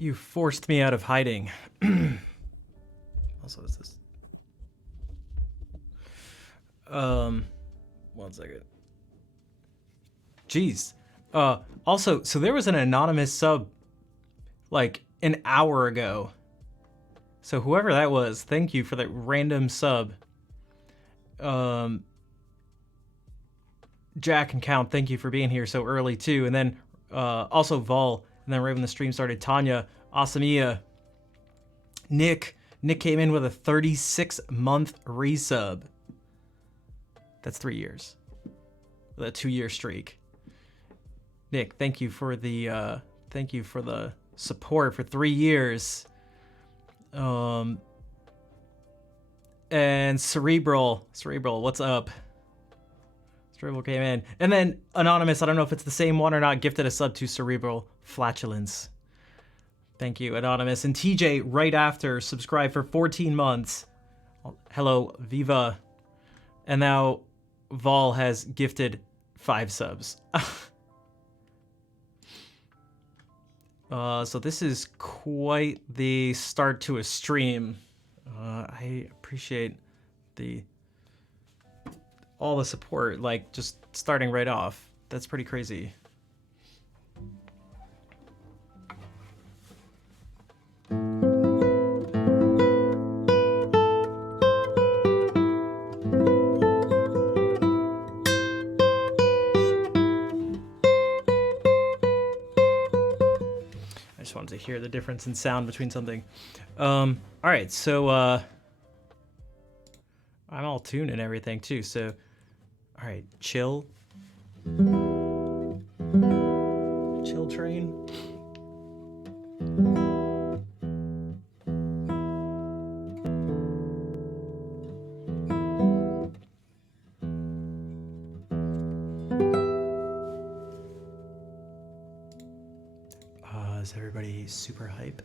You forced me out of hiding. Also, is this? 1 second. Jeez. Also, so there was an anonymous sub like an hour ago. So whoever that was, thank you for that random sub. Jack and Count, thank you for being here so early too. And then also Vol, and then right when the stream started, Tanya, Asamia, Nick came in with a 36-month resub. That's 3 years. With a 2-year streak. Nick, thank you for the support for 3 years. And Cerebral, what's up? Cerebral came in. And then Anonymous, I don't know if it's the same one or not, gifted a sub to Cerebral Flatulence. Thank you, Anonymous. And TJ, right after, subscribed for 14 months. Hello, Viva. And now Vol has gifted 5 subs. So this is quite the start to a stream. I appreciate all the support, like just starting right off. That's pretty crazy. just wanted to hear the difference in sound between something. All right, so I'm all tuned and everything too. So, all right, chill train. Is everybody super hyped?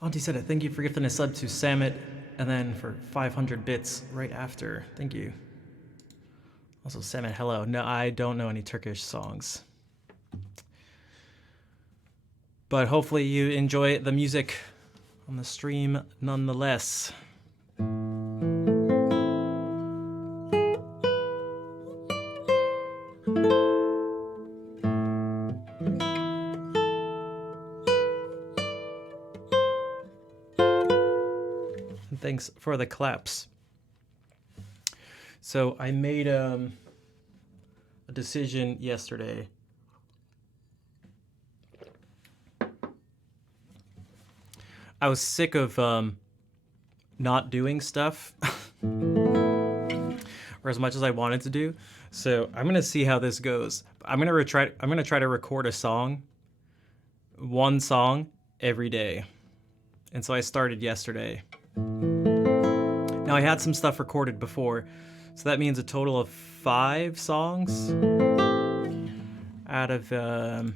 Auntie said it. Thank you for gifting a sub to Samit, and then for 500 bits right after. Thank you. Also, Samit, hello. No, I don't know any Turkish songs. But hopefully you enjoy the music on the stream nonetheless. Thanks for the claps. So I made a decision yesterday. I was sick of not doing stuff, or as much as I wanted to do. So I'm gonna see how this goes. I'm gonna try to record a song one song every day. And so I started yesterday. Now I had some stuff recorded before, so that means a total of 5 songs out of a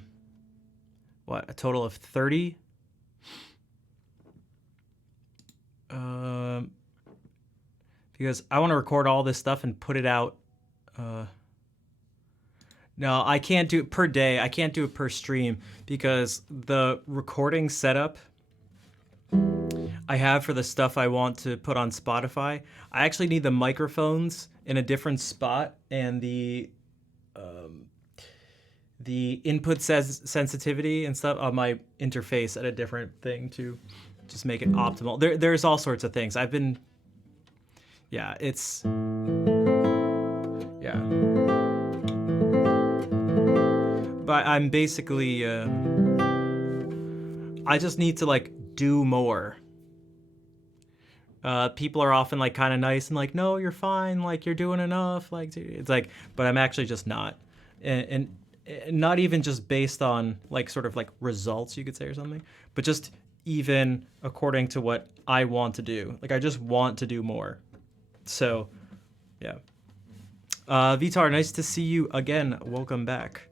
total of 30. Because I want to record all this stuff and put it out. No, I can't do it per day. I can't do it per stream because the recording setup I have for the stuff I want to put on Spotify, I actually need the microphones in a different spot and the input sensitivity and stuff on my interface at a different thing to just make it optimal. There's all sorts of things. But I'm basically, I just need to like do more. People are often like kind of nice and like, no, you're fine. Like you're doing enough. Like it's like, but I'm actually just not. And not even just based on like sort of like results, you could say, or something, but just even according to what I want to do. Like I just want to do more. So, yeah. Vitar, nice to see you again. Welcome back.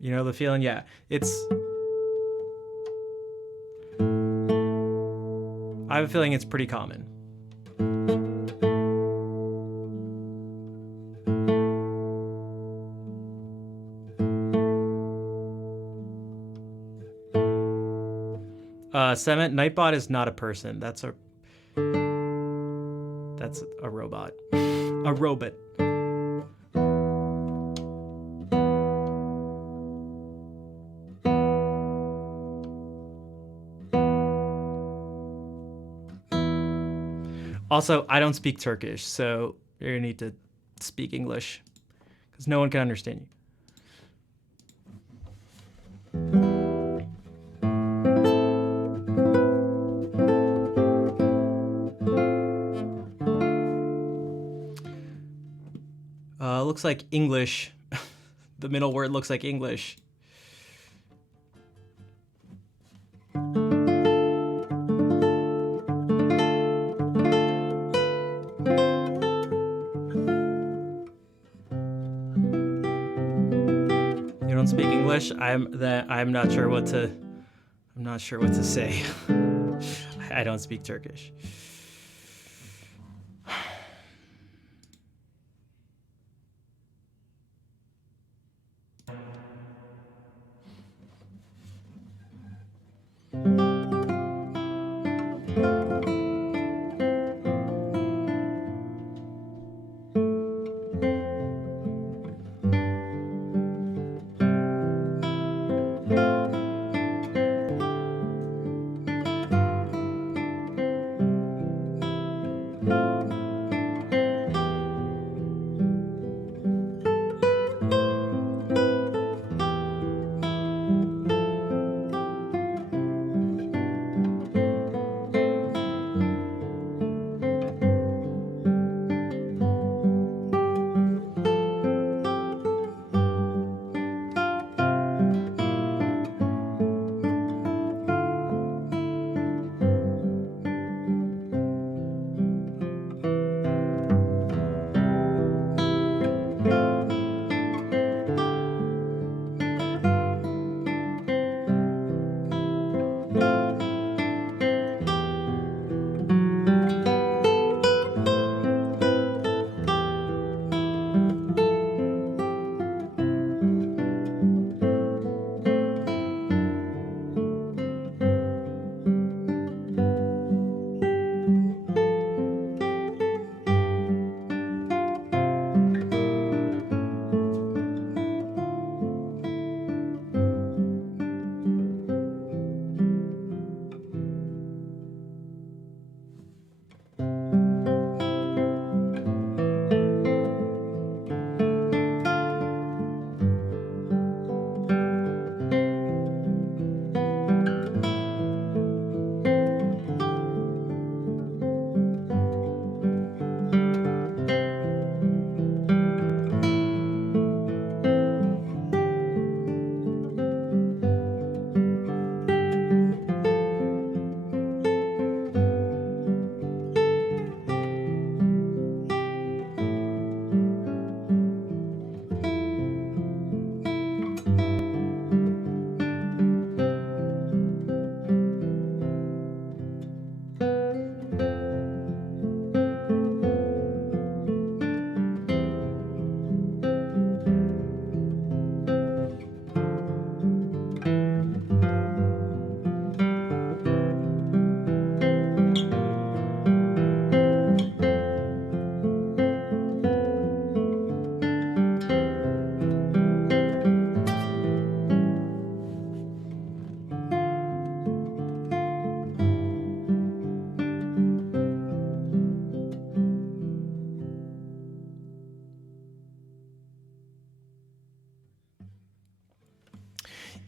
You know the feeling? Yeah. I have a feeling it's pretty common. Cement Nightbot is not a person. That's a robot. A robot. Also, I don't speak Turkish, so you're gonna need to speak English because no one can understand you. Looks like English. The middle word looks like English. You don't speak English? I'm not sure what to say. I don't speak Turkish.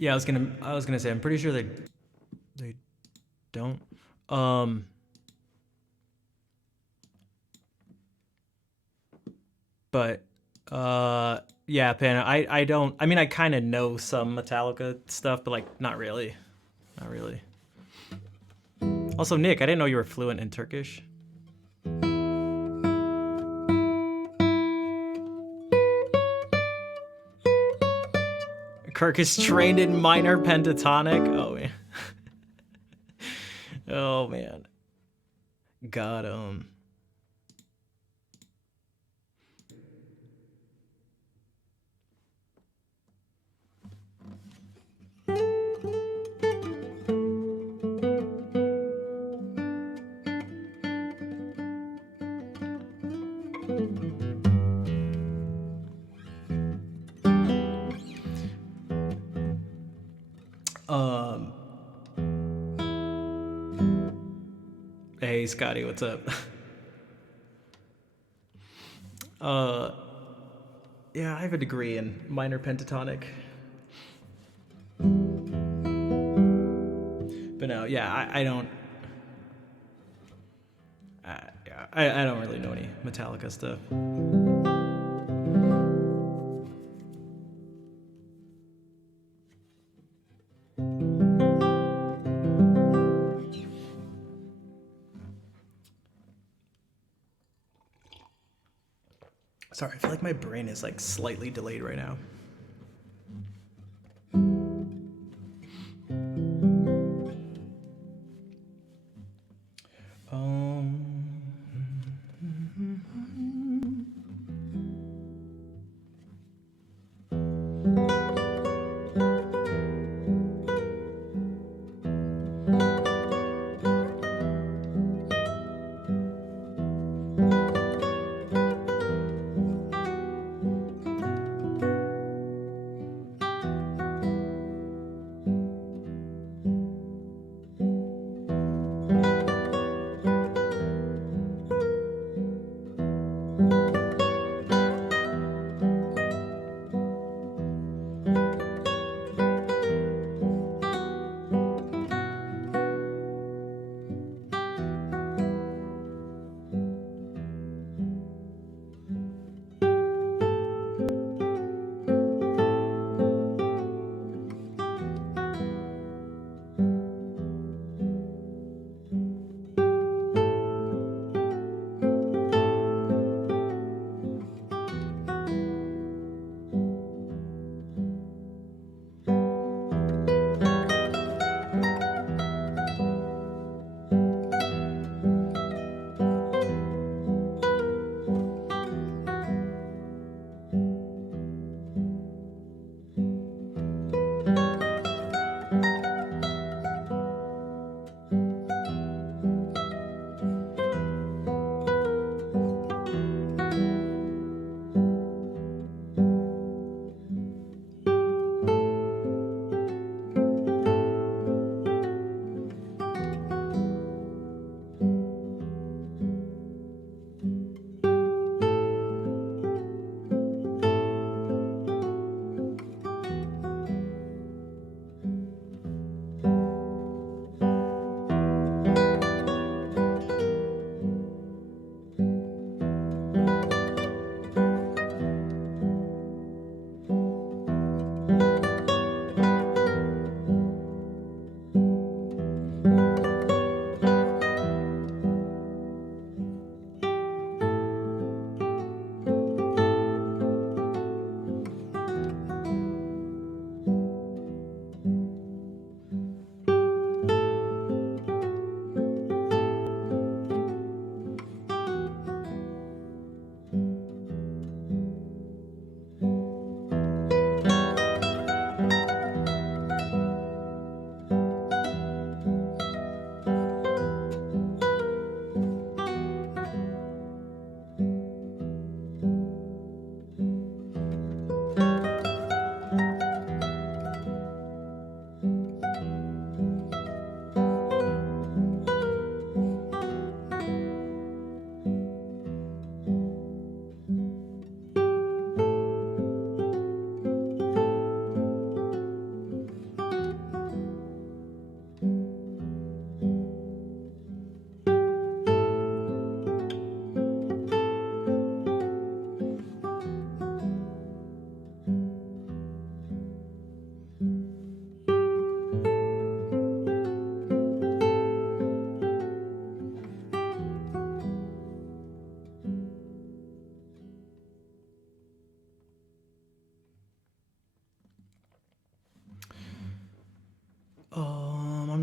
Yeah, I was gonna say I'm pretty sure they don't. Um, but yeah, Pan. I don't. I mean, I kind of know some Metallica stuff, but like not really, not really. Also, Nick, I didn't know you were fluent in Turkish. Kirk is trained in minor pentatonic. Oh man. Oh man. Got him. Um. Hey, Scotty, what's up? uh. Yeah, I have a degree in minor pentatonic. But no, yeah, I don't. Yeah, I don't really know any Metallica stuff. Sorry, I feel like my brain is like slightly delayed right now.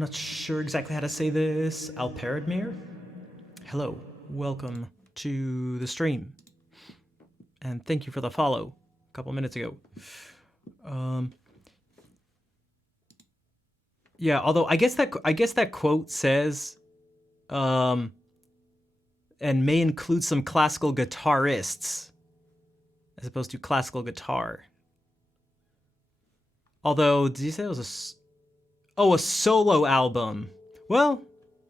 not sure exactly how to say this. Alperidmir? Hello, welcome to the stream. And thank you for the follow a couple minutes ago. Yeah, although I guess that quote says and may include some classical guitarists as opposed to classical guitar. Although, did you say it was a solo album? Well,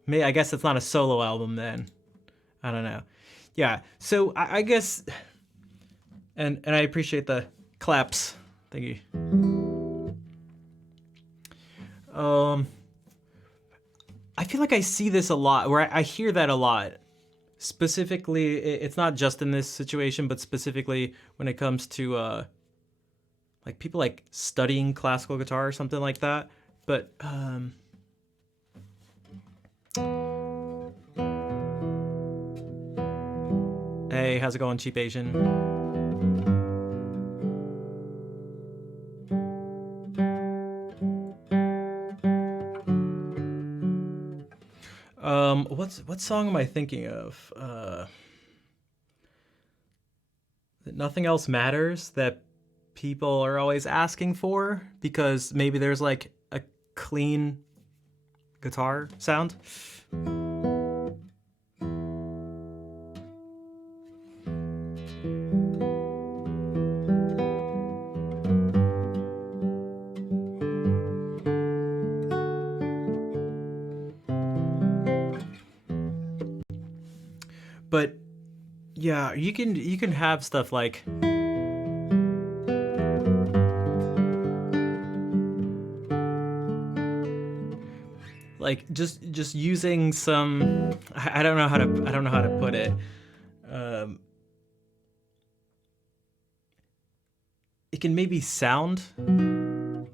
I guess it's not a solo album then. I don't know. Yeah, so I guess, and I appreciate the claps. Thank you. I feel like I see this a lot, where I hear that a lot. Specifically, it's not just in this situation, but specifically when it comes to like people like studying classical guitar or something like that. But hey, how's it going, Cheap Asian? What song am I thinking of? Nothing Else Matters, that people are always asking for because maybe there's like a clean guitar sound. But yeah, you can have stuff like just using some, I don't know how to put it. It can maybe sound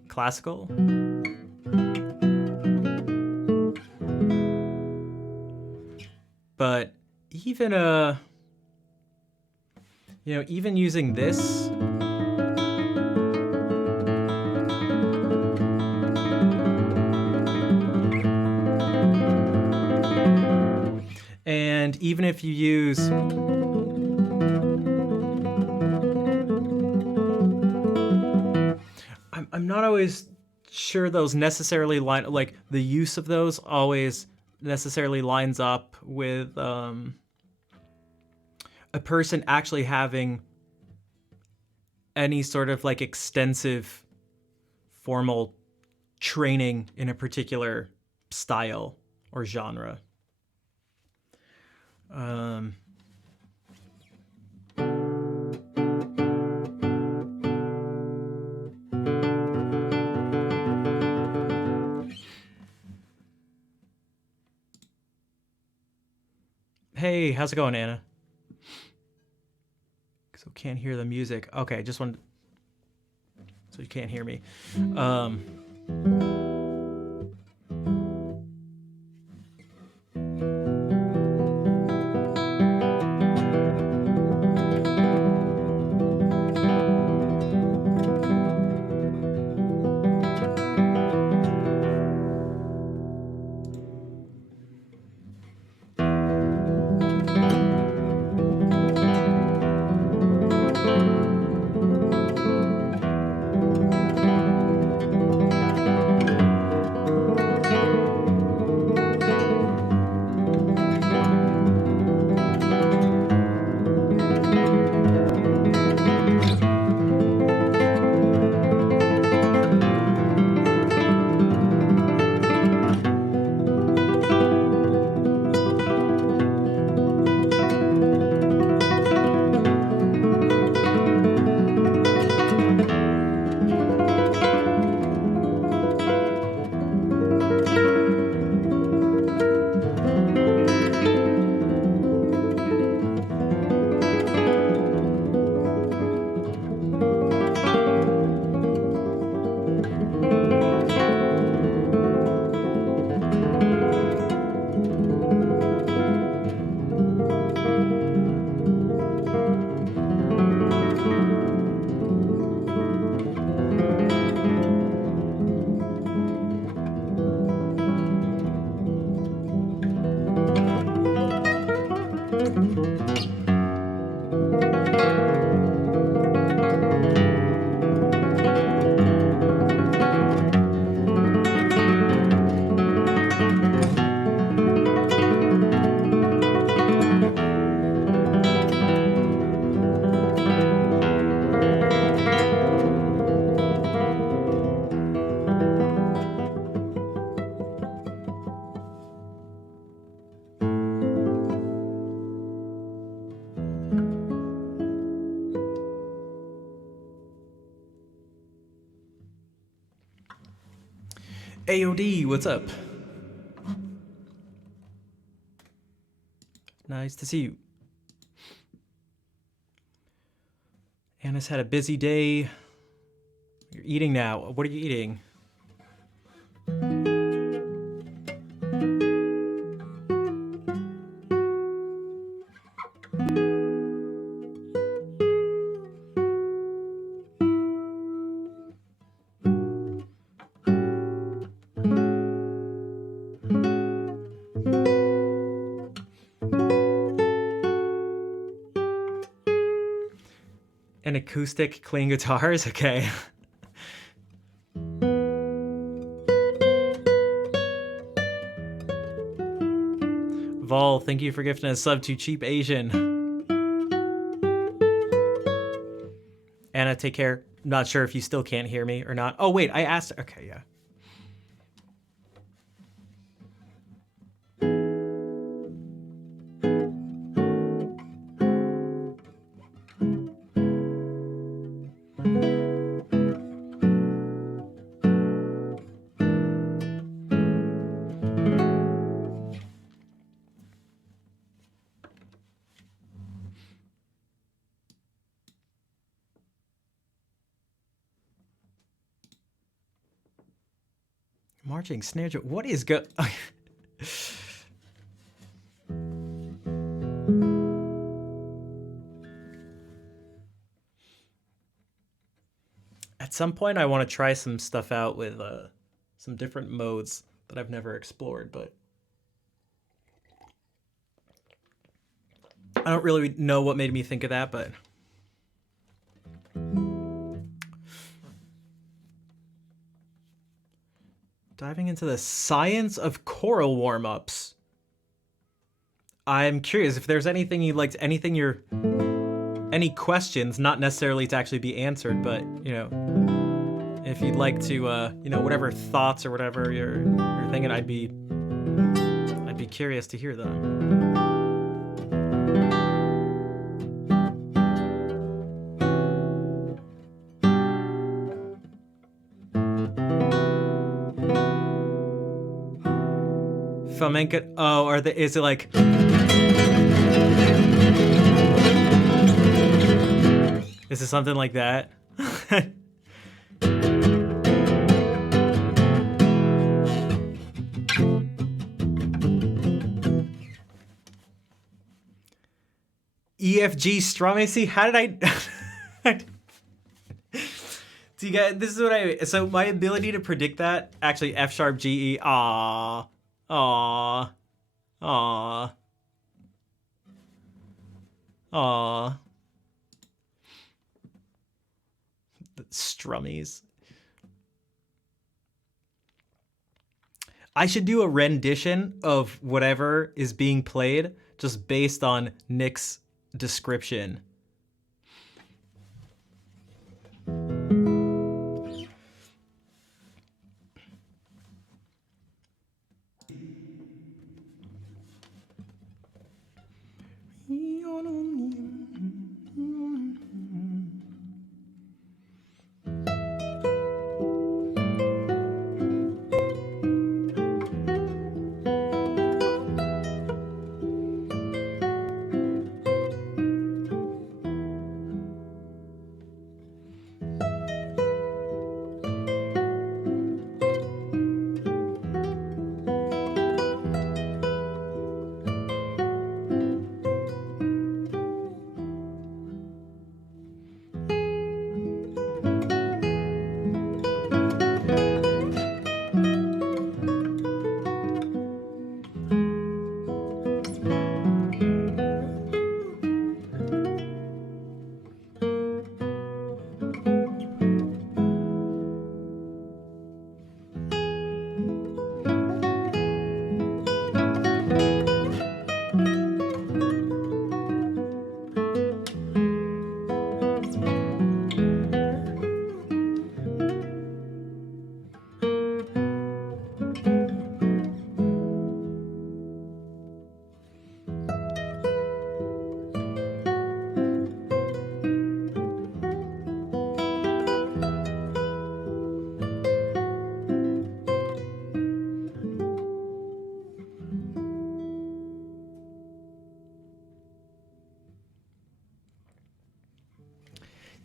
classical, but even even using this, and even if you use I'm not always sure those necessarily line, like the use of those always necessarily lines up with a person actually having any sort of like extensive formal training in a particular style or genre. Hey, how's it going, Anna? So can't hear the music. Okay, just wanted, so you can't hear me. AOD, what's up? Nice to see you. Anna's had a busy day. You're eating now. What are you eating? An acoustic clean guitars? Okay. Vol, thank you for gifting a sub to Cheap Asian. Anna, take care. Not sure if you still can't hear me or not. Oh, wait, I asked. Okay, yeah. Marching snare drum. What is go? At some point, I want to try some stuff out with some different modes that I've never explored, but I don't really know what made me think of that, but diving into the science of choral warm-ups. I'm curious if there's anything you'd like to, any questions, not necessarily to actually be answered, but, you know, if you'd like to, you know, whatever thoughts or whatever you're thinking, I'd be curious to hear them. Flamenco. Oh, is it like? Is it something like that? EFG strumming. See, how did I? Do you guys? This is what I. So my ability to predict that actually F sharp G E. Aww. Aww. Aww. Aww. The strummies. I should do a rendition of whatever is being played just based on Nick's description.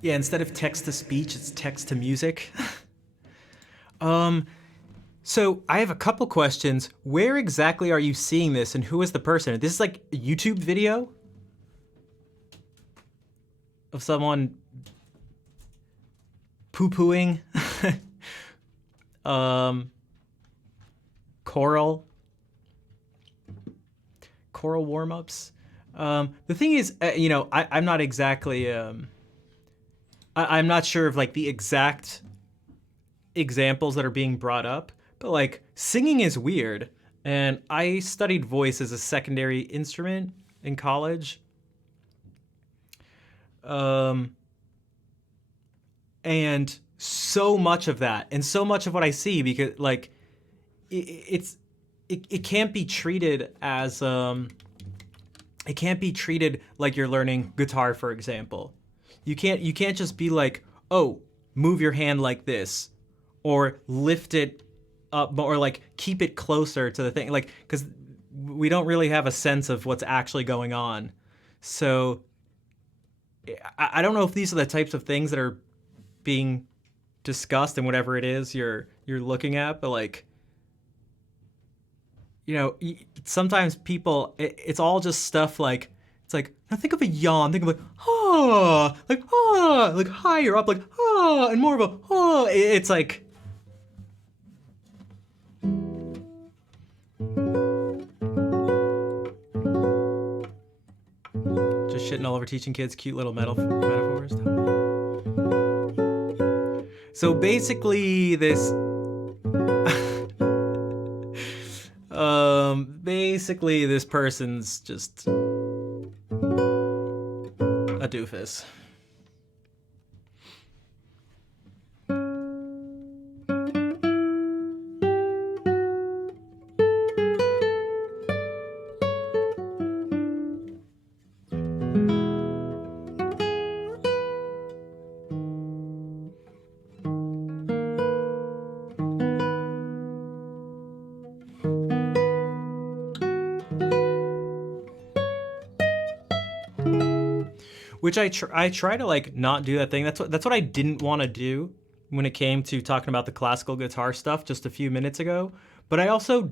Yeah, instead of text to speech, it's text to music. So I have a couple questions. Where exactly are you seeing this, and who is the person? This is like a YouTube video of someone poo-pooing choral warm-ups. The thing is, I'm not exactly, I'm not sure of like the exact examples that are being brought up, but like singing is weird. And I studied voice as a secondary instrument in college. And so much of that, and so much of what I see, because like it can't be treated as it can't be treated like you're learning guitar, for example. You can't just be like, oh, move your hand like this, or lift it up, or like keep it closer to the thing, like, because we don't really have a sense of what's actually going on. So I don't know if these are the types of things that are being discussed in whatever it is you're looking at, but like, sometimes people, it's all just stuff like, it's like, now think of a yawn, think of like, like higher up, like, and more of a, it's like, just shitting all over teaching kids cute little metaphors. So basically this, basically this person's just a doofus. Which I try to like not do that thing. That's what I didn't want to do when it came to talking about the classical guitar stuff just a few minutes ago. But I also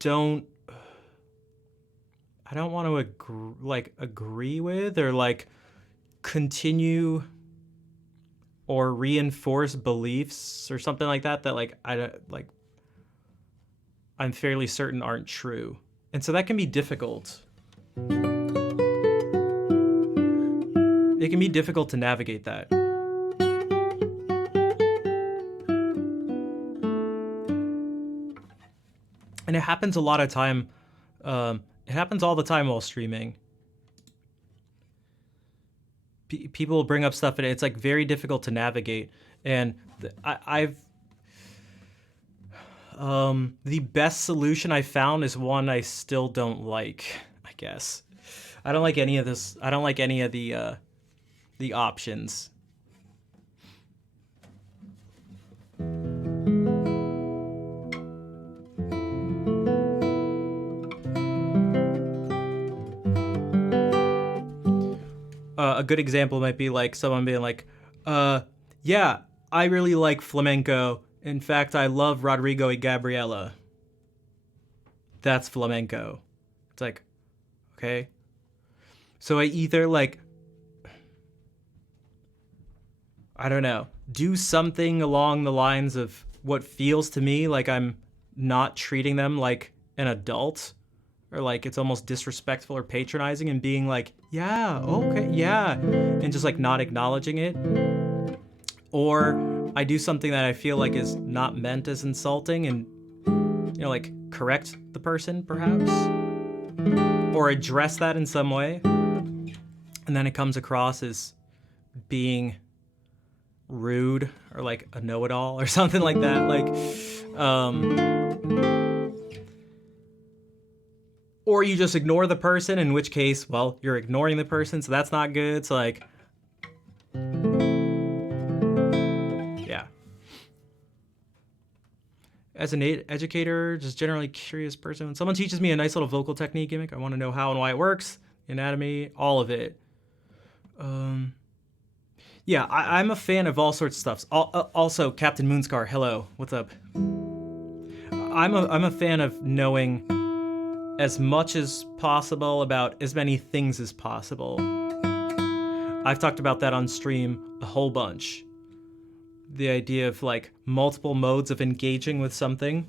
don't want to agree with, or like continue or reinforce beliefs or something like that like I'm fairly certain aren't true. And so that can be difficult. It can be difficult to navigate that. And it happens a lot of time. It happens all the time while streaming. People will bring up stuff, and it's like very difficult to navigate. And I've the best solution I found is one I still don't like, I guess. I don't like any of this. I don't like any of the options. A good example might be like someone being like, yeah, I really like flamenco. In fact, I love Rodrigo y Gabriela. That's flamenco. It's like, okay. So I either like, I don't know, do something along the lines of what feels to me like I'm not treating them like an adult, or like it's almost disrespectful or patronizing, and being like, yeah, okay, yeah, and just like not acknowledging it. Or I do something that I feel like is not meant as insulting, and like correct the person perhaps, or address that in some way, and then it comes across as being rude or like a know-it-all or something like that, like or you just ignore the person, in which case, well, you're ignoring the person, so that's not good. So like, yeah, as an educator, just generally curious person, when someone teaches me a nice little vocal technique gimmick, I want to know how and why it works, anatomy, all of it. Yeah, I'm a fan of all sorts of stuff. Also, Captain Moonscar, hello, what's up? I'm a fan of knowing as much as possible about as many things as possible. I've talked about that on stream a whole bunch. The idea of like multiple modes of engaging with something,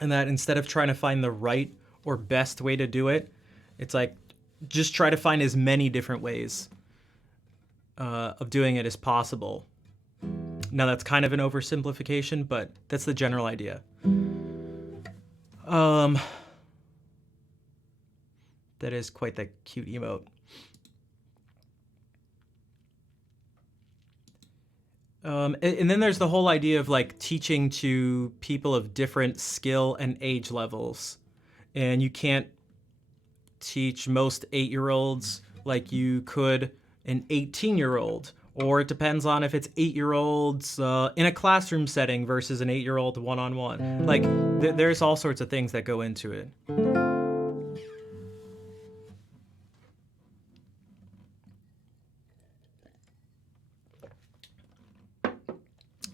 and that instead of trying to find the right or best way to do it, it's like just try to find as many different ways of doing it as possible. Now that's kind of an oversimplification, but that's the general idea. That is quite the cute emote. And then there's the whole idea of like teaching to people of different skill and age levels. And you can't teach most 8-year-olds like you could an 18-year-old. Or it depends on if it's 8-year-olds in a classroom setting versus an 8-year-old one-on-one. Like, there's all sorts of things that go into it.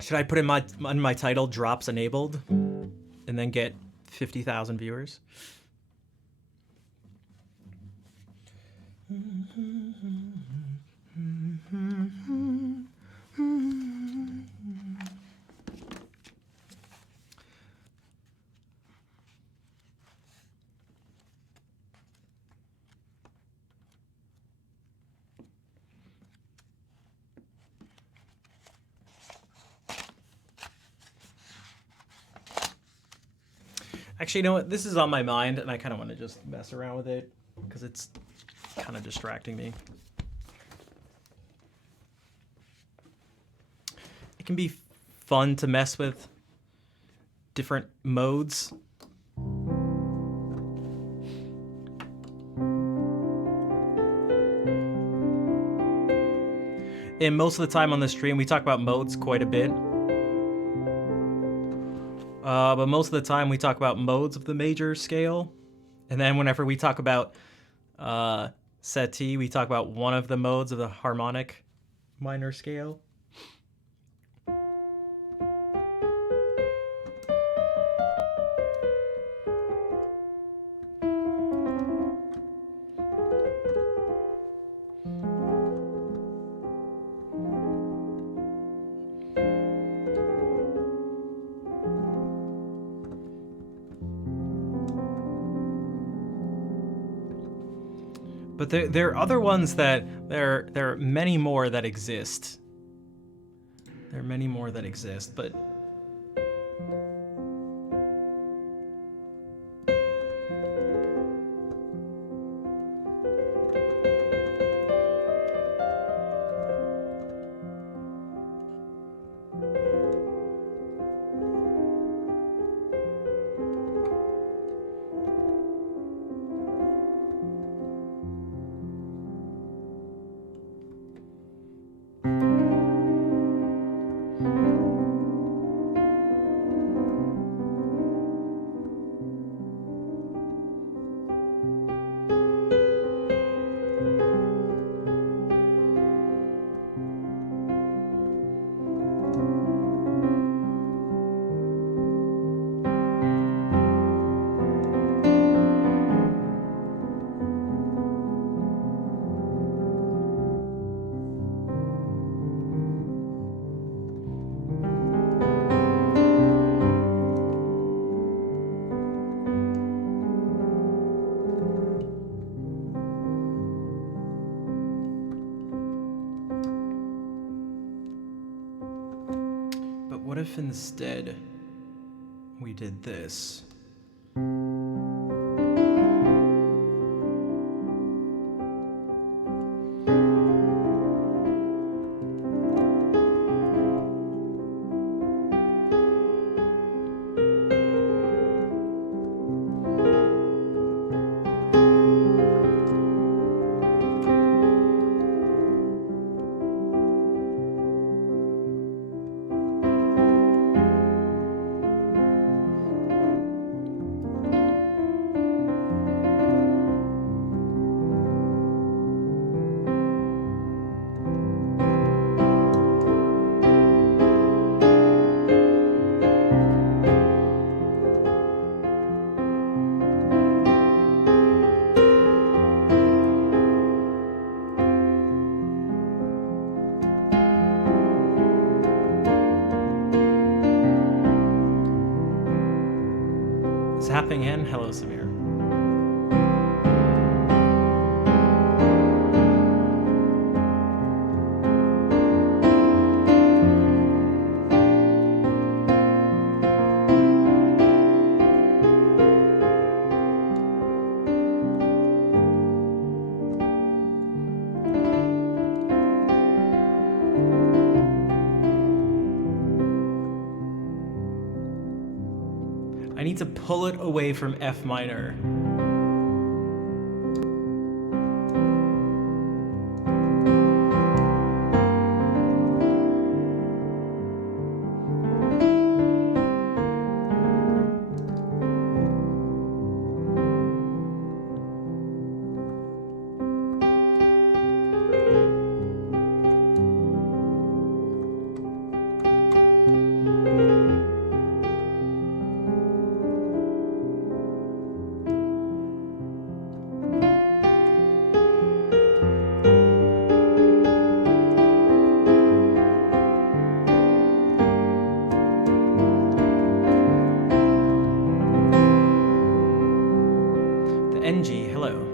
Should I put in my title, drops enabled, and then get 50,000 viewers? Actually, you know what? This is on my mind, and I kind of want to just mess around with it because it's kind of distracting me. It can be fun to mess with different modes. And most of the time on the stream, we talk about modes quite a bit. But most of the time we talk about modes of the major scale. And then whenever we talk about settee, we talk about one of the modes of the harmonic minor scale. But there are other ones that there are many more that exist. There are many more that exist, but what if instead we did this? Laughing Hen. Hello, Samir. I need to pull it away from F minor. NG, hello.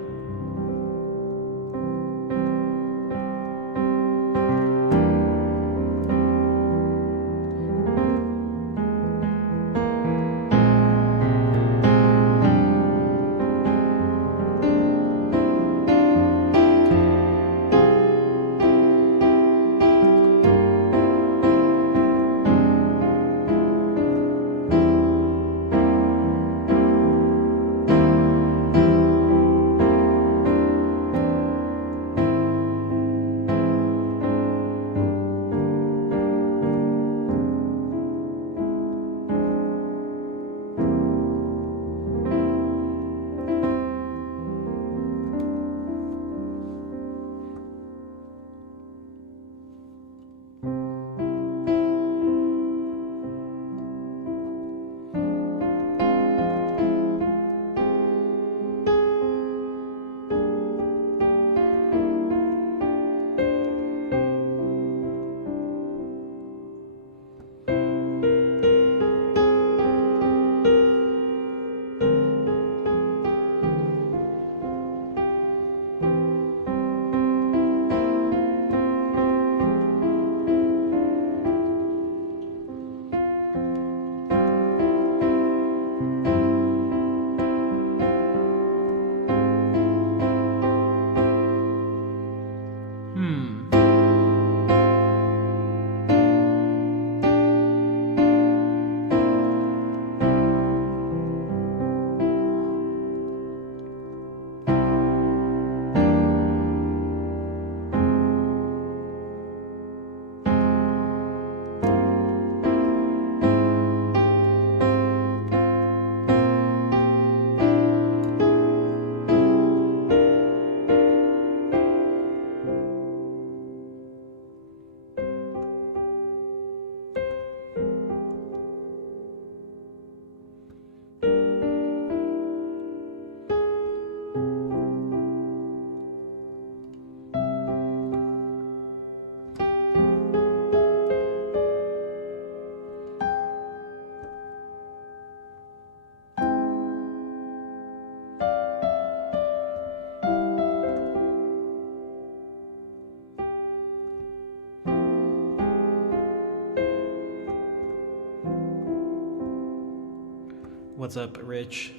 What's up, Rich?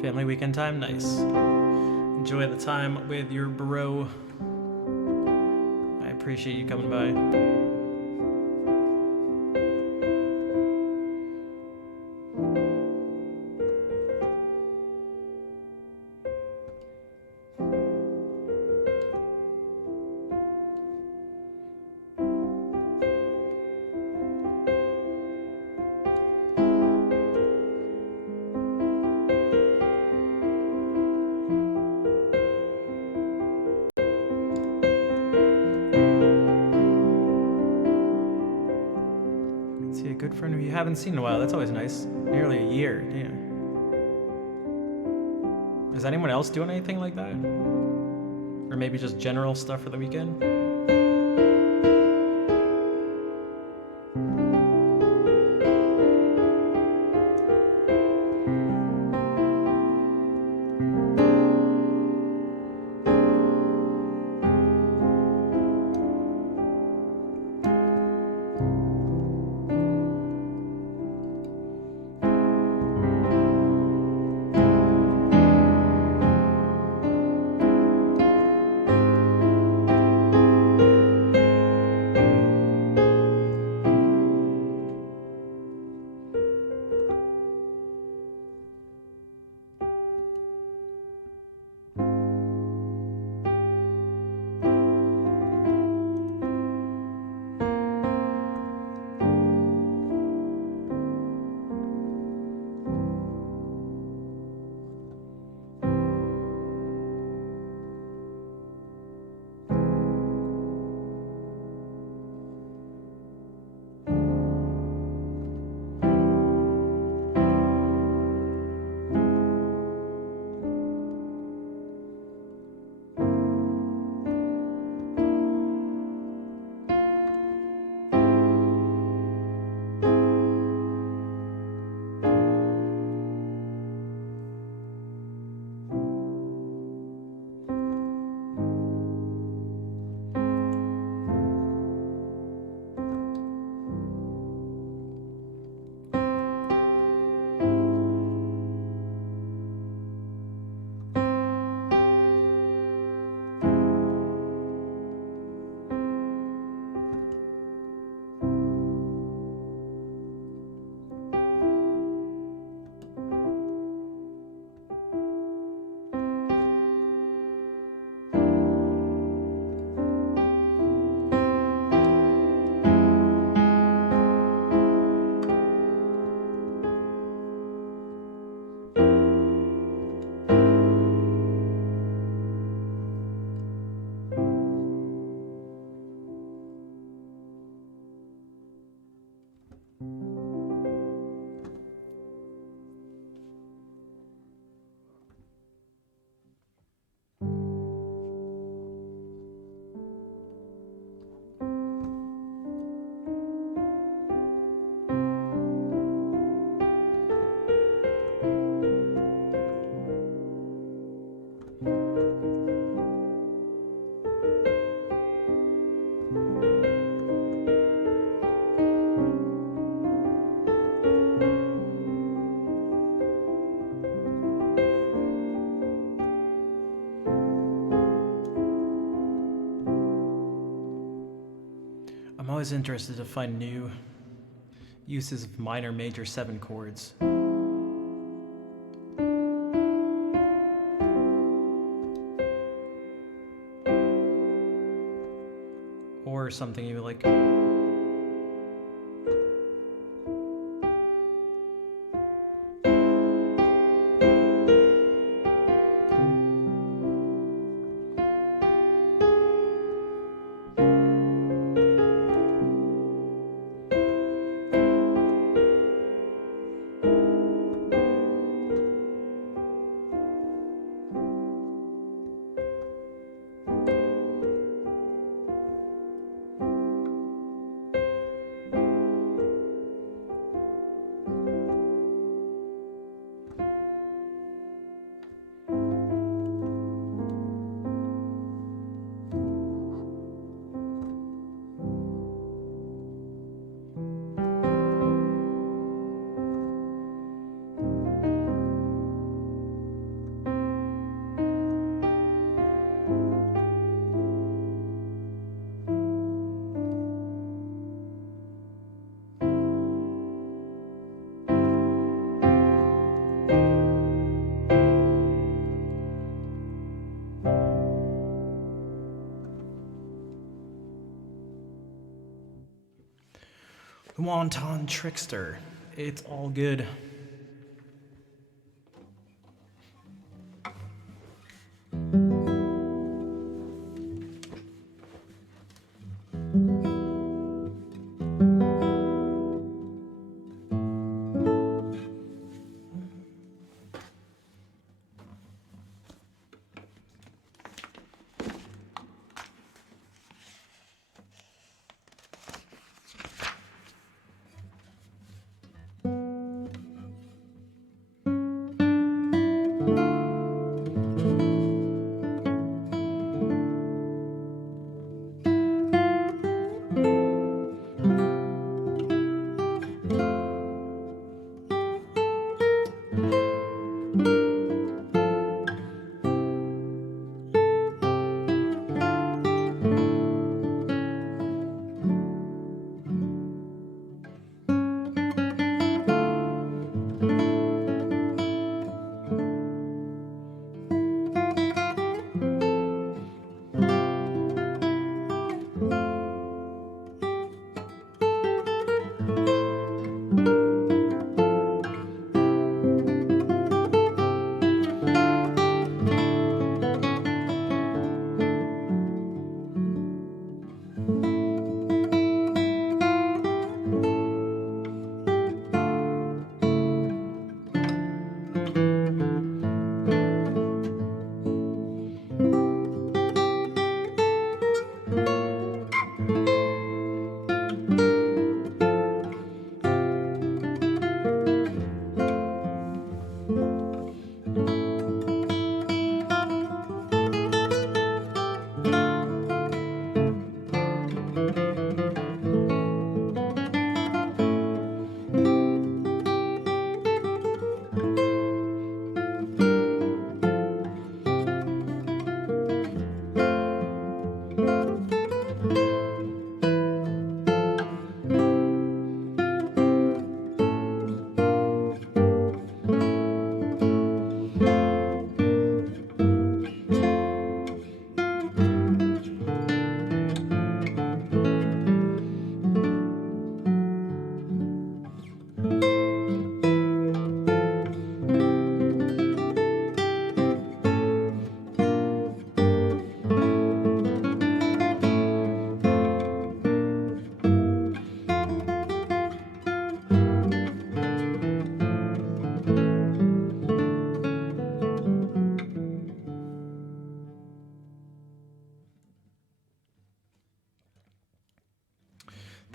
Family weekend time? Nice. Enjoy the time with your bro. I appreciate you coming by. friend who you haven't seen in a while. That's always nice. Nearly a year. Yeah. Is anyone else doing anything like that? Or maybe just general stuff for the weekend? I'm always interested to find new uses of minor major 7 chords. Or something you like. The Wanton Trickster. It's all good.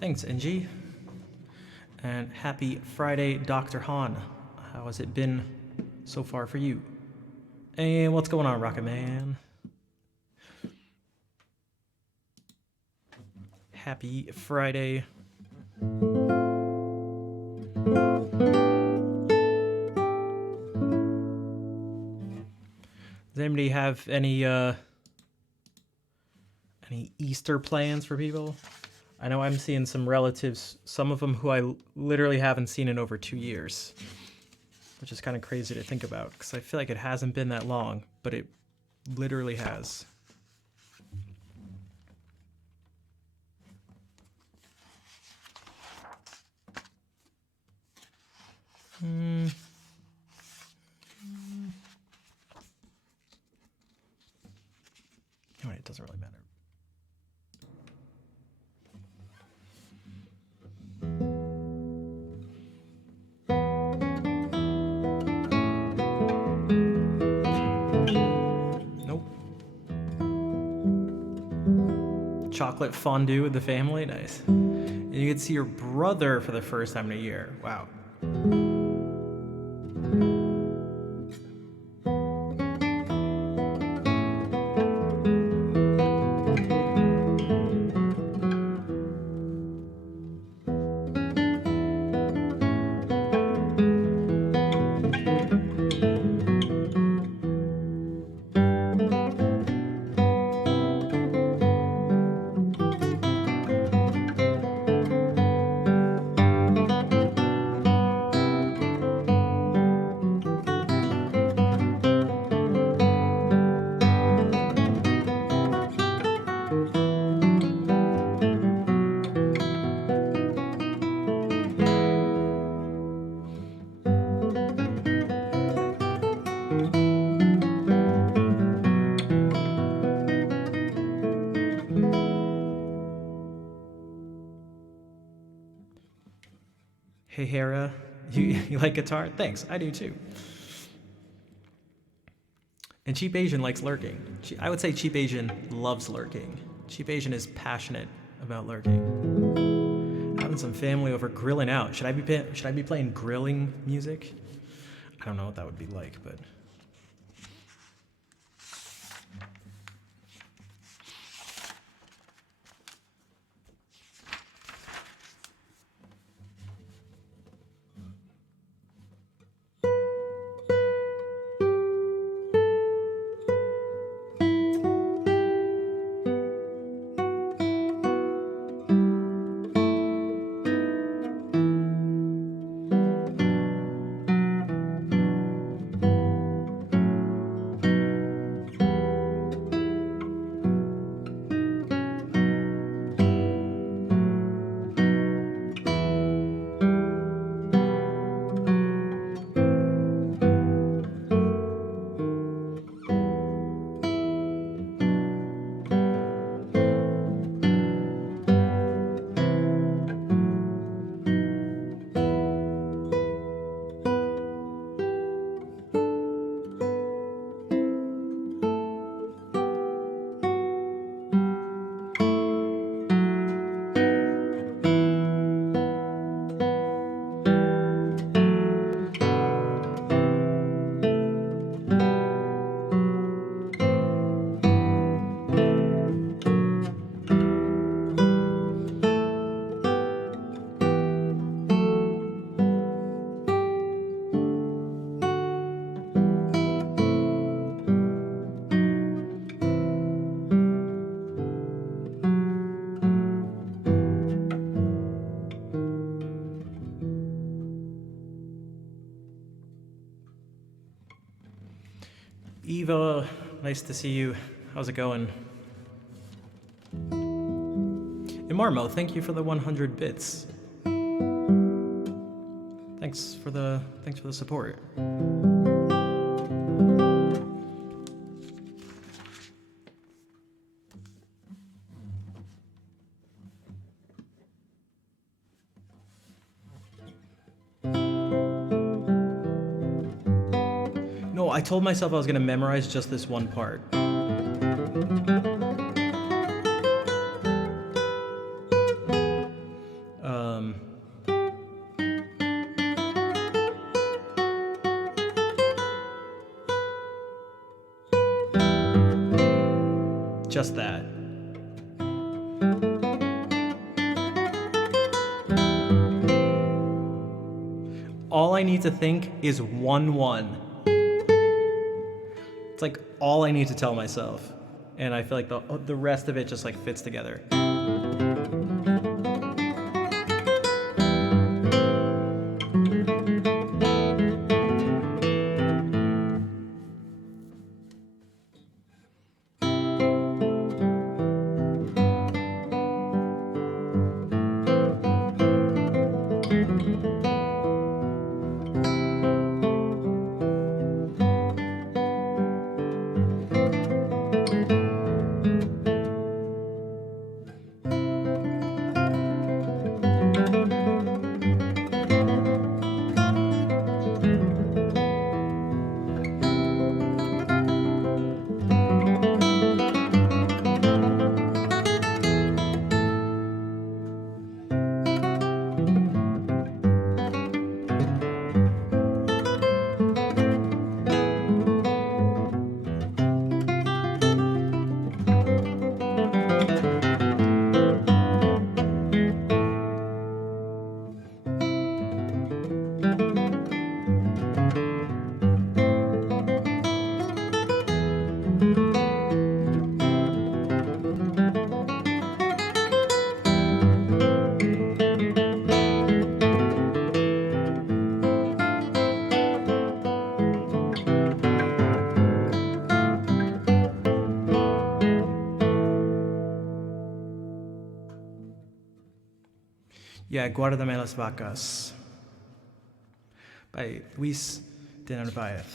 Thanks, NG. And happy Friday, Dr. Han. How has it been so far for you? And what's going on, Rocket Man? Happy Friday. Does anybody have any Easter plans for people? I know I'm seeing some relatives, some of them who I literally haven't seen in over 2 years, which is kind of crazy to think about because I feel like it hasn't been that long, but it literally has. Anyway, it doesn't really matter. Nope. Chocolate fondue with the family, nice. And you get to see your brother for the first time in a year. Wow. Hey Hera, you like guitar? Thanks, I do too. And Cheap Asian likes lurking. I would say Cheap Asian loves lurking. Cheap Asian is passionate about lurking. Having some family over grilling out. Should I be playing grilling music? I don't know what that would be like, but. Eva, nice to see you. How's it going? And Marmo, thank you for the 100 bits. Thanks for the support. No, I told myself I was gonna memorize just this one part. just that. All I need to think is 1-1. It's like all I need to tell myself. And I feel like the rest of it just like fits together. Yeah, Guárdame las vacas by Luis de Narvaez.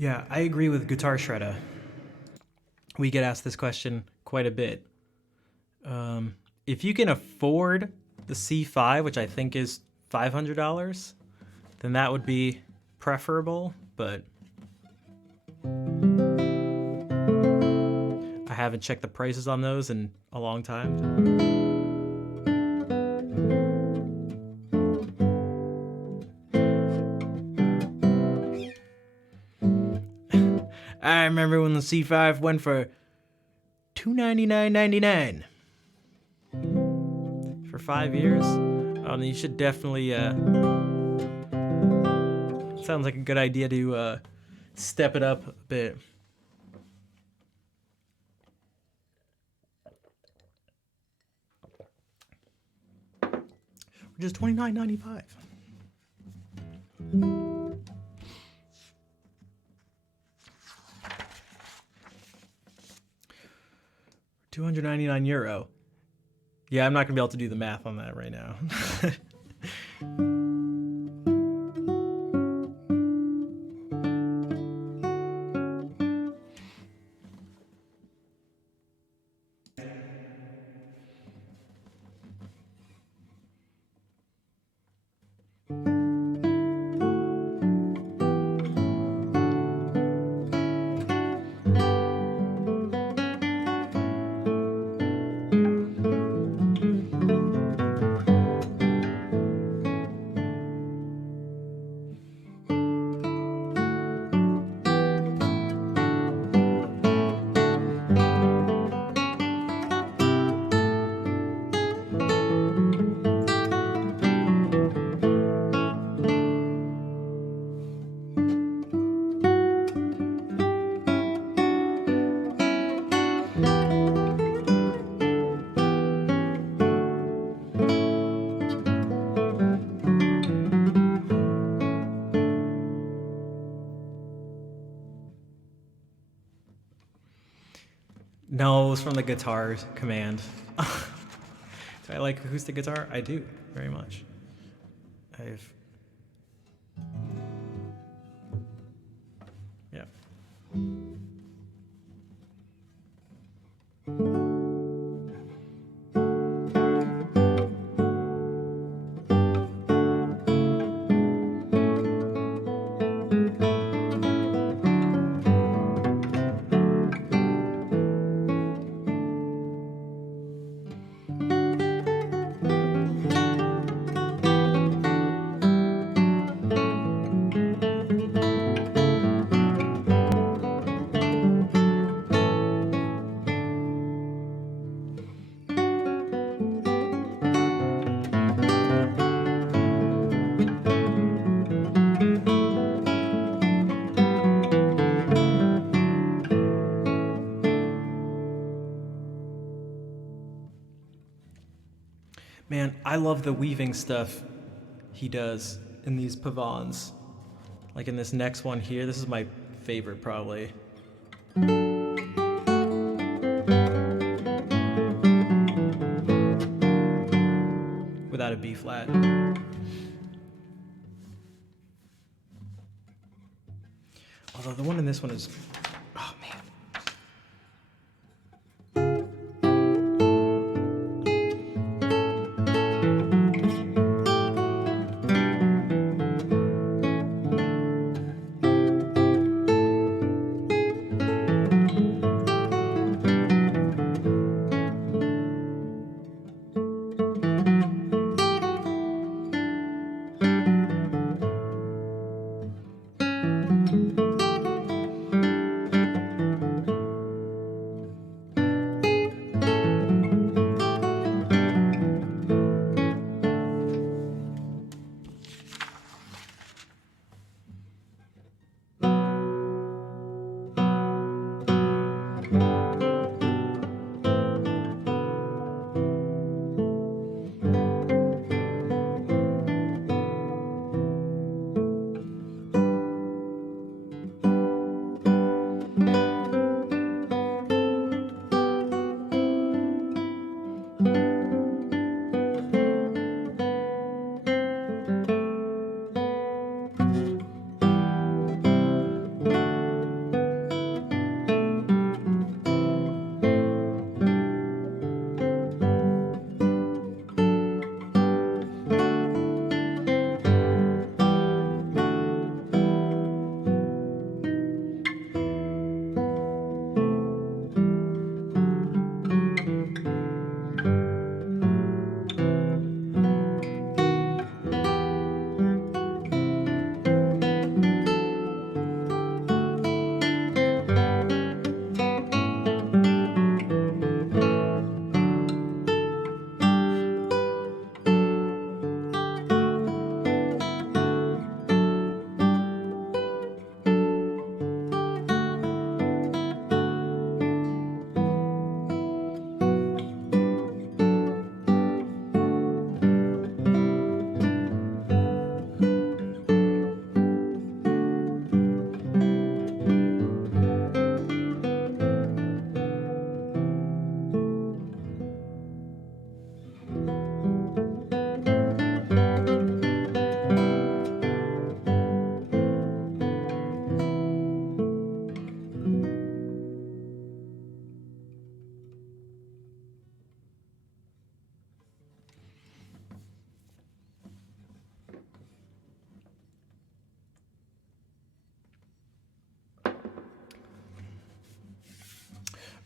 Yeah, I agree with Guitar Shredder. We get asked this question quite a bit. If you can afford the C5, which I think is $500, then that would be preferable, but I haven't checked the prices on those in a long time. I remember when the C5 went for $299.99 for 5 years. You should definitely. Sounds like a good idea to step it up a bit. Which is $29.95. 199 euro. Yeah, I'm not gonna be able to do the math on that right now. No, it was from the guitar command. Do I like acoustic guitar? I do, very much. I've... Yeah. Man, I love the weaving stuff he does in these pavans. Like in this next one here, this is my favorite probably. Without a B flat. Although the one in this one is, oh man.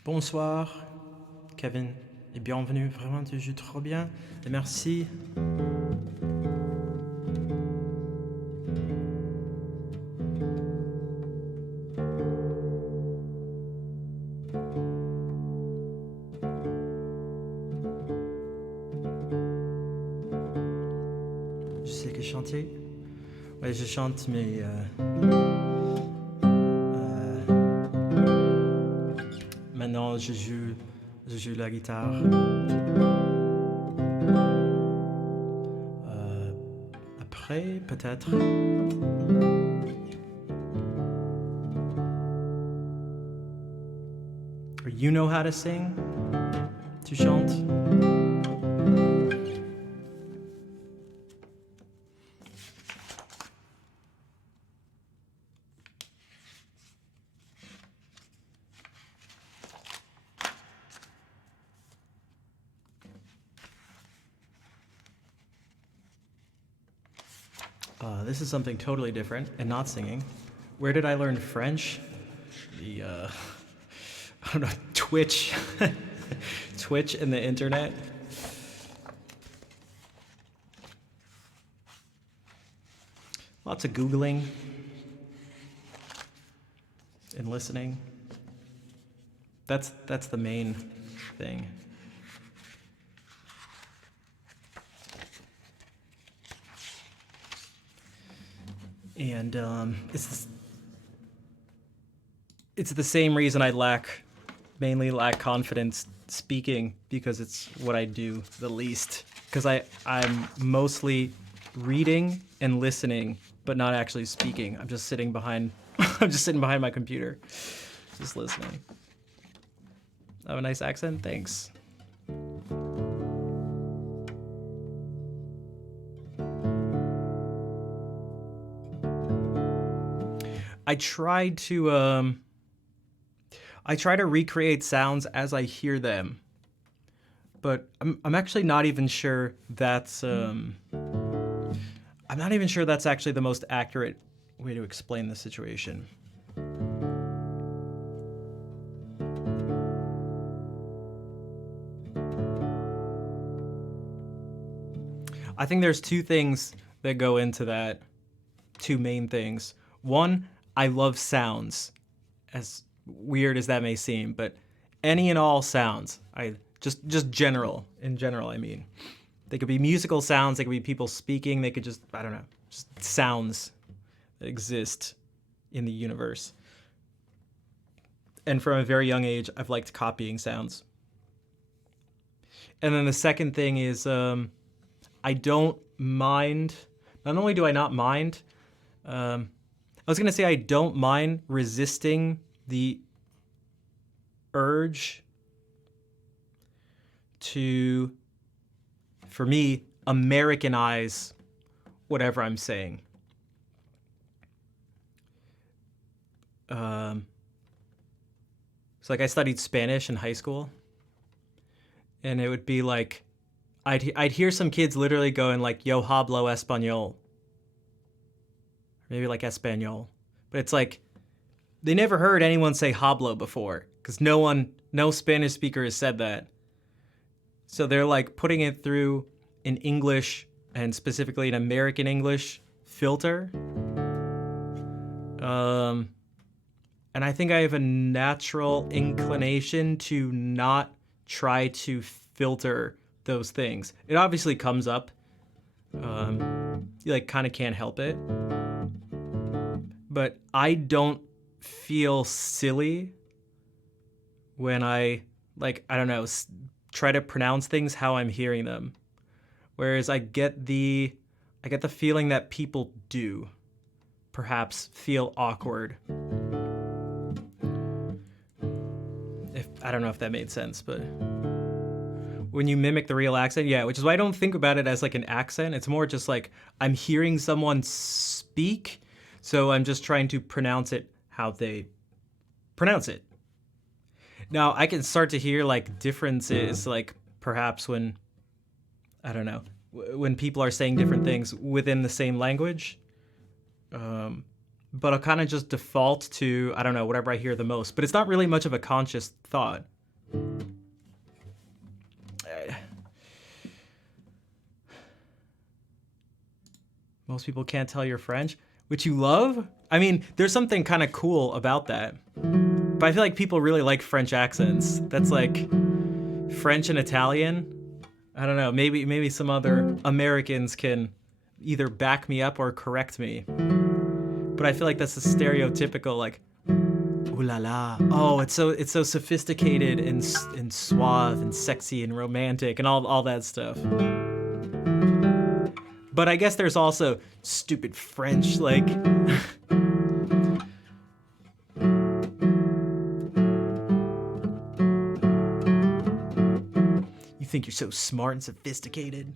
Bonsoir, Kevin, et bienvenue. Vraiment, tu joues trop bien. Et merci. Je sais que chanter. Ouais, je chante, mais maintenant je joue la guitare. Après, peut-être. You know how to sing? Tu chantes? This is something totally different and not singing. Where did I learn French? The, I don't know, Twitch. Twitch and the internet. Lots of Googling and listening. That's the main thing. And it's the same reason I mainly lack confidence speaking, because it's what I do the least. Because I'm mostly reading and listening, but not actually speaking. I'm just sitting behind my computer, just listening. I have a nice accent? Thanks. I try to recreate sounds as I hear them, but I'm actually not even sure that's I'm not even sure that's actually the most accurate way to explain the situation. I think there's two things that go into that, two main things. One, I love sounds, as weird as that may seem, but any and all sounds. I just in general, I mean. They could be musical sounds, they could be people speaking, they could just, I don't know, just sounds that exist in the universe. And from a very young age, I've liked copying sounds. And then the second thing is I don't mind, not only do I not mind, I was going to say I don't mind resisting the urge to, for me, Americanize whatever I'm saying. So like I studied Spanish in high school, and it would be like, I'd hear some kids literally going like, yo hablo español. Maybe like Espanol. But it's like, they never heard anyone say hablo before, because no Spanish speaker has said that. So they're like putting it through an English, and specifically an American English filter. And I think I have a natural inclination to not try to filter those things. It obviously comes up. You like kind of can't help it. But I don't feel silly when I don't know, try to pronounce things how I'm hearing them. Whereas I get the feeling that people do perhaps feel awkward. I don't know if that made sense, but when you mimic the real accent, yeah, which is why I don't think about it as like an accent. It's more just like I'm hearing someone speak, so I'm just trying to pronounce it how they pronounce it. Now, I can start to hear like differences, like perhaps when, I don't know, when people are saying different things within the same language. But I'll kind of just default to, I don't know, whatever I hear the most. But it's not really much of a conscious thought. God. Most people can't tell you're French, which you love? I mean, there's something kind of cool about that. But I feel like people really like French accents. That's like French and Italian. I don't know, maybe some other Americans can either back me up or correct me. But I feel like that's a stereotypical like, ooh la la. Oh, it's so sophisticated and suave and sexy and romantic and all that stuff. But I guess there's also stupid French, like... You think you're so smart and sophisticated?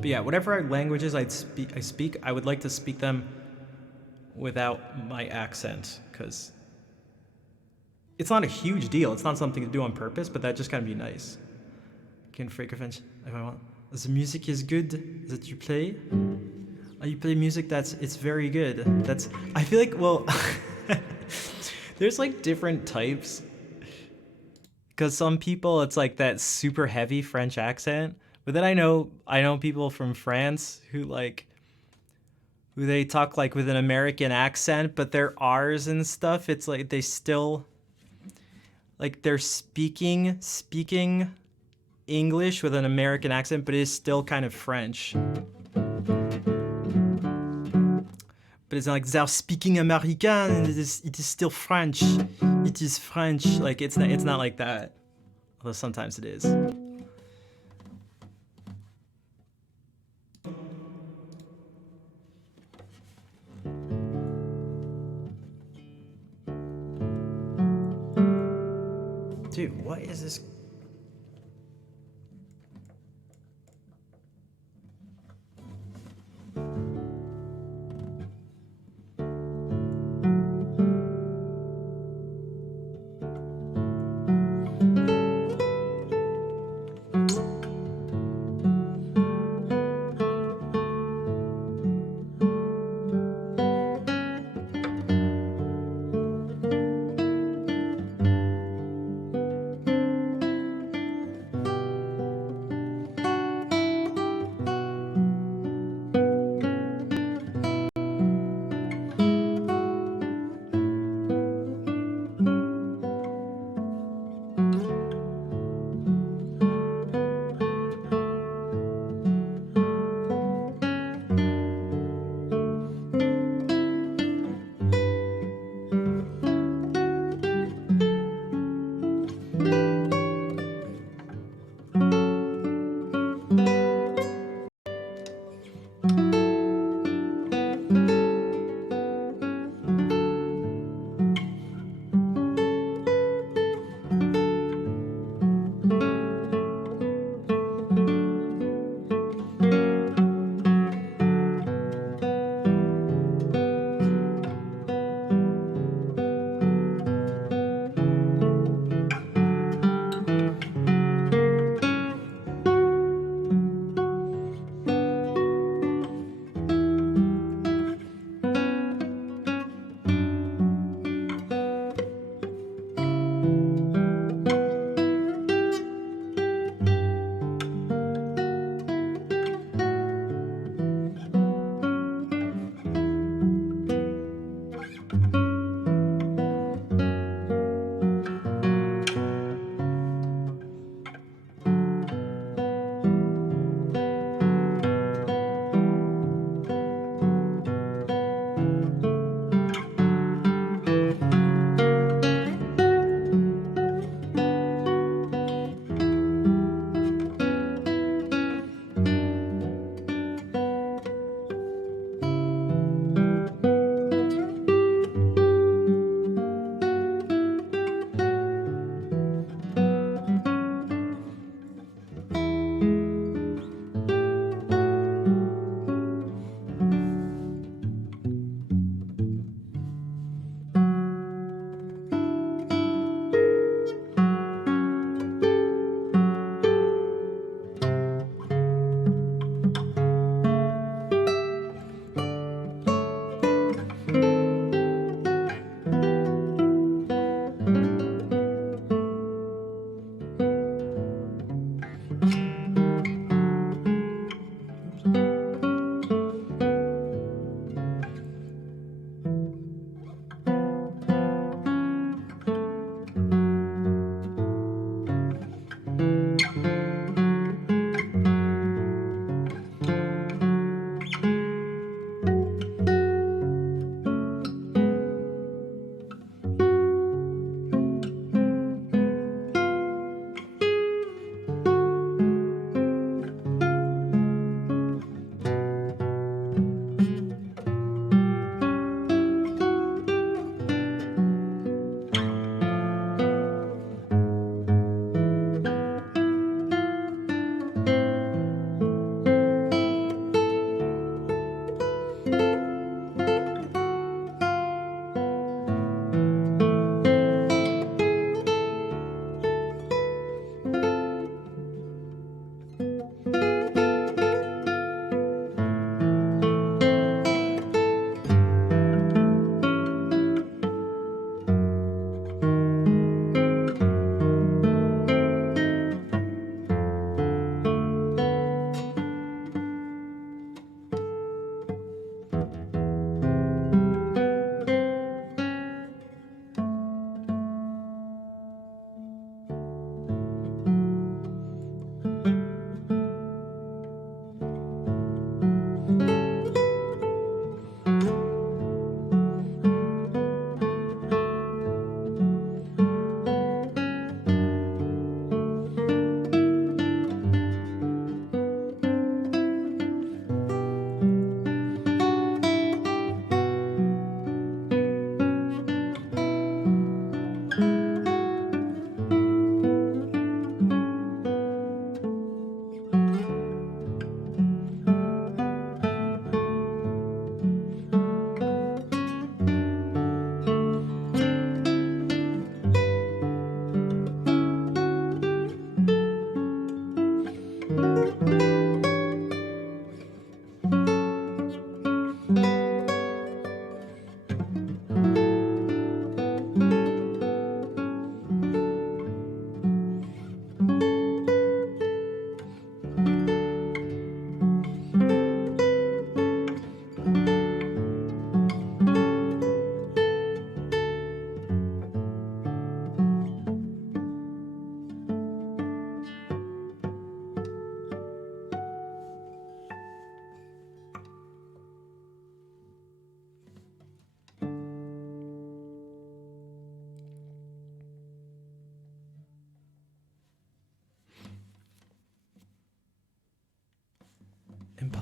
But yeah, whatever languages I speak, I would like to speak them without my accent, because it's not a huge deal. It's not something to do on purpose, but that just kind of be nice. Can freak French if I want. The music is good that you play. You play music it's very good. I feel like, well, there's like different types. Because some people, it's like that super heavy French accent. But then I know people from France who they talk like with an American accent, but their R's and stuff, it's like they still, like they're speaking English with an American accent, but it is still kind of French. But it's not like they're speaking American, it is still French. It is French. Like it's not like that. Although sometimes it is. Dude, what is this?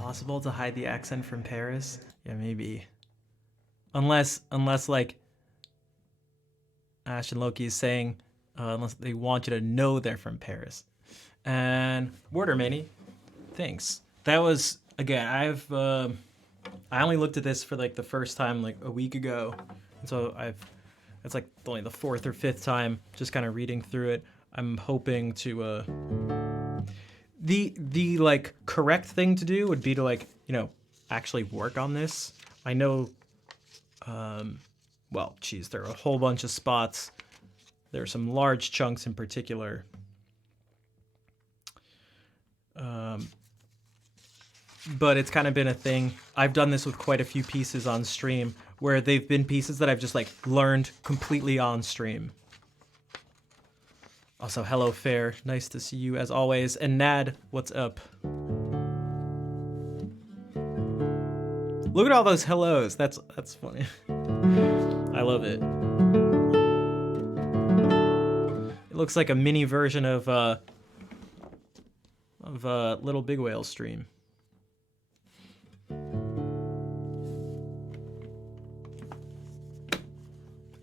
possible to hide the accent from Paris? Yeah, maybe. Unless like Ash and Loki is saying, unless they want you to know they're from Paris. And Watermany, thanks. That was, again, I only looked at this for like the first time like a week ago. And so it's like only the fourth or fifth time just kind of reading through it. I'm hoping to, the like correct thing to do would be to like, actually work on this. I know, well, geez, there are a whole bunch of spots. There are some large chunks in particular. But it's kind of been a thing. I've done this with quite a few pieces on stream where they've been pieces that I've just like learned completely on stream. Also, hello, Fair. Nice to see you as always. And Nad, what's up? Look at all those hellos. That's funny. I love it. It looks like a mini version of Little Big Whale stream.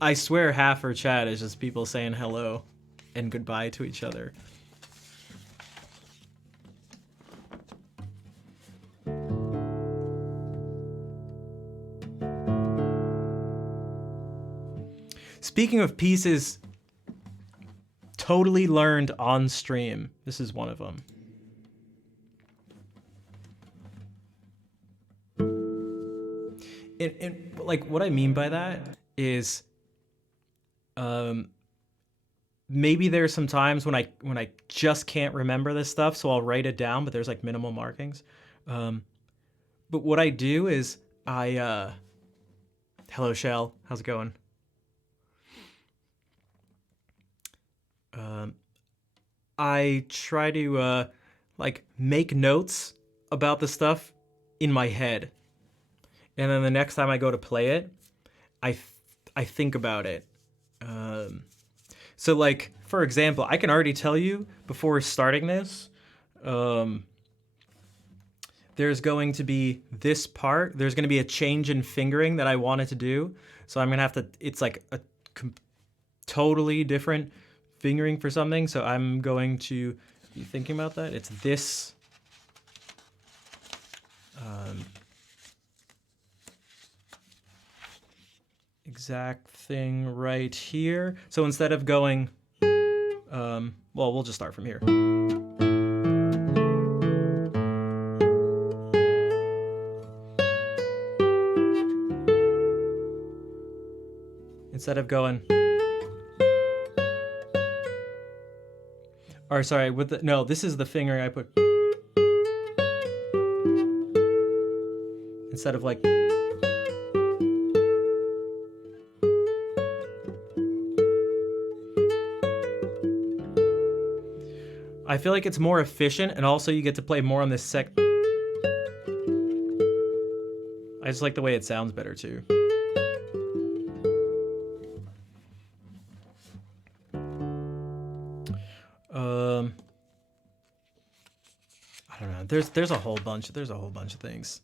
I swear half her chat is just people saying hello and goodbye to each other. Speaking of pieces totally learned on stream, this is one of them. And like what I mean by that is maybe there's some times when I just can't remember this stuff, so I'll write it down, but there's like minimal markings. But what I do is hello Shell, how's it going? I try to like make notes about the stuff in my head, and then the next time I go to play it, I think about it. So like, for example, I can already tell you before starting this, there's going to be this part, there's going to be a change in fingering that I wanted to do. So I'm going to have to, it's like a totally different fingering for something. So I'm going to be thinking about that. It's this, exact thing right here. So instead of going, well, we'll just start from here. Instead of going, or sorry, with the, no, this is the fingering I put. Instead of like, I feel like it's more efficient, and also you get to play more on this I just like the way it sounds better too. I don't know. There's a whole bunch of things.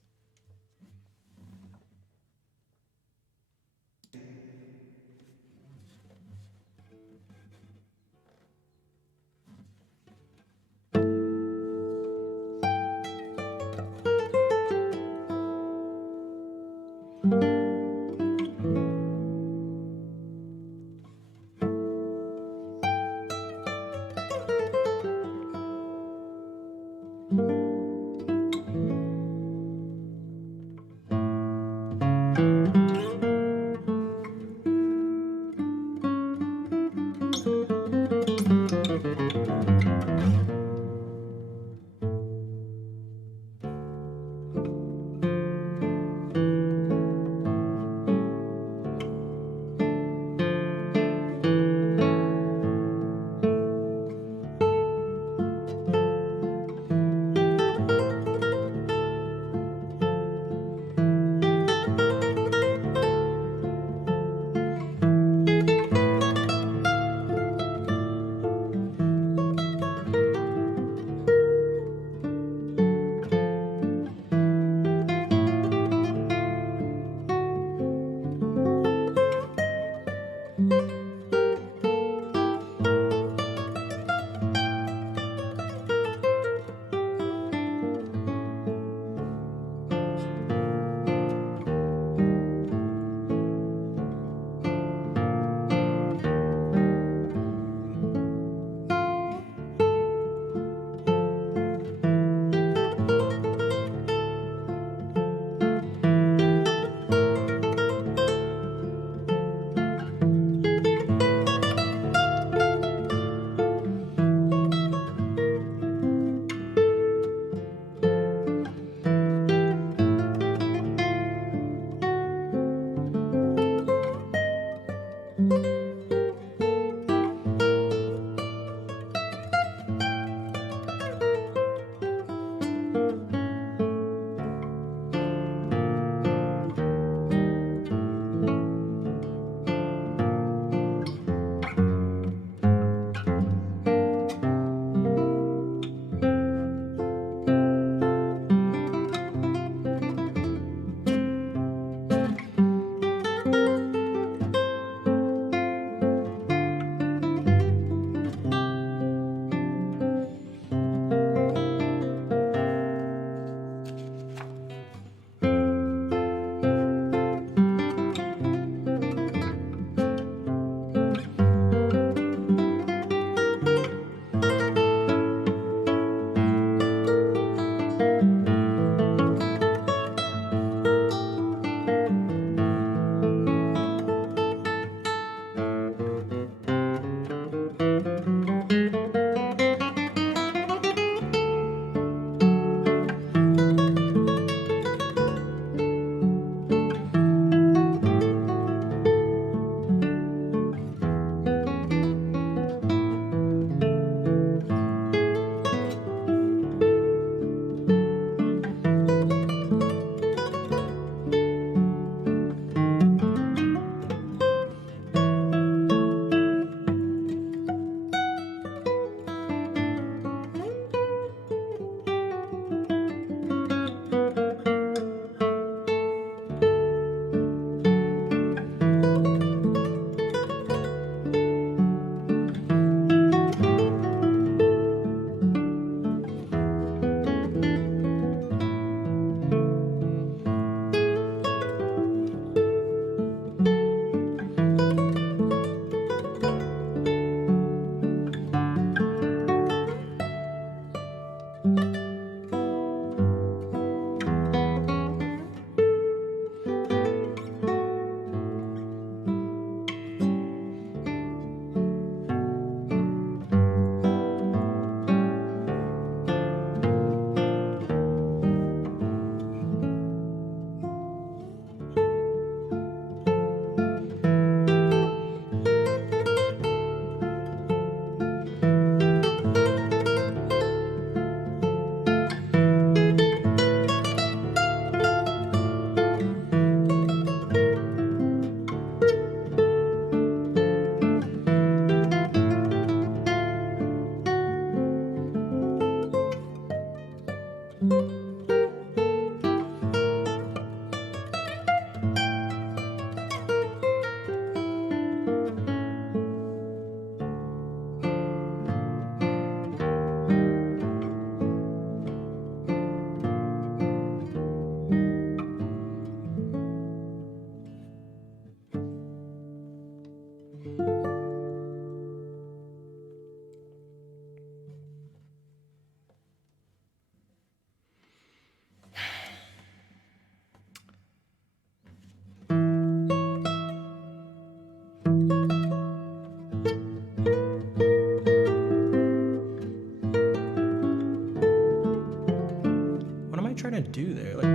do there? Like,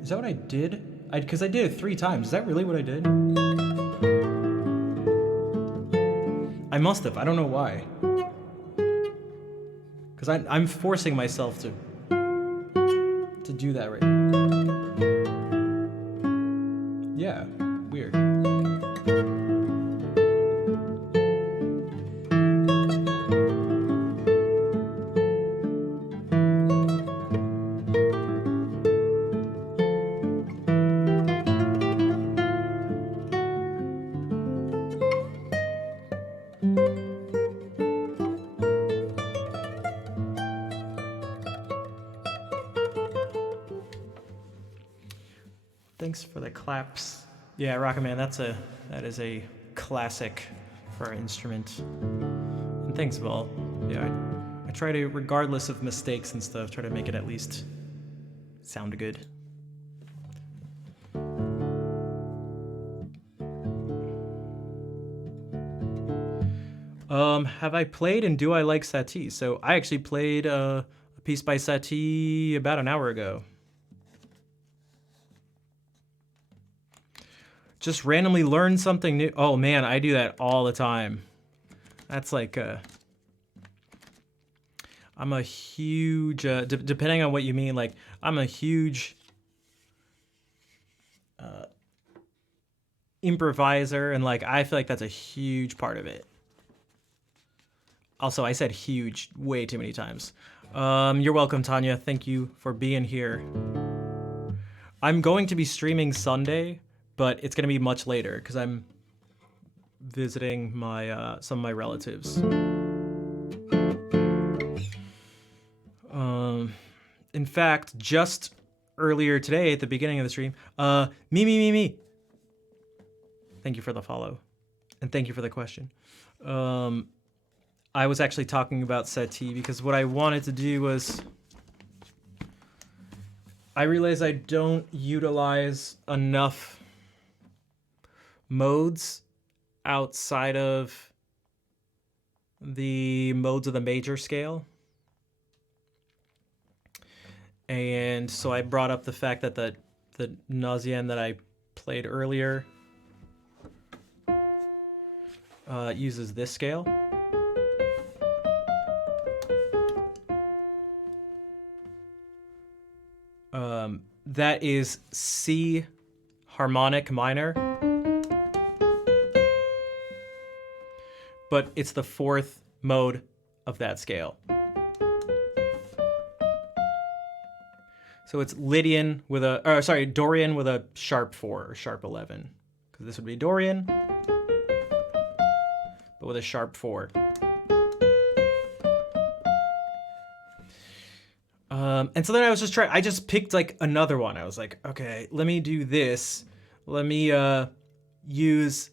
is that what I did? Because I did it 3 times. Is that really what I did? I must have. I don't know why. Because I'm forcing myself to do that right now. Yeah, weird. Thanks for the claps. Yeah, Rocket Man, that is a classic for our instrument. And thanks, Vol. Yeah, I try to, regardless of mistakes and stuff, try to make it at least sound good. Have I played and do I like Satie? So I actually played a piece by Satie about an hour ago. Just randomly learn something new. Oh man, I do that all the time. That's like I'm a huge, depending on what you mean, like I'm a huge improviser, and like I feel like that's a huge part of it. Also, I said huge way too many times. You're welcome, Tanya. Thank you for being here. I'm going to be streaming Sunday, but it's going to be much later because I'm visiting my some of my relatives. In fact, just earlier today at the beginning of the stream, me. Thank you for the follow, and thank you for the question. I was actually talking about Satie because what I wanted to do was, I realize I don't utilize enough modes outside of the modes of the major scale. And so I brought up the fact that the Nausian that I played earlier uses this scale. That is C harmonic minor, but it's the 4th mode of that scale. So it's Lydian with a, Dorian with a sharp 4 or sharp 11, because this would be Dorian, but with a sharp 4. And so then I was I just picked like another one. I was like, okay, let me do this. Let me use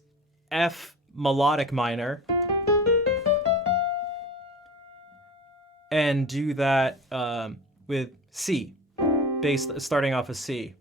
F melodic minor and do that with C, starting off with C.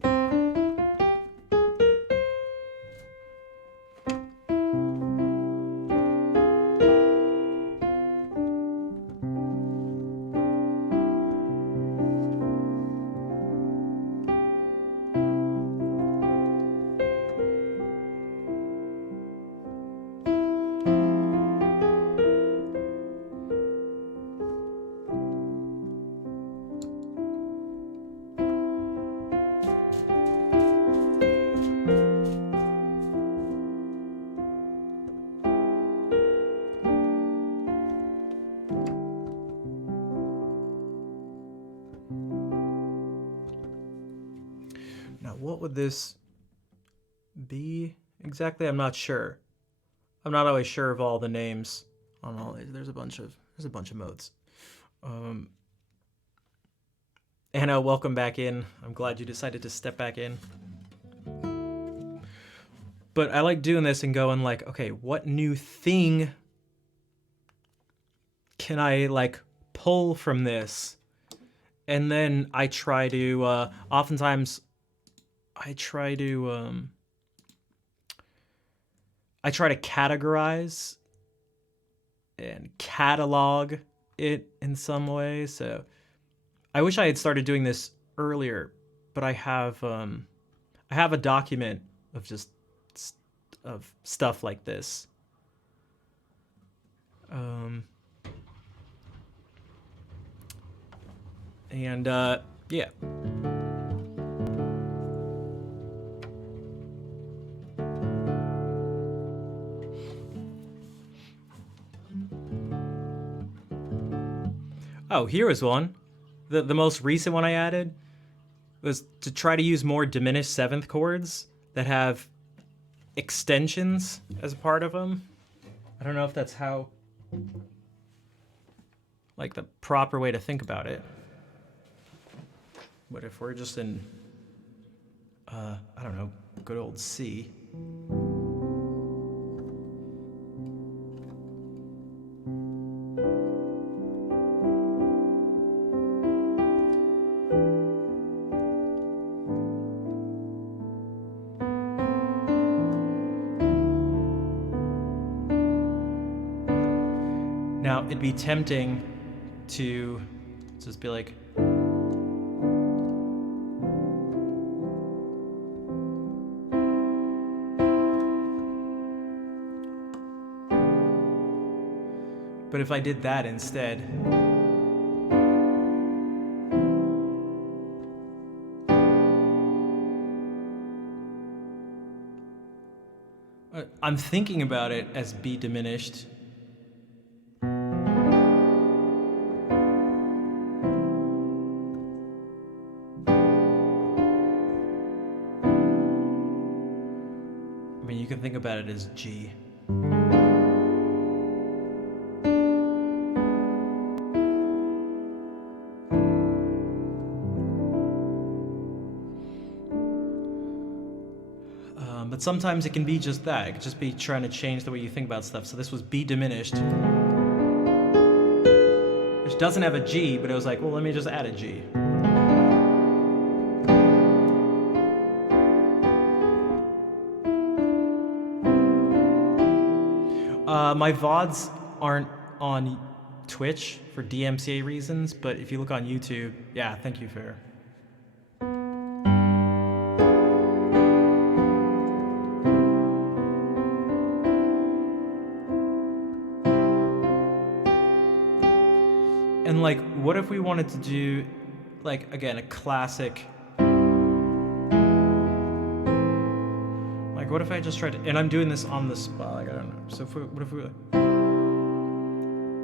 What would this be exactly? I'm not sure. I'm not always sure of all the names on all these. There's a bunch of modes. Anna, welcome back in. I'm glad you decided to step back in. But I like doing this and going like, okay, what new thing can I like pull from this? And then I try to oftentimes I try to categorize and catalog it in some way. So I wish I had started doing this earlier, but I have a document of just of stuff like this. And yeah. Oh, here is one. The most recent one I added was to try to use more diminished seventh chords that have extensions as a part of them. I don't know if that's how, like, the proper way to think about it. But if we're just in, I don't know, good old C. Now, it'd be tempting to just be like, but if I did that instead, I'm thinking about it as B diminished. I mean, you can think about it as G. But sometimes it can be just that. It could just be trying to change the way you think about stuff. So this was B diminished, which doesn't have a G, but it was like, well, let me just add a G. My VODs aren't on Twitch for DMCA reasons, but if you look on YouTube, yeah, thank you, Fair. And like, what if we wanted to do, like, again, a classic, like, what if I just tried to, and I'm doing this on the spot, like, I don't know, so if we, what if we,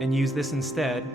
and use this instead.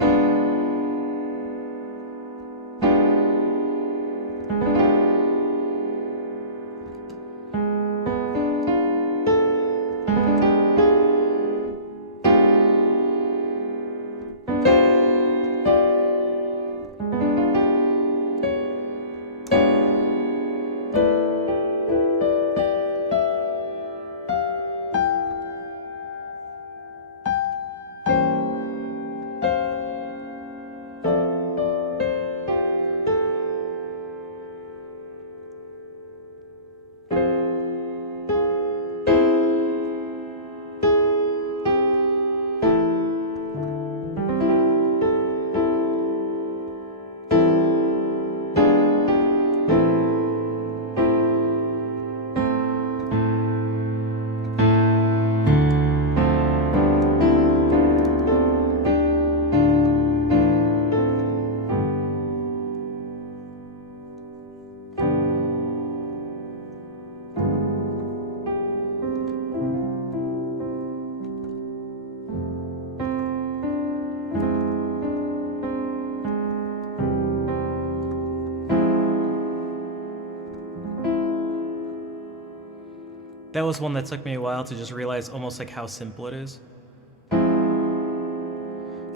That was one that took me a while to just realize almost like how simple it is.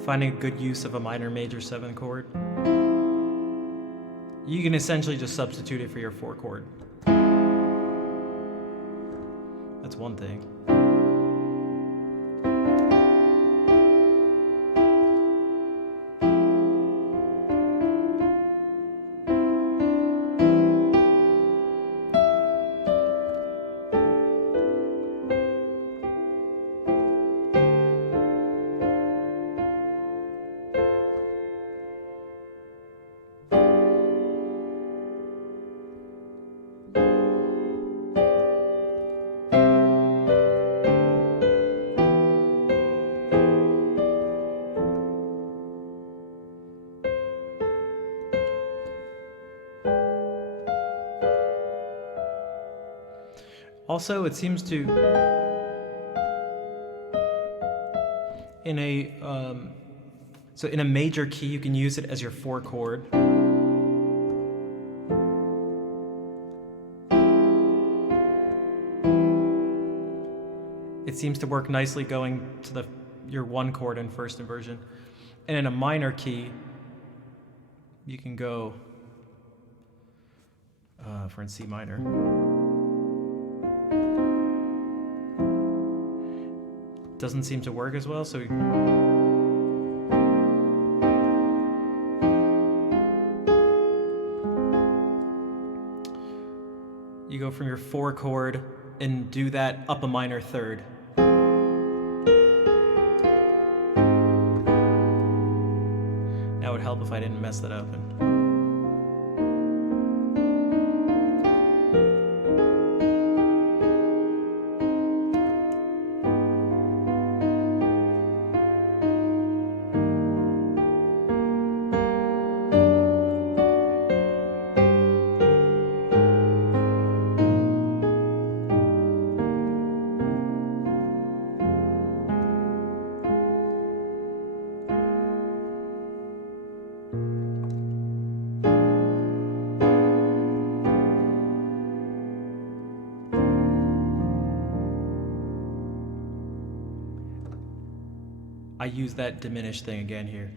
Finding a good use of a minor major 7 chord. You can essentially just substitute it for your 4 chord. That's one thing. Also, it seems to in a so in a major key, you can use it as your 4 chord. It seems to work nicely going to your 1 chord in first inversion. And in a minor key, you can go for in C minor. Doesn't seem to work as well, so you go from your 4 chord and do that up a minor third. That would help if I didn't mess that up. I use that diminished thing again here.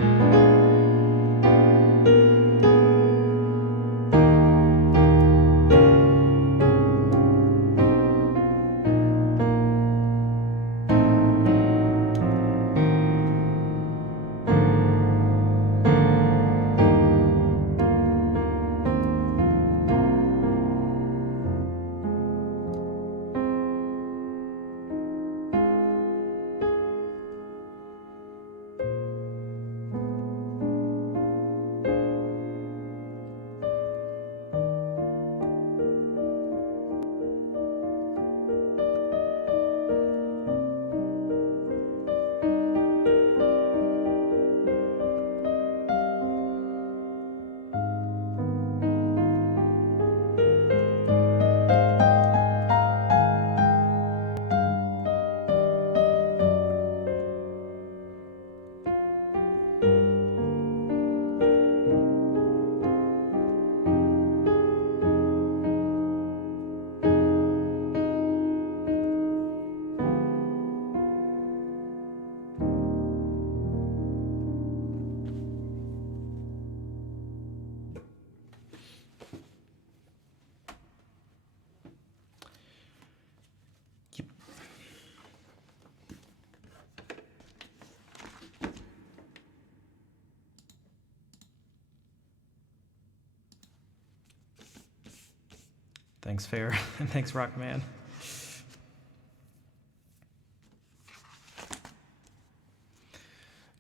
Thanks, Fair, and thanks, Rockman.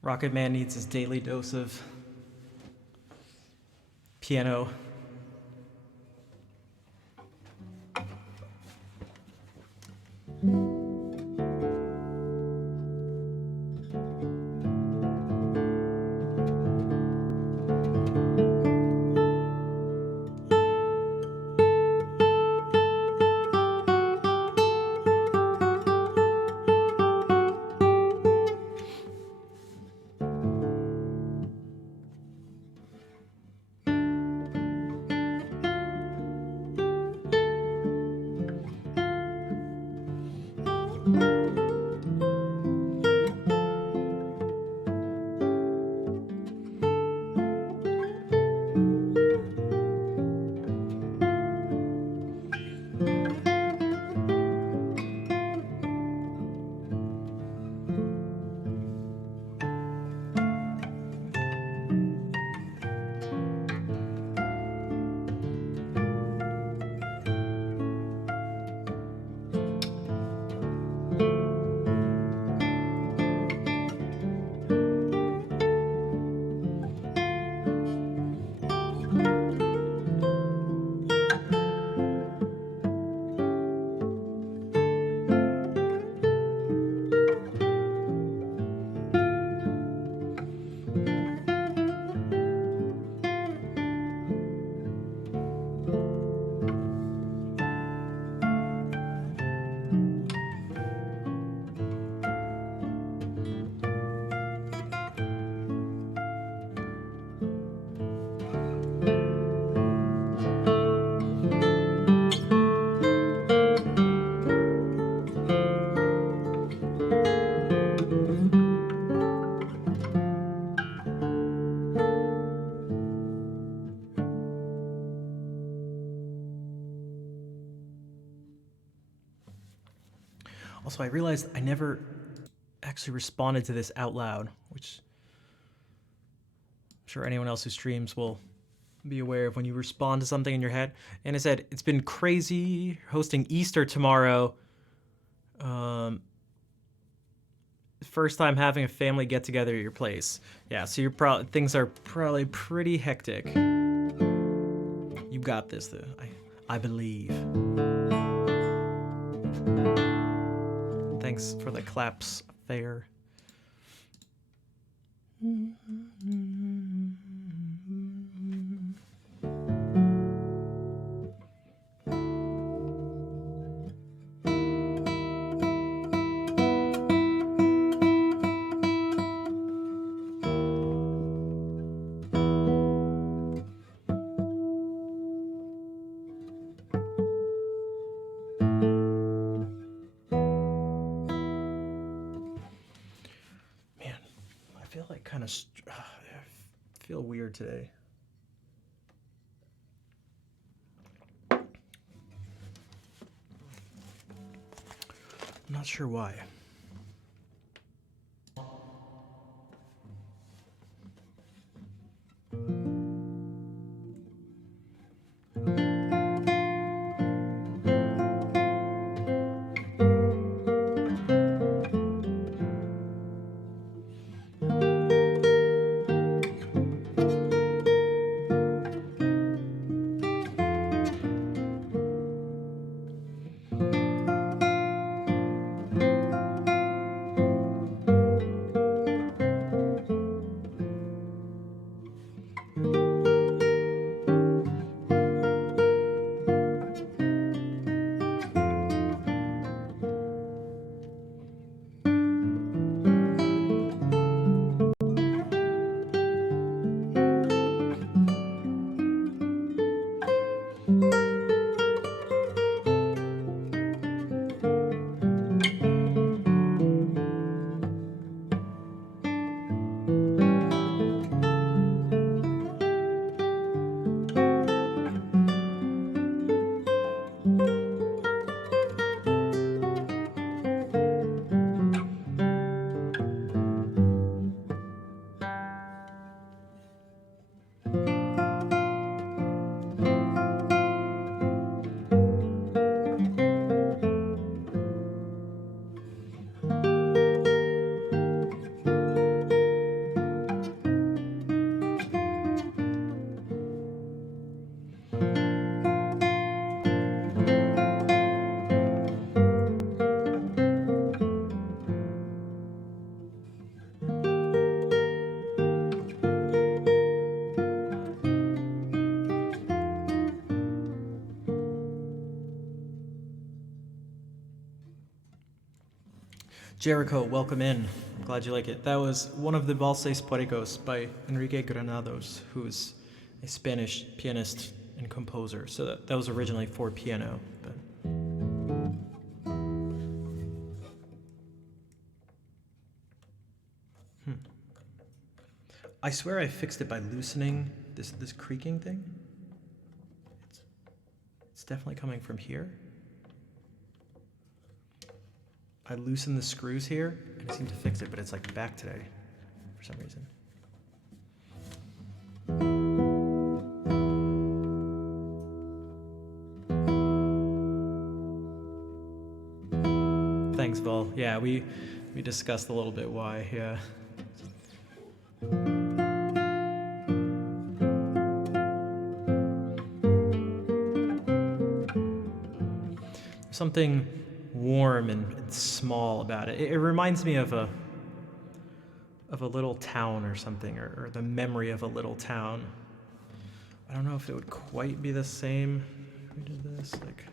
Rocket Man needs his daily dose of piano. Also, I realized I never actually responded to this out loud, which I'm sure anyone else who streams will be aware of when you respond to something in your head. And I said, it's been crazy hosting Easter tomorrow. First time having a family get together at your place. Yeah, so things are probably pretty hectic. You got this, though. I believe. Thanks for the claps, Fair. I feel weird today. I'm not sure why. Jericho, welcome in. I'm glad you like it. That was one of the Valses Puericos by Enrique Granados, who's a Spanish pianist and composer. So that was originally for piano. But I swear I fixed it by loosening this creaking thing. It's definitely coming from here. I loosened the screws here, and I seem to fix it, but it's like back today for some reason. Thanks, Vol. Yeah, we discussed a little bit why, yeah. Something warm and small about it. It reminds me of a little town or something, or the memory of a little town. I don't know if it would quite be the same. We did this, like.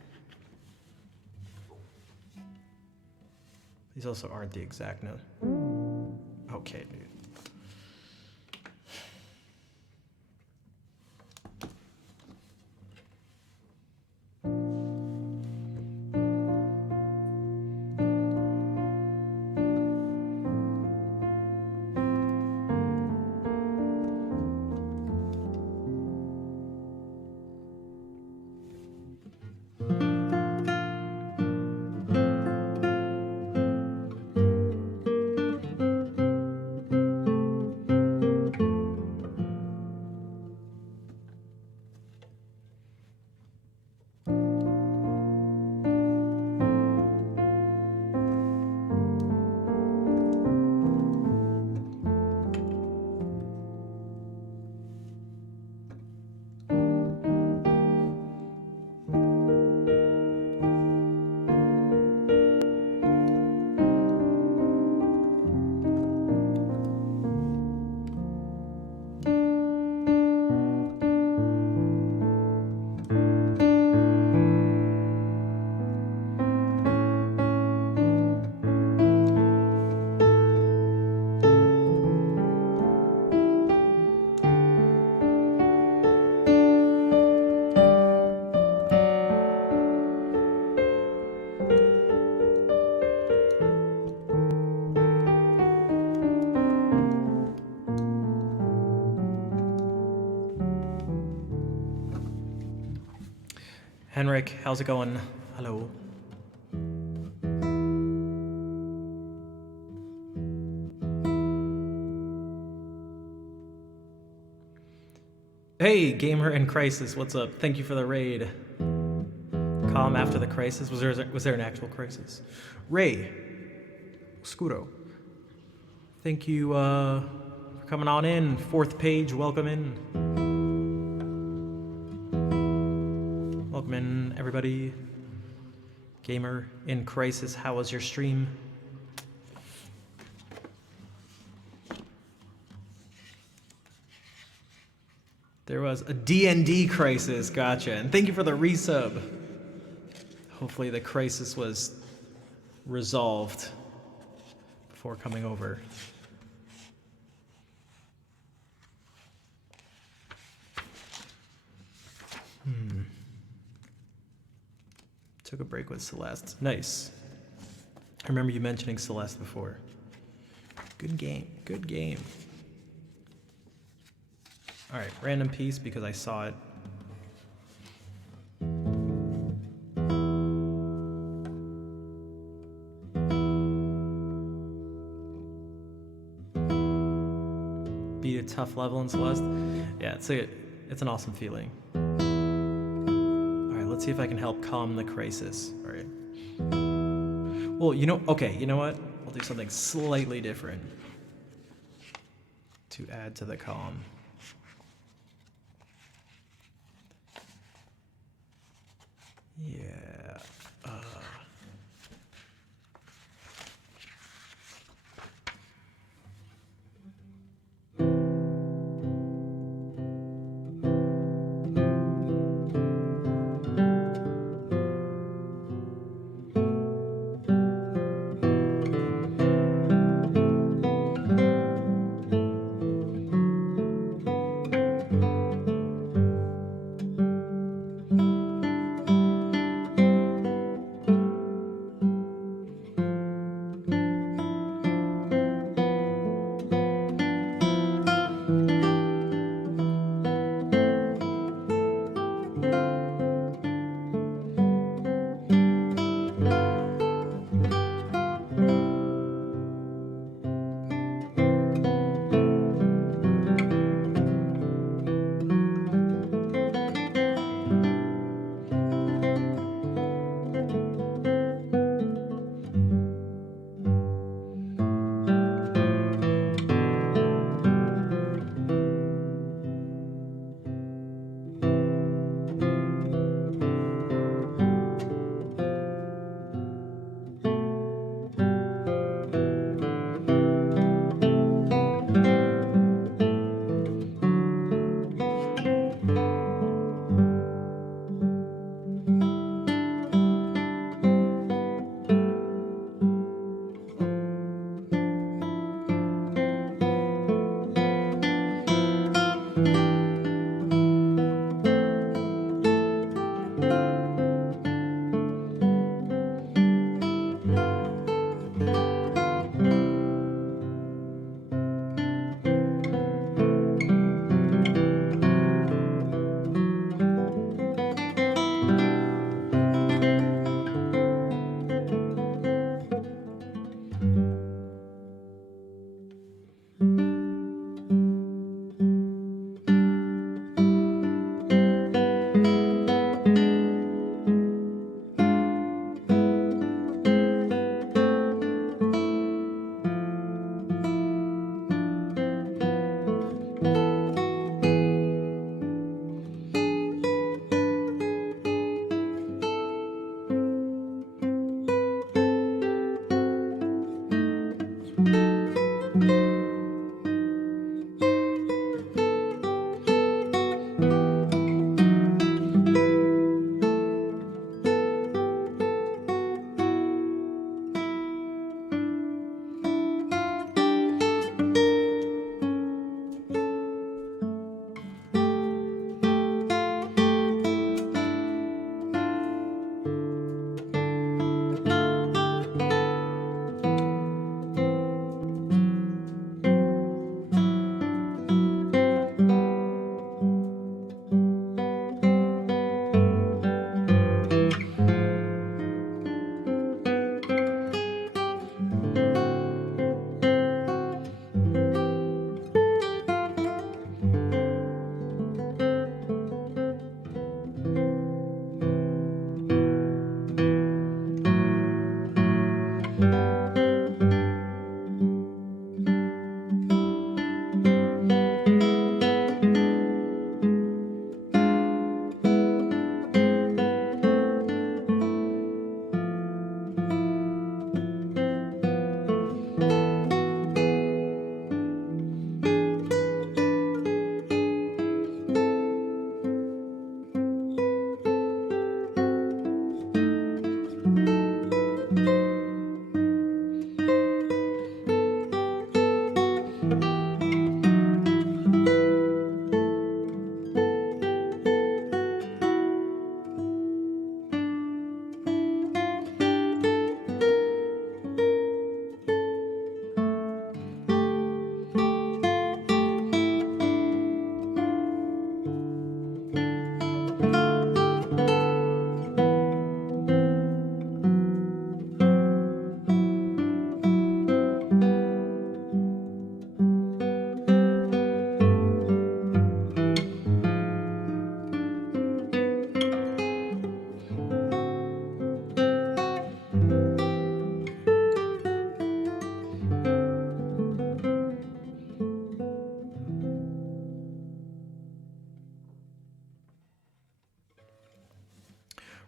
These also aren't the exact note. Okay, dude. Henrik, how's it going? Hello. Hey, Gamer in Crisis, what's up? Thank you for the raid. Calm after the crisis. Was there an actual crisis? Ray, Scuro, thank you for coming on in. Fourth page, welcome in. Welcome in, everybody. Gamer in Crisis, how was your stream? There was a D&D crisis, gotcha. And thank you for the resub. Hopefully the crisis was resolved before coming over. Took a break with Celeste. Nice. I remember you mentioning Celeste before. Good game, good game. All right, random piece because I saw it. Beat a tough level in Celeste. Yeah, it's an awesome feeling. All right, let's see if I can help calm the crisis. All right. Well, you know what? I'll do something slightly different to add to the calm. Yeah.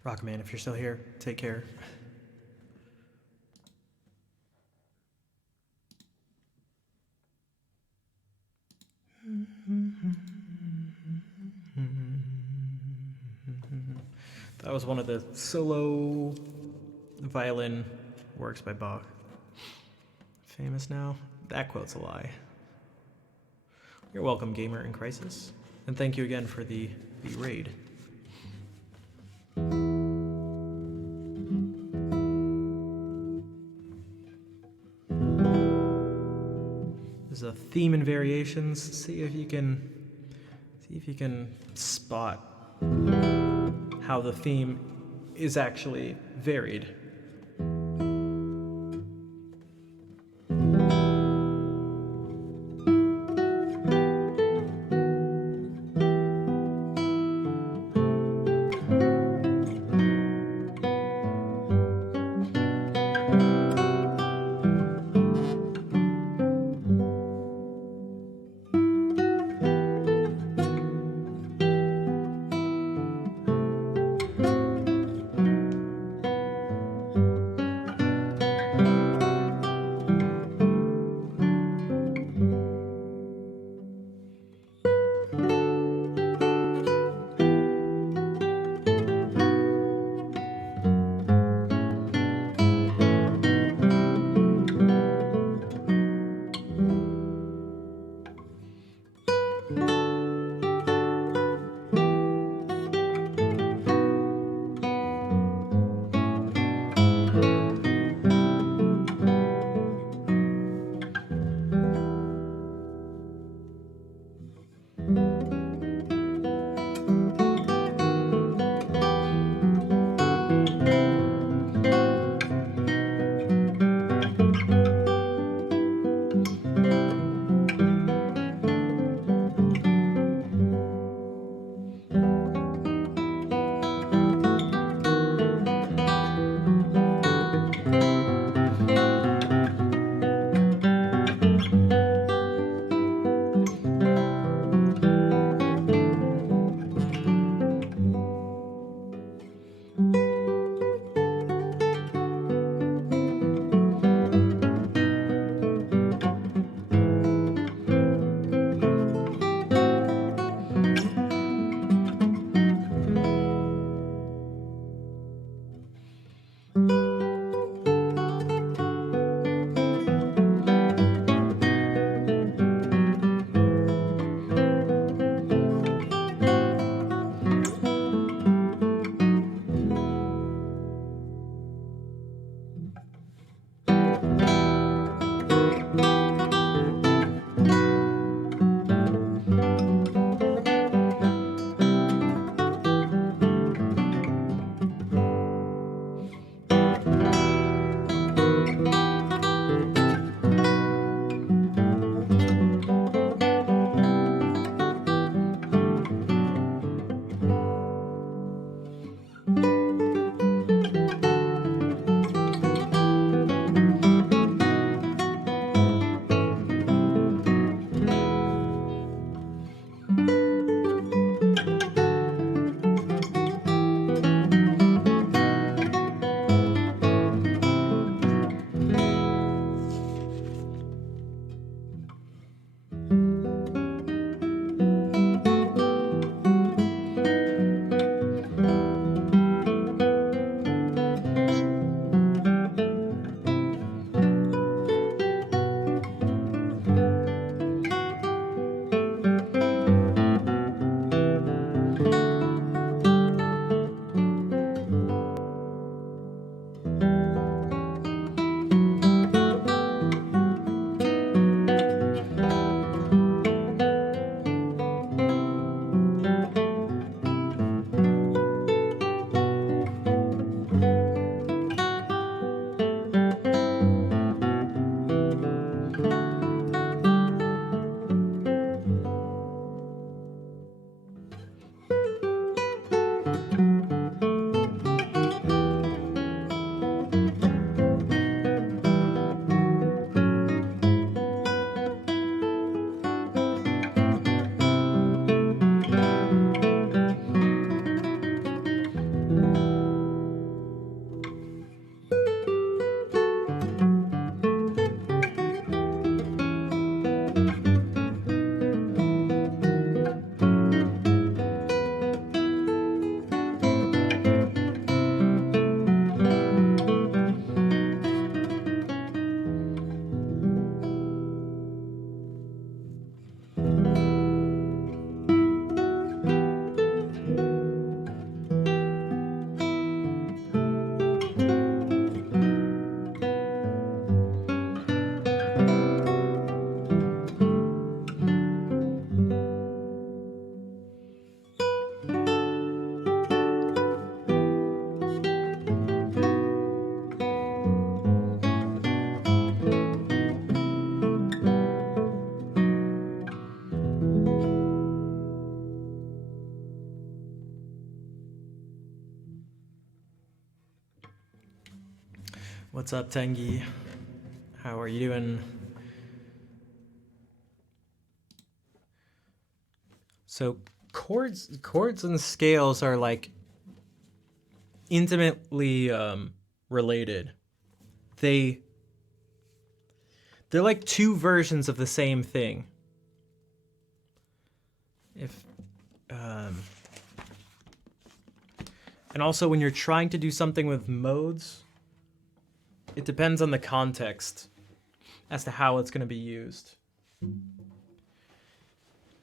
Rockman, if you're still here, take care. That was one of the solo violin works by Bach. Famous now? That quote's a lie. You're welcome, Gamer in Crisis. And thank you again for the raid. There's a theme and variations. See if you can spot how the theme is actually varied. What's up, Tengi? How are you doing? So chords and scales are like intimately related. They're like two versions of the same thing. And also when you're trying to do something with modes, it depends on the context as to how it's going to be used.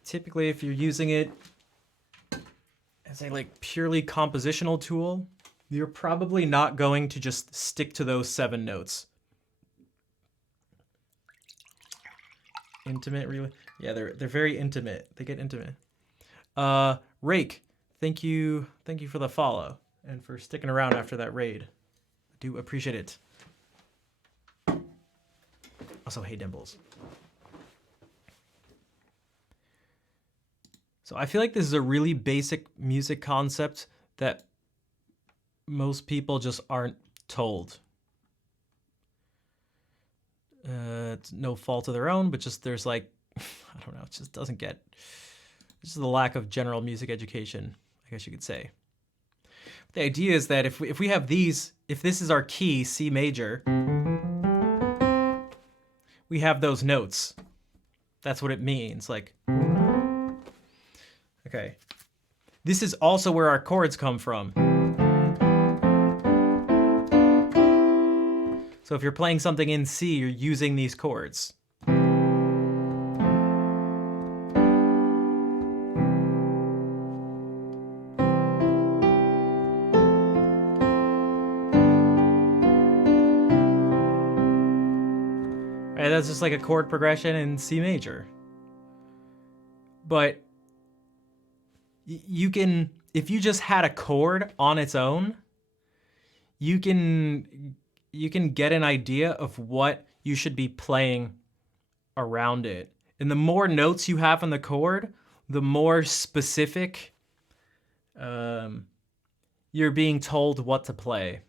Typically, if you're using it as a like purely compositional tool, you're probably not going to just stick to those 7 notes. Intimate, really? Yeah, they're very intimate. They get intimate. Rake, thank you for the follow and for sticking around after that raid. I do appreciate it. Also, hey Dimples. So I feel like this is a really basic music concept that most people just aren't told. It's no fault of their own, but just there's like, I don't know, it just doesn't get, this is the lack of general music education, I guess you could say. The idea is that if we have these, if this is our key, C major, we have those notes. That's what it means, like, okay. This is also where our chords come from. So if you're playing something in C, you're using these chords. Right, that's just like a chord progression in C major. But you can, if you just had a chord on its own, you can get an idea of what you should be playing around it. And the more notes you have on the chord, the more specific you're being told what to play.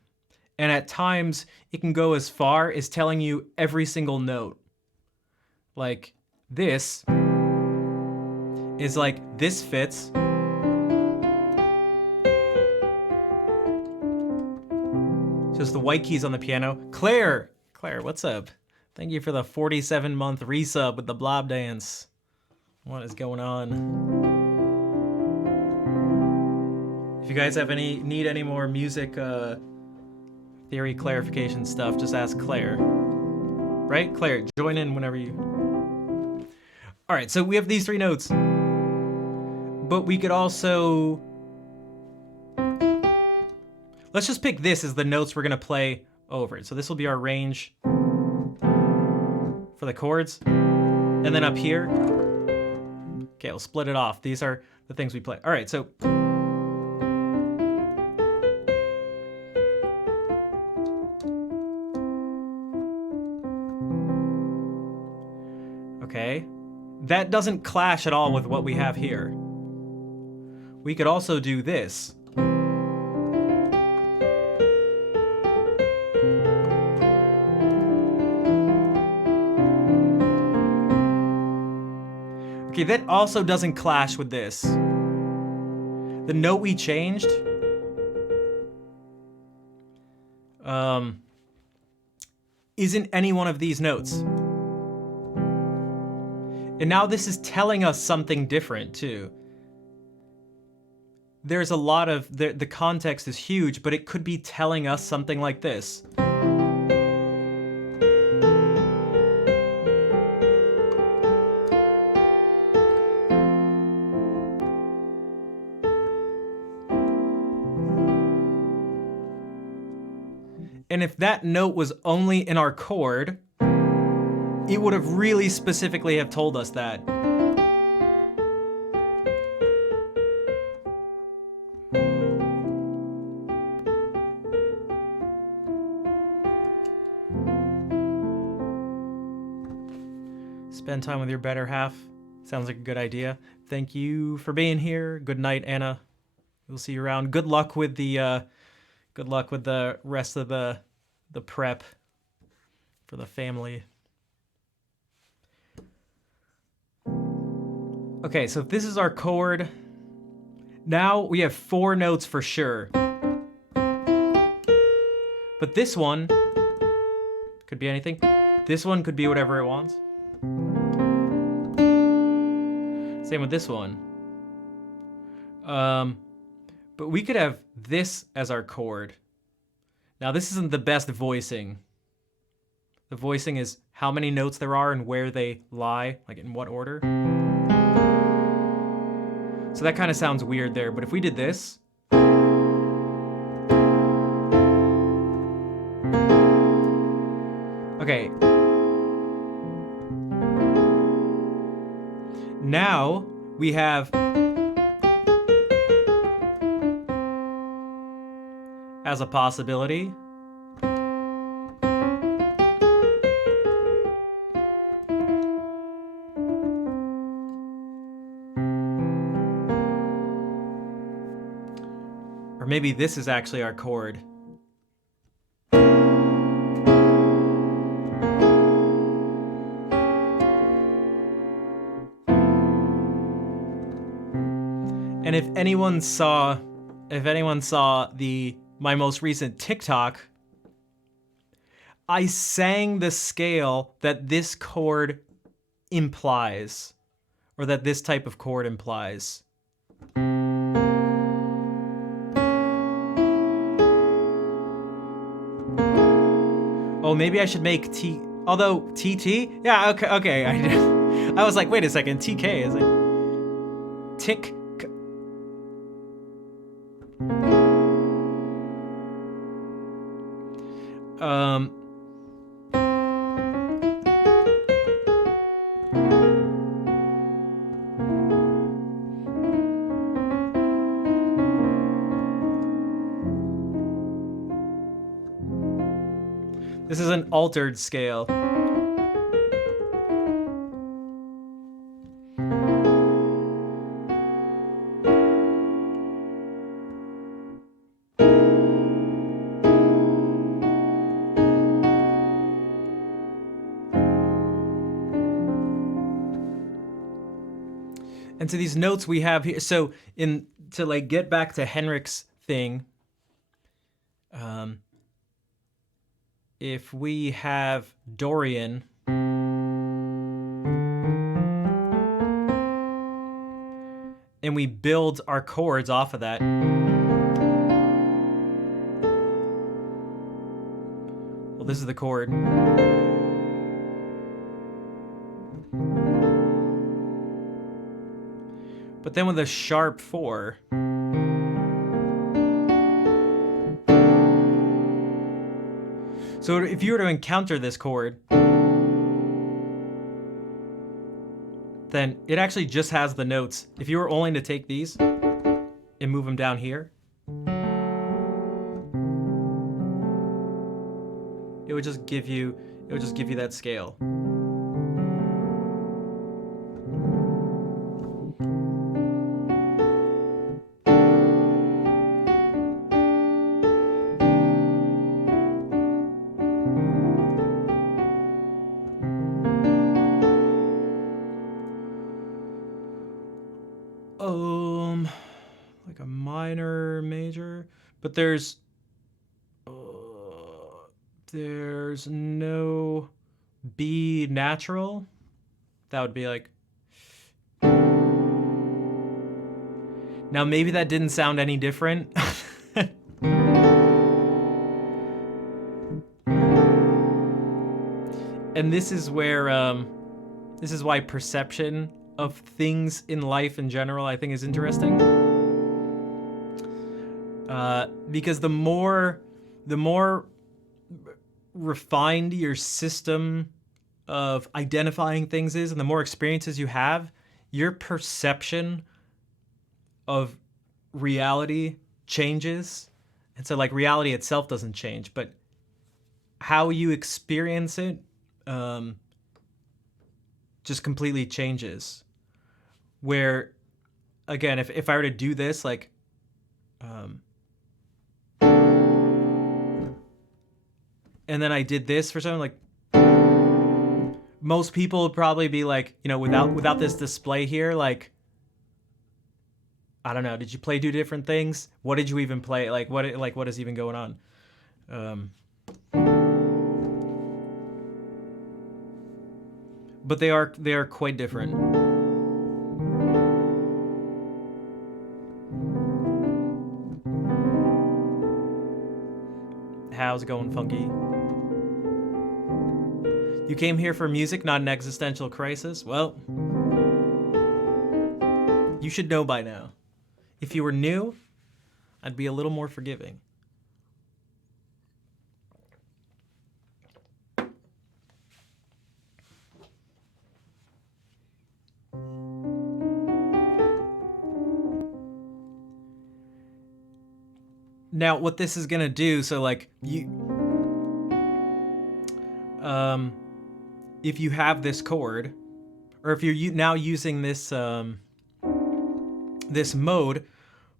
And at times, it can go as far as telling you every single note. Like, this is like, this fits. Just the white keys on the piano. Claire, what's up? Thank you for the 47-month resub with the blob dance. What is going on? If you guys have need any more music theory clarification stuff, just ask Claire. Right? Claire, join in whenever you... All right, so we have these 3 notes. But we could also... Let's just pick this as the notes we're gonna play over it. So this will be our range for the chords. And then up here, okay, we'll split it off. These are the things we play. All right, so. Okay, that doesn't clash at all with what we have here. We could also do this. Okay, that also doesn't clash with this. The note we changed isn't any one of these notes. And now this is telling us something different too. There's a lot of, the context is huge, but it could be telling us something like this. And if that note was only in our chord, it would have really specifically have told us that. Spend time with your better half. Sounds like a good idea. Thank you for being here. Good night, Anna. We'll see you around. Good luck with the rest of the prep for the family. Okay, so if this is our chord, now we have 4 notes for sure. But this one could be anything. This one could be whatever it wants. Same with this one. But we could have this as our chord. Now this isn't the best voicing. The voicing is how many notes there are and where they lie, like in what order. So that kind of sounds weird there, but if we did this. Okay. Now we have as a possibility. Or maybe this is actually our chord. And if anyone saw my most recent TikTok, I sang the scale that this chord implies, or that this type of chord implies. Oh, maybe I should make T. Although TT, yeah, okay. I was like, wait a second, TK is like tick. This is an altered scale. And to these notes we have here, so to like get back to Henrik's thing, if we have Dorian, and we build our chords off of that. Well, this is the chord. But then with a sharp 4, so if you were to encounter this chord, then it actually just has the notes. If you were only to take these and move them down here, it would just give you that scale. Like a minor, major, but there's no B natural. That would be like. Now maybe that didn't sound any different. And this is where this is why perception of things in life in general I think is interesting. Because the more refined your system of identifying things is, and the more experiences you have, your perception of reality changes. And so like reality itself doesn't change, but how you experience it just completely changes. Where, again, if I were to do this, like, and then I did this for something like, most people would probably be like, without this display here, like, I don't know, did you play two different things? What did you even play? What is even going on? But they are quite different. How's it going, Funky? You came here for music, not an existential crisis? Well, you should know by now. If you were new, I'd be a little more forgiving. Now, what this is gonna do, so like if you have this chord, or if you're now using this this mode,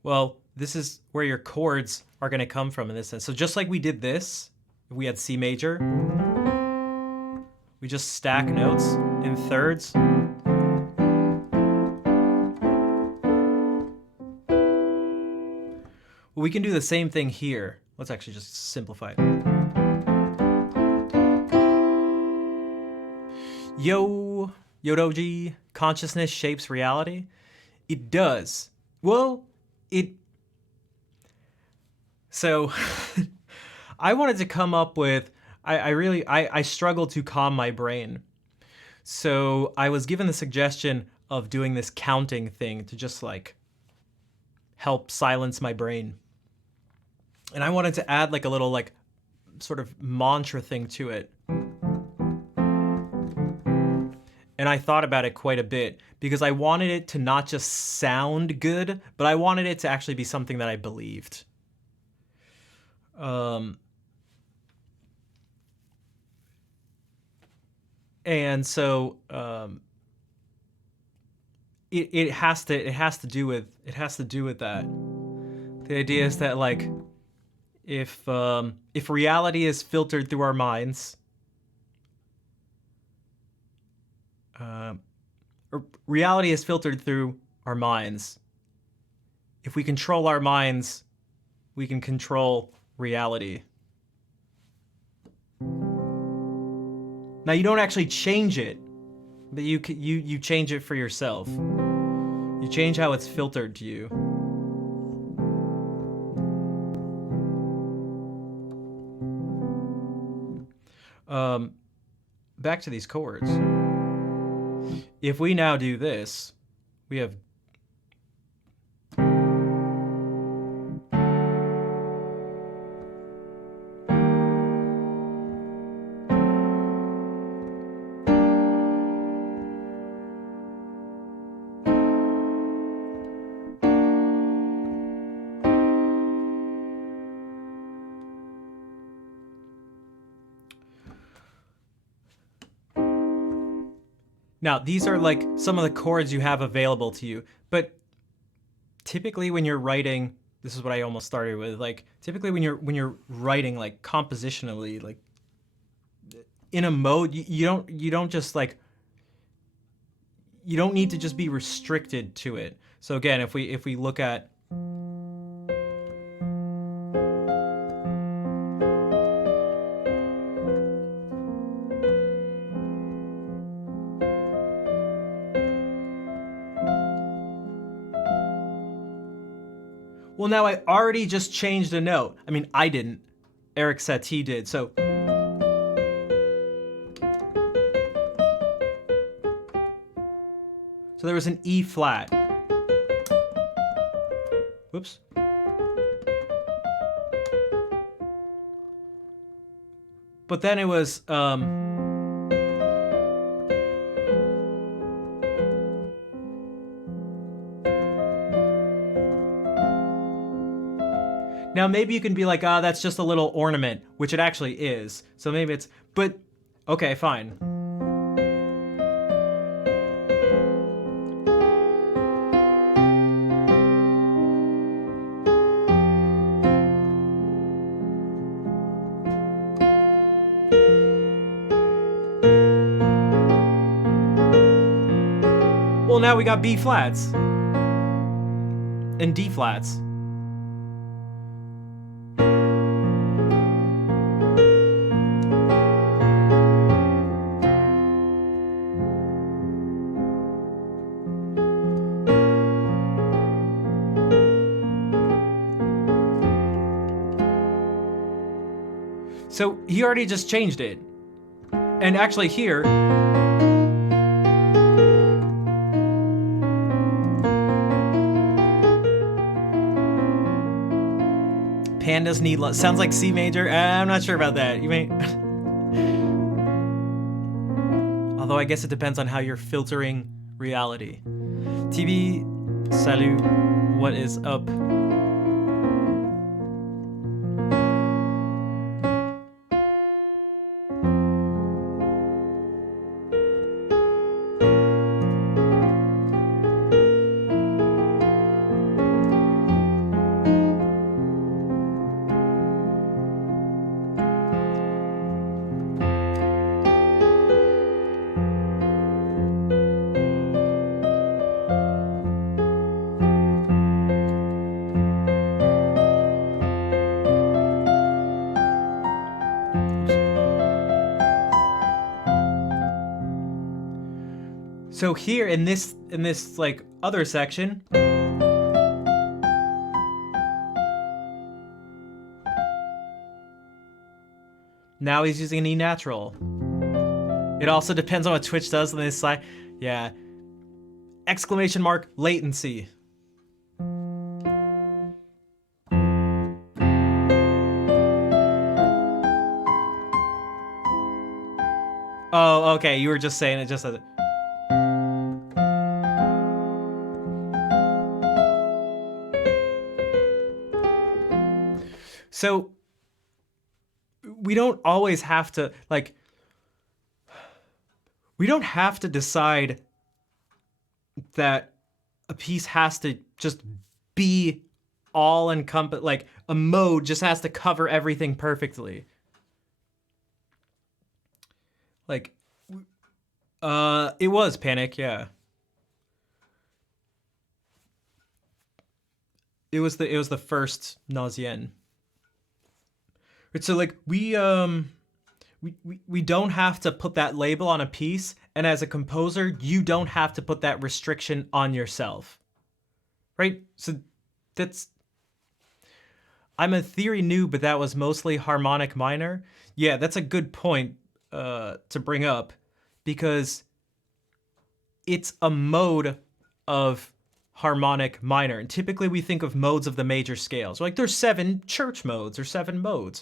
well, this is where your chords are gonna come from in this sense. So just like we did this, if we had C major, we just stack notes in thirds. Well, we can do the same thing here. Let's actually just simplify it. Yodoji, consciousness shapes reality. It does. Well, so I wanted to come up with, I struggled to calm my brain. So I was given the suggestion of doing this counting thing to just like help silence my brain. And I wanted to add like a little like sort of mantra thing to it. And I thought about it quite a bit because I wanted it to not just sound good, but I wanted it to actually be something that I believed. And so it has to do with that. The idea is that like if reality is filtered through our minds, or reality is filtered through our minds. If we control our minds, we can control reality. Now you don't actually change it, but you change it for yourself. You change how it's filtered to you. Back to these chords. If we now do this, we have now, these are like some of the chords you have available to you, but typically when you're writing, this is what I almost started with, like typically when you're writing like compositionally, like in a mode, you don't just like, you don't need to just be restricted to it. So again, if we look at well, now I already just changed a note. I mean, I didn't. Eric Satie did. So there was an E flat. Whoops. But then it was now maybe you can be like, that's just a little ornament, which it actually is. So maybe it's, but okay, fine. Well, now we got B flats and D flats. So he already just changed it. And actually here, pandas need love. Sounds like C major. I'm not sure about that. You may. Although I guess it depends on how you're filtering reality. TV, salut, what is up? So here in this like other section, now he's using an E natural. It also depends on what Twitch does on this side. Yeah. Exclamation mark latency. Oh, okay. You were just saying it just as it. So we don't always have to, like, we don't have to decide that a piece has to just be all encompass, like a mode just has to cover everything perfectly. Like, it was Panic, yeah. It was the first Nausien. So like we don't have to put that label on a piece, and as a composer, you don't have to put that restriction on yourself. Right? So that's, I'm a theory noob, but that was mostly harmonic minor. Yeah, that's a good point to bring up, because it's a mode of harmonic minor. And typically we think of modes of the major scales. Like there's 7 church modes or 7 modes.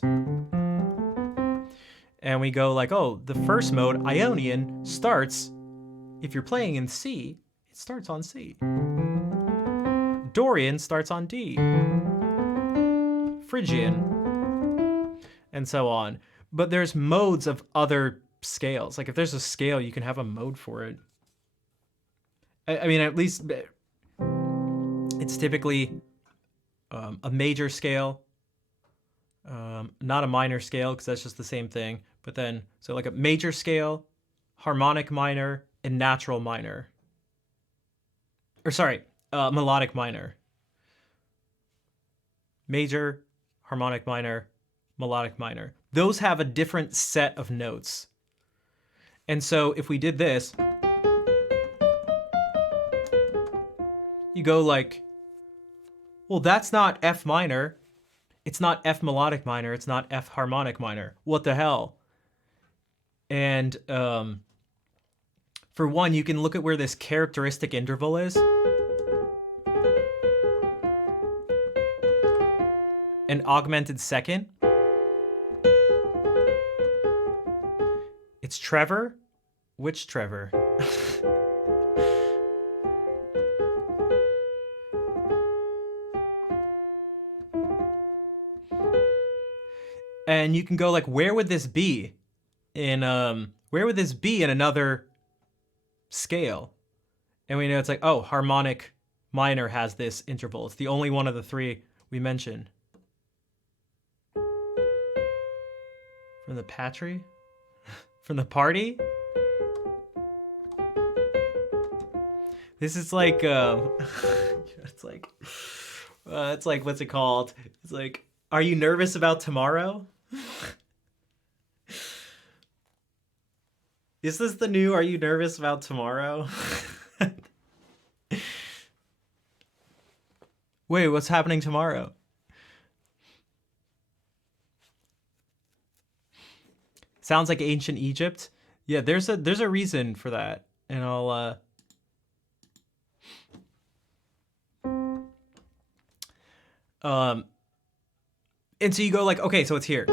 And we go like, oh, the first mode, Ionian, starts, if you're playing in C, it starts on C. Dorian starts on D. Phrygian, and so on. But there's modes of other scales. Like if there's a scale, you can have a mode for it. I mean, at least it's typically a major scale, not a minor scale, because that's just the same thing. But then, so like a major scale, harmonic minor, and natural minor. Or sorry, melodic minor. Major, harmonic minor, melodic minor. Those have a different set of notes. And so if we did this, you go like, well, that's not F minor. It's not F melodic minor. It's not F harmonic minor. What the hell? And for one, you can look at where this characteristic interval is. An augmented second. It's Trevor. Which Trevor? And you can go like, where would this be in another scale? And we know it's like, oh, harmonic minor has this interval. It's the only one of the 3 we mentioned. From the Patry? From the party? This is like it's like what's it called? It's like, are you nervous about tomorrow? Is this the new Are You Nervous About Tomorrow? Wait, what's happening tomorrow? Sounds like ancient Egypt. Yeah, there's a reason for that. And I'll and so you go like, okay, so it's here.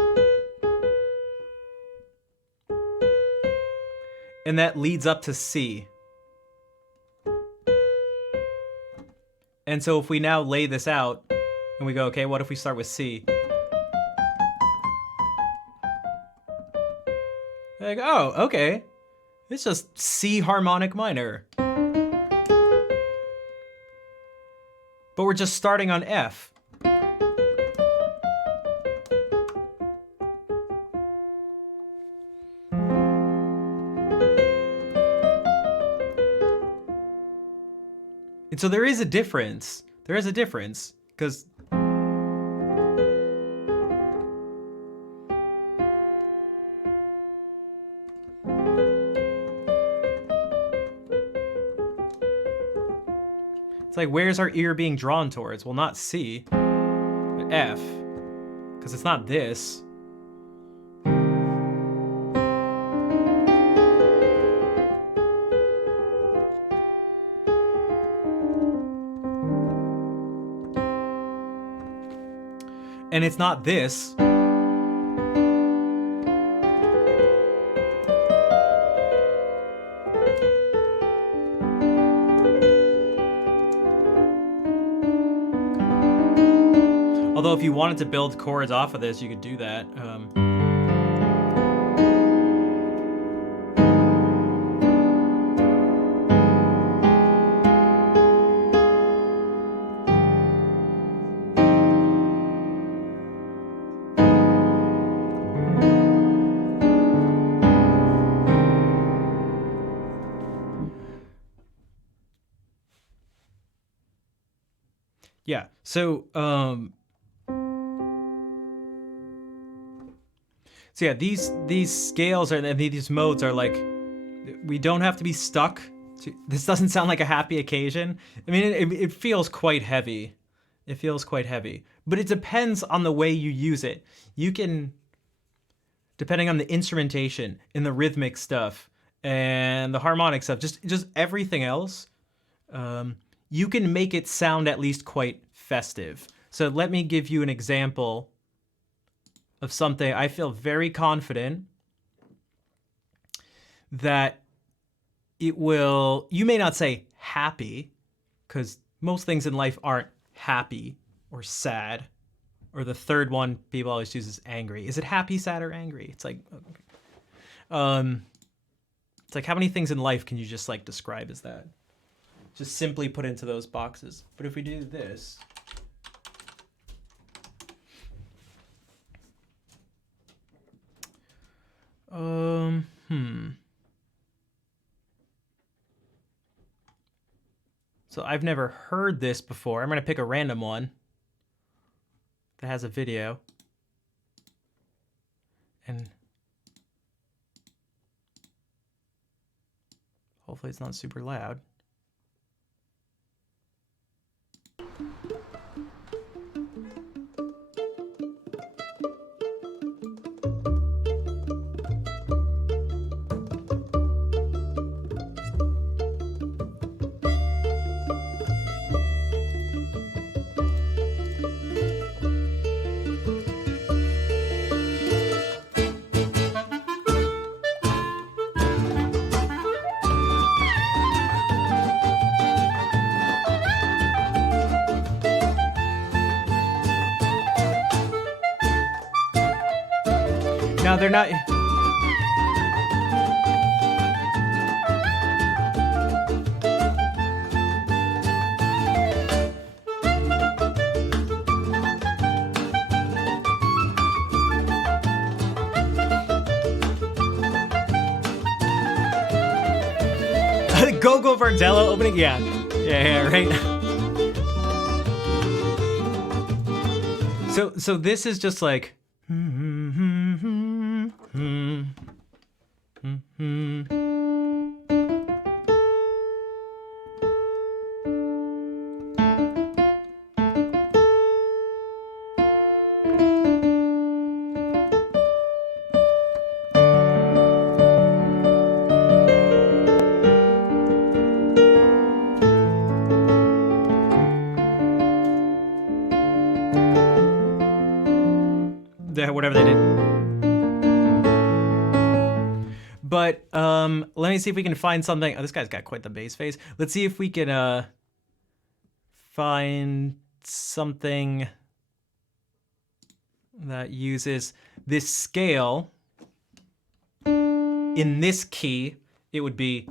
And that leads up to C. And so if we now lay this out and we go, okay, what if we start with C? Like, oh, okay. It's just C harmonic minor. But we're just starting on F. And so there is a difference. There is a difference, because it's like, where's our ear being drawn towards? Well, not C, but F, because it's not this. And it's not this. Although if you wanted to build chords off of this, you could do that. Yeah, so yeah, these scales and these modes are like, we don't have to be stuck to, this doesn't sound like a happy occasion. I mean, it feels quite heavy. It feels quite heavy, but it depends on the way you use it. You can, depending on the instrumentation and the rhythmic stuff and the harmonic stuff, just everything else, you can make it sound at least quite festive. So let me give you an example of something I feel very confident that it will, you may not say happy, because most things in life aren't happy or sad, or the third one people always choose is angry. Is it happy, sad, or angry? It's like, it's like, how many things in life can you just like describe as that? Just simply put into those boxes. But if we do this, So I've never heard this before. I'm gonna pick a random one that has a video. And hopefully it's not super loud. Now they're not. Go Vardello opening, yeah. Yeah, right. So this is just like. Whatever they did. But let me see if we can find something. Oh, this guy's got quite the bass face. Let's see if we can find something that uses this scale. In this key, it would be.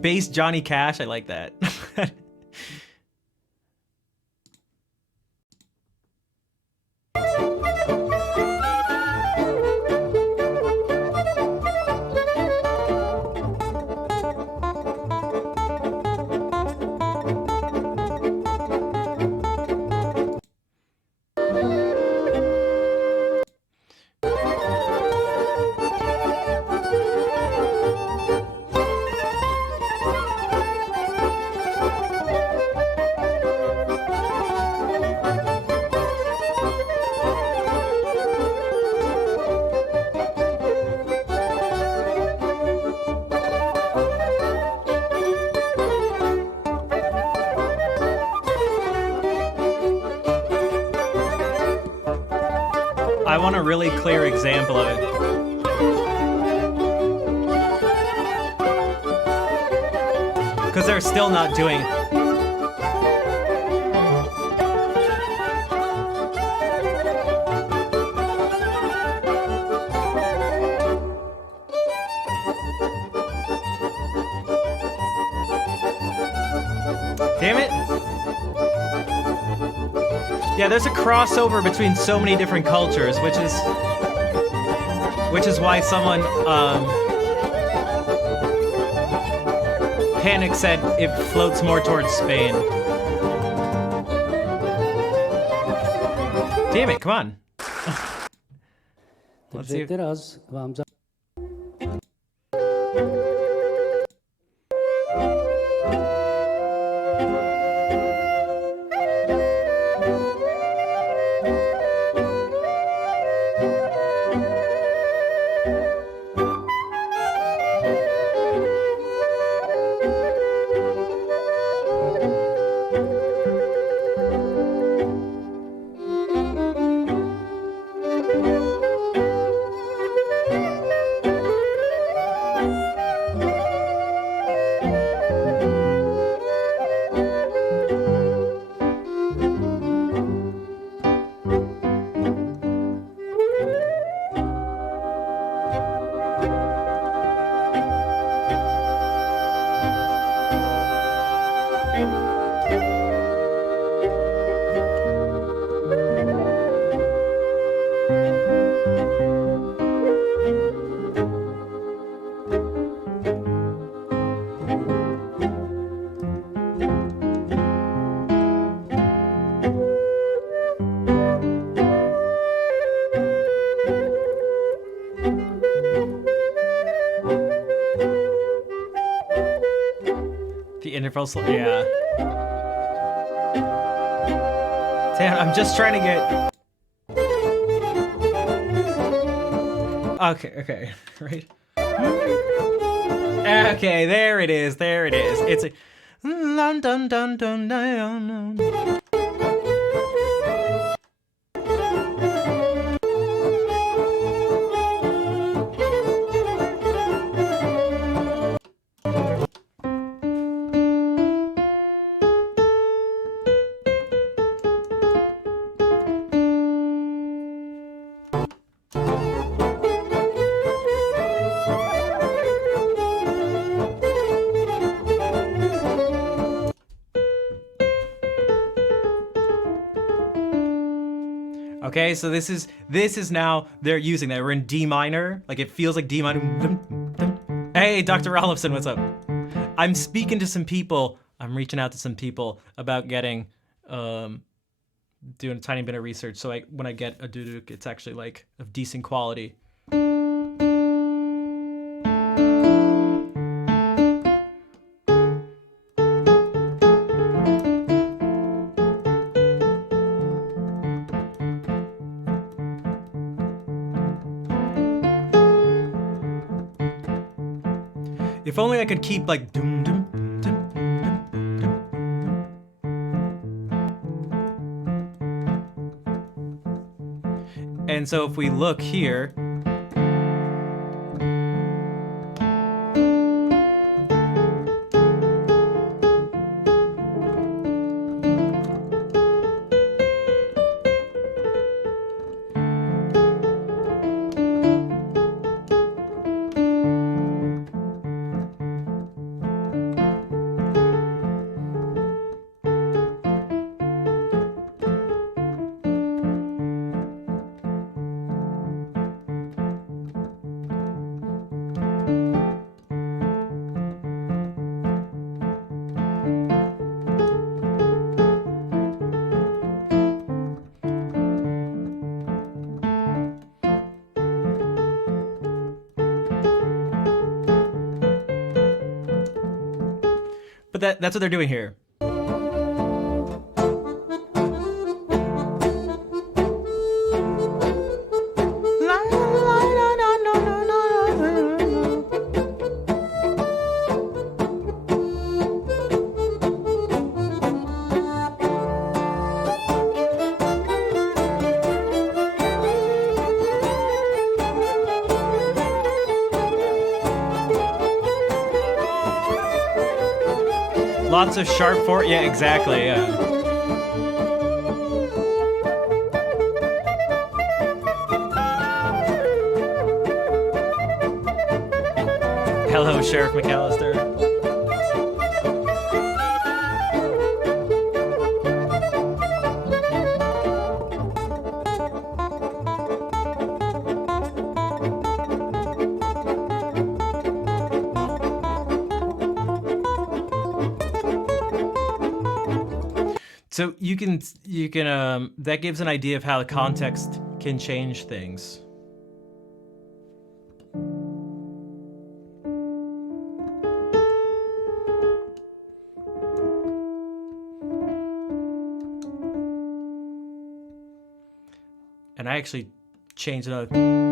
Bass Johnny Cash, I like that. I want a really clear example of it. Because they're still not doing it. Damn it. Yeah, there's a crossover between so many different cultures, which is why someone Panic said it floats more towards Spain. Damn it, come on. Let's see. Teraz wam intervals, yeah. Damn, I'm just trying to get. Okay, right. Okay, there it is. It's a. Dun dun dun dun dun. Okay, so this is now they're using that. We're in D minor, like it feels like D minor. Hey, Dr. Rolfson, what's up? I'm speaking to some people. I'm reaching out to some people about getting, doing a tiny bit of research. So when I get a duduk, it's actually like of decent quality. If only I could keep like doom doom doom doom doom doom. And so if we look here, but that's what they're doing here. Lots of sharp four. Yeah, exactly. Yeah. Hello, Sheriff McAllister. So you can that gives an idea of how the context can change things. And I actually changed another.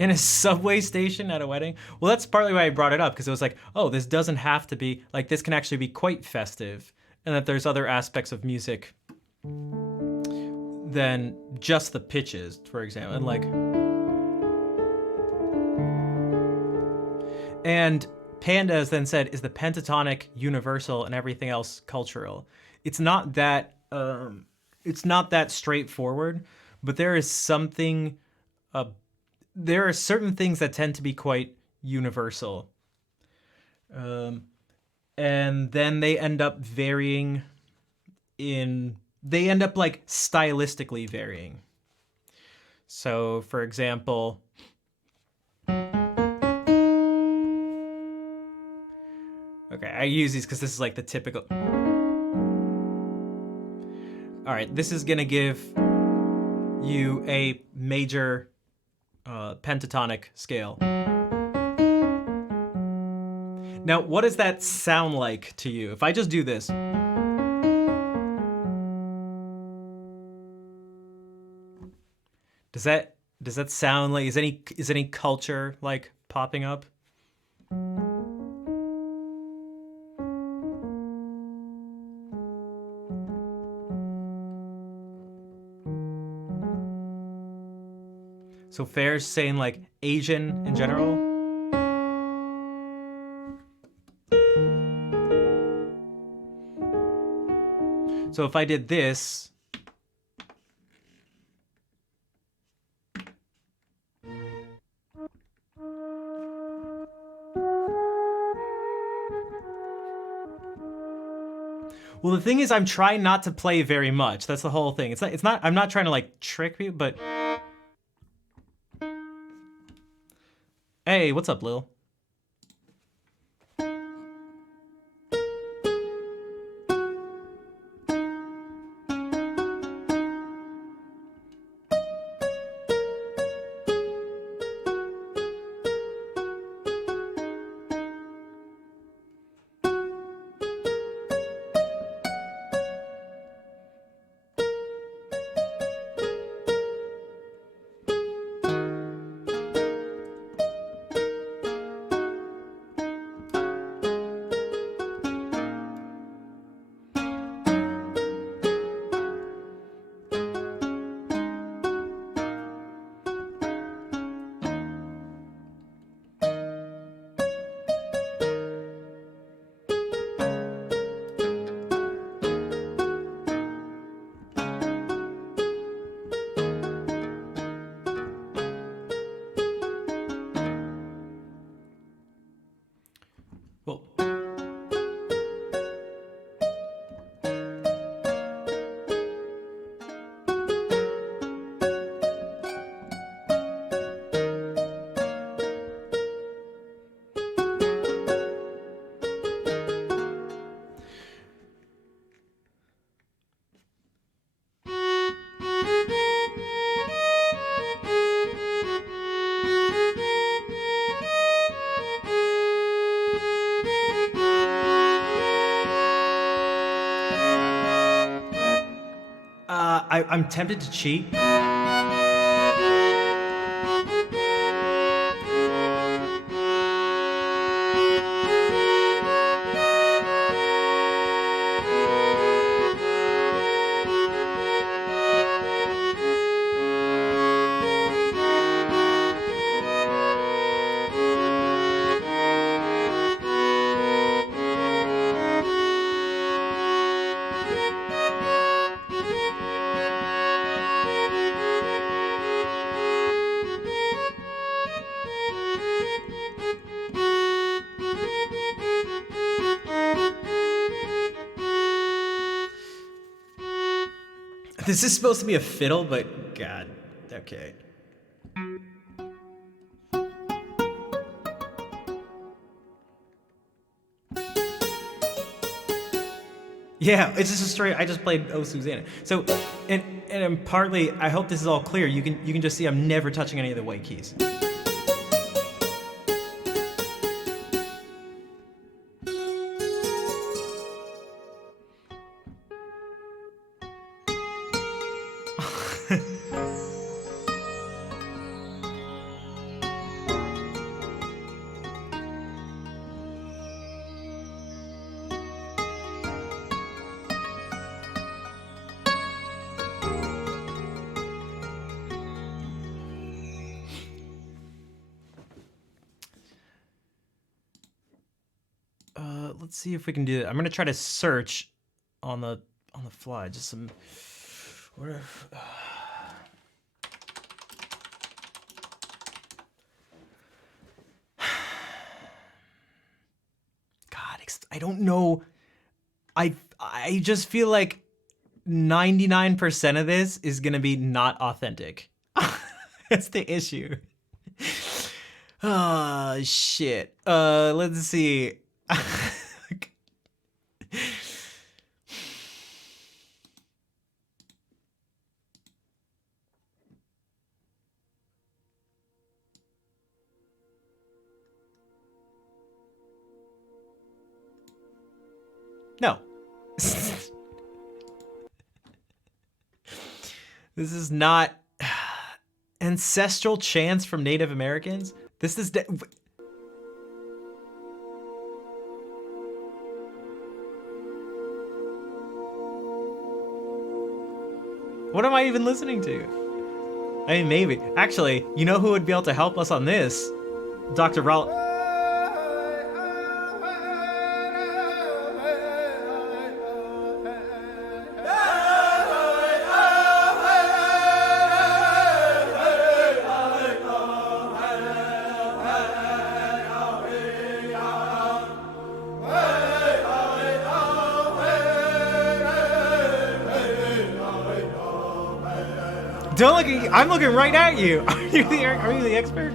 In a subway station at a wedding? Well, that's partly why I brought it up, because it was like, oh, this doesn't have to be, like, this can actually be quite festive, and that there's other aspects of music than just the pitches, for example. And like, and Panda has then said, is the pentatonic universal and everything else cultural? It's not that straightforward, but there is something, there are certain things that tend to be quite universal. And then they end up varying they end up like stylistically varying. So for example, okay, I use these because this is like the typical. All right, this is gonna give you a major pentatonic scale. Now, what does that sound like to you? If I just do this. Does that sound like, is any culture like popping up? So Fair's saying like Asian in general. So if I did this, well, the thing is, I'm trying not to play very much. That's the whole thing. It's not, I'm not trying to like trick people, but. Hey, what's up, Lil? Well, I'm tempted to cheat. This is supposed to be a fiddle, but God, okay. Yeah, it's just a straight. I just played Oh Susanna. So, and partly, I hope this is all clear. You can just see I'm never touching any of the white keys. Let's see if we can do it. I'm gonna try to search on the fly. Just some. What if? God, I don't know. I just feel like 99% of this is gonna be not authentic. That's the issue. Oh shit. Let's see. No. This is not ancestral chants from Native Americans. This is what am I even listening to? I mean, maybe. Actually, you know who would be able to help us on this? Dr. Roll. Don't look at. I'm looking right at you. Are you the expert?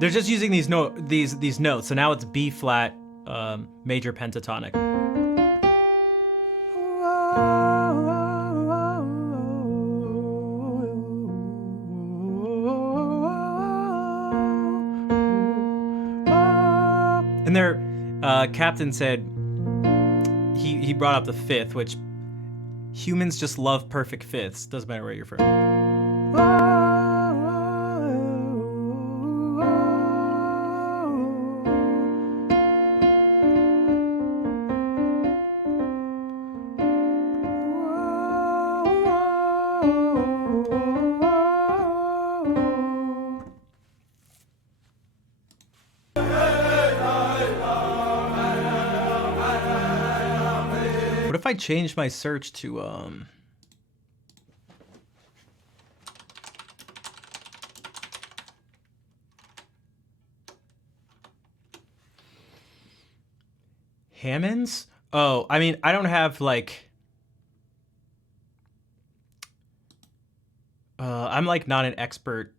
They're just using these notes, so now it's B flat, major pentatonic. And their captain said he brought up the fifth, which humans just love perfect fifths. Doesn't matter where you're from. What if I change my search to Hammonds? Oh, I mean, I don't have like I'm like not an expert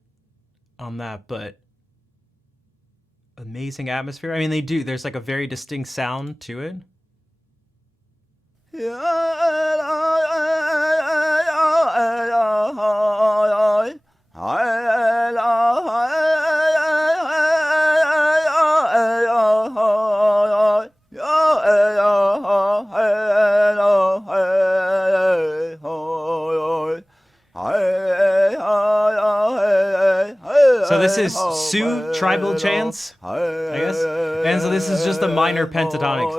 on that, but amazing atmosphere. I mean, they do. There's like a very distinct sound to it. So this is Sioux tribal chants, I guess. And so this is just a minor pentatonic.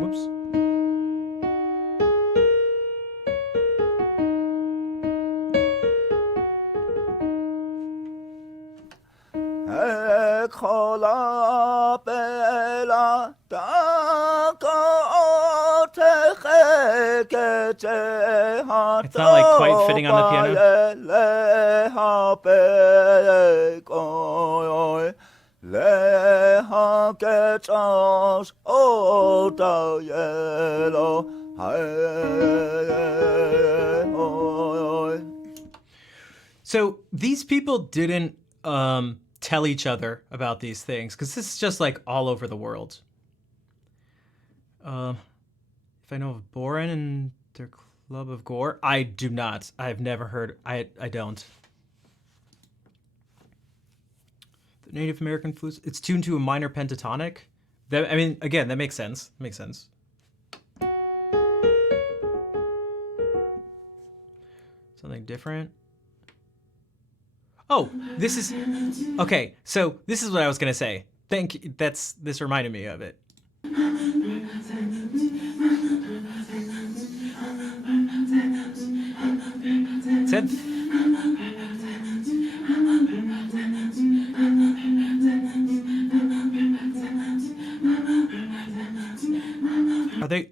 Whoops. It's not like quite fitting on the piano. So these people didn't tell each other about these things, because this is just like all over the world. If I know of Boran and their Club of Gore, I do not. I've never heard. I don't. The Native American flutes. It's tuned to a minor pentatonic. That, I mean, again, that makes sense. Makes sense. Something different. Oh, this is okay. So this is what I was gonna say. Thank you. This reminded me of it. Synth. Are they?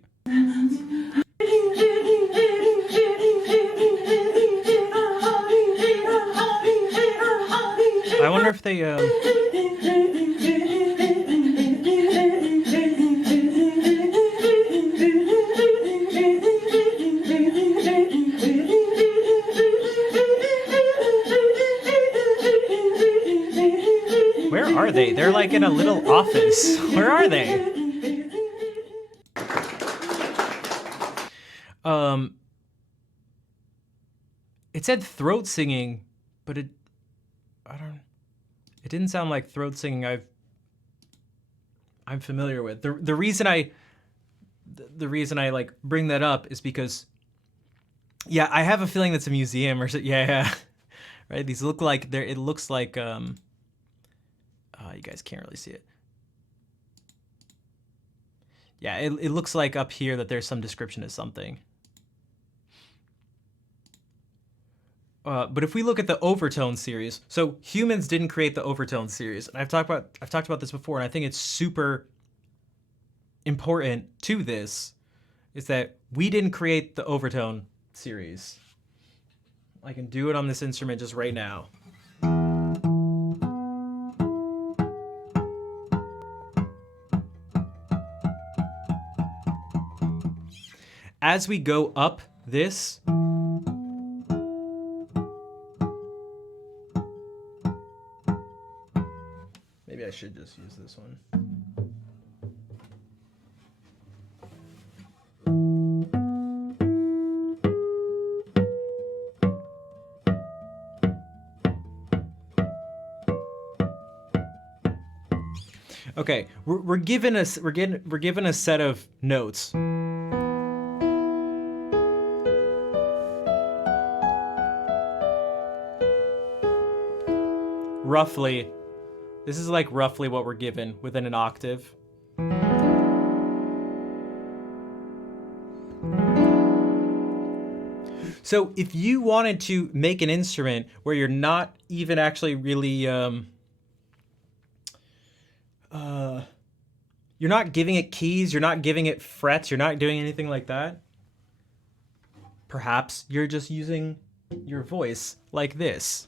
I wonder if they where are are they? They're like in a little office. Where are they? It said throat singing, but it didn't sound like throat singing I'm familiar with. The reason I like bring that up is because, yeah, I have a feeling that's a museum or so. Yeah, right. These look like it looks like you guys can't really see it. Yeah, it looks like up here that there's some description of something. But if we look at the Overtone series, so humans didn't create the Overtone series, and I've talked about this before, and I think it's super important to this, is that we didn't create the Overtone series. I can do it on this instrument just right now. As we go up this, maybe I should just use this one. Okay, we're given a set of notes. Roughly, this is like roughly what we're given within an octave. So if you wanted to make an instrument where you're not even actually really you're not giving it keys, you're not giving it frets, you're not doing anything like that, perhaps you're just using your voice like this.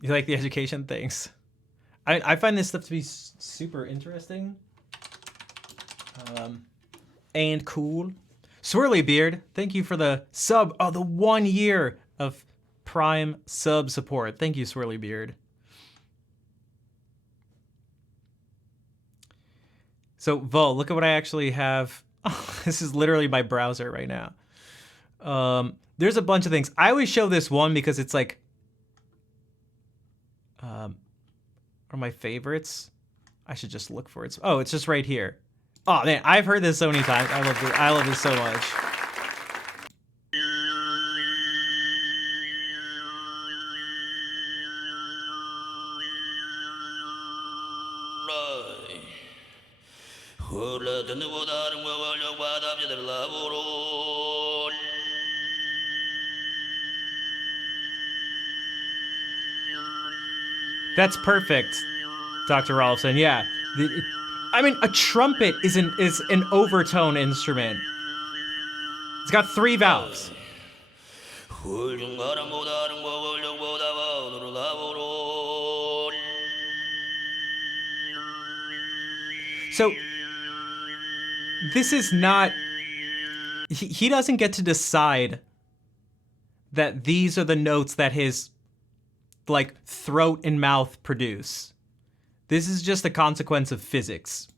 You like the education? Thanks. I find this stuff to be super interesting and cool. Swirly Beard, thank you for the sub. Oh, the 1 year of Prime sub support. Thank you, Swirly Beard. So, Vol, look at what I actually have. Oh, this is literally my browser right now. There's a bunch of things. I always show this one because it's like one of my favorites. I should just look for it. Oh, it's just right here. Oh man, I've heard this so many times. I love this so much. That's perfect, Dr. Rolfson. Yeah. I mean, a trumpet is an overtone instrument. It's got 3 valves. So this is not, he doesn't get to decide that these are the notes that his like throat and mouth produce. This is just a consequence of physics.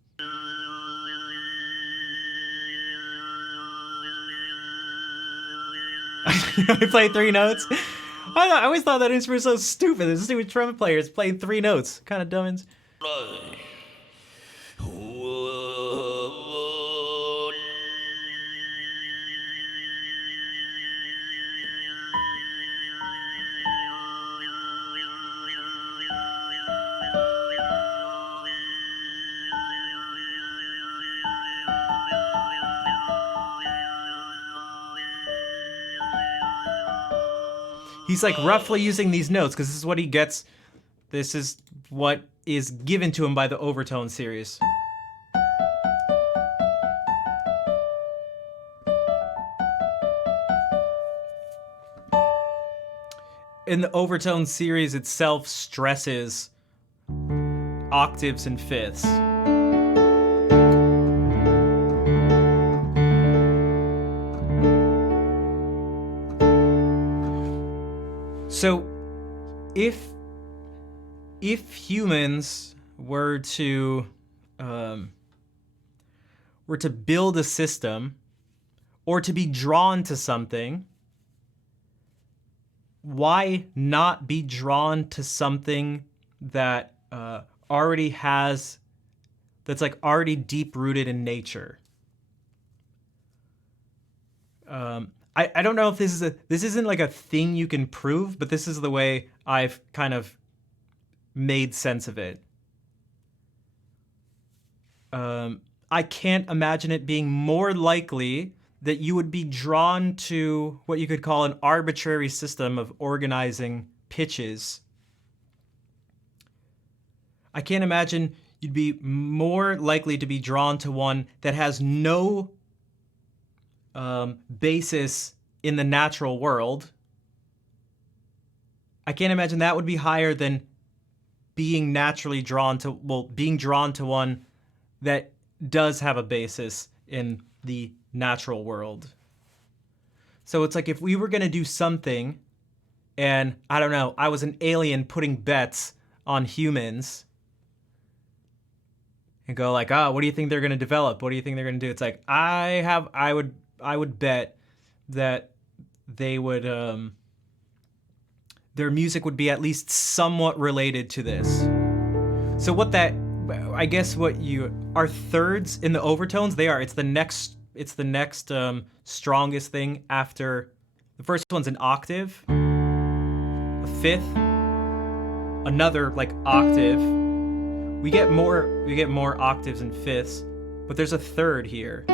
I play 3 notes. I always thought that instrument was so stupid. The stupid trumpet players playing 3 notes. Kind of dumb. He's like roughly using these notes because this is what he gets. This is what is given to him by the Overtone series. And the Overtone series itself stresses octaves and fifths. So if if humans were to build a system or to be drawn to something, why not be drawn to something that already has, that's like already deep rooted in nature? I don't know if this isn't like a thing you can prove, but this is the way I've kind of made sense of it. I can't imagine it being more likely that you would be drawn to what you could call an arbitrary system of organizing pitches. I can't imagine you'd be more likely to be drawn to one that has no basis in the natural world. I can't imagine that would be higher than being naturally drawn to, being drawn to one that does have a basis in the natural world. So it's like if we were going to do something and, I don't know, I was an alien putting bets on humans and go like, what do you think they're going to develop? What do you think they're going to do? It's like, I would bet that they would, their music would be at least somewhat related to this. So what that, I guess what you are thirds in the overtones, they are, it's the next strongest thing after, the first one's an octave, a fifth, another like octave. We get more octaves and fifths, but there's a third here.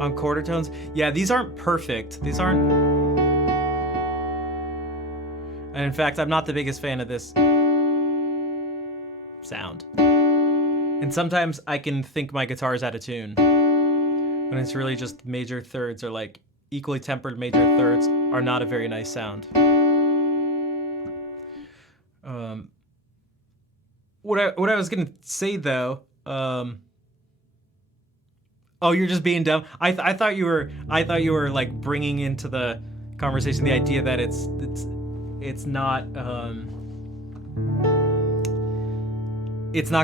On quarter tones? Yeah, these aren't perfect. These aren't... And in fact, I'm not the biggest fan of this sound. And sometimes I can think my guitar's out of tune. When it's really just major thirds, or like equally tempered major thirds are not a very nice sound. What I was gonna say though, oh, you're just being dumb. I thought you were like bringing into the conversation the idea that it's not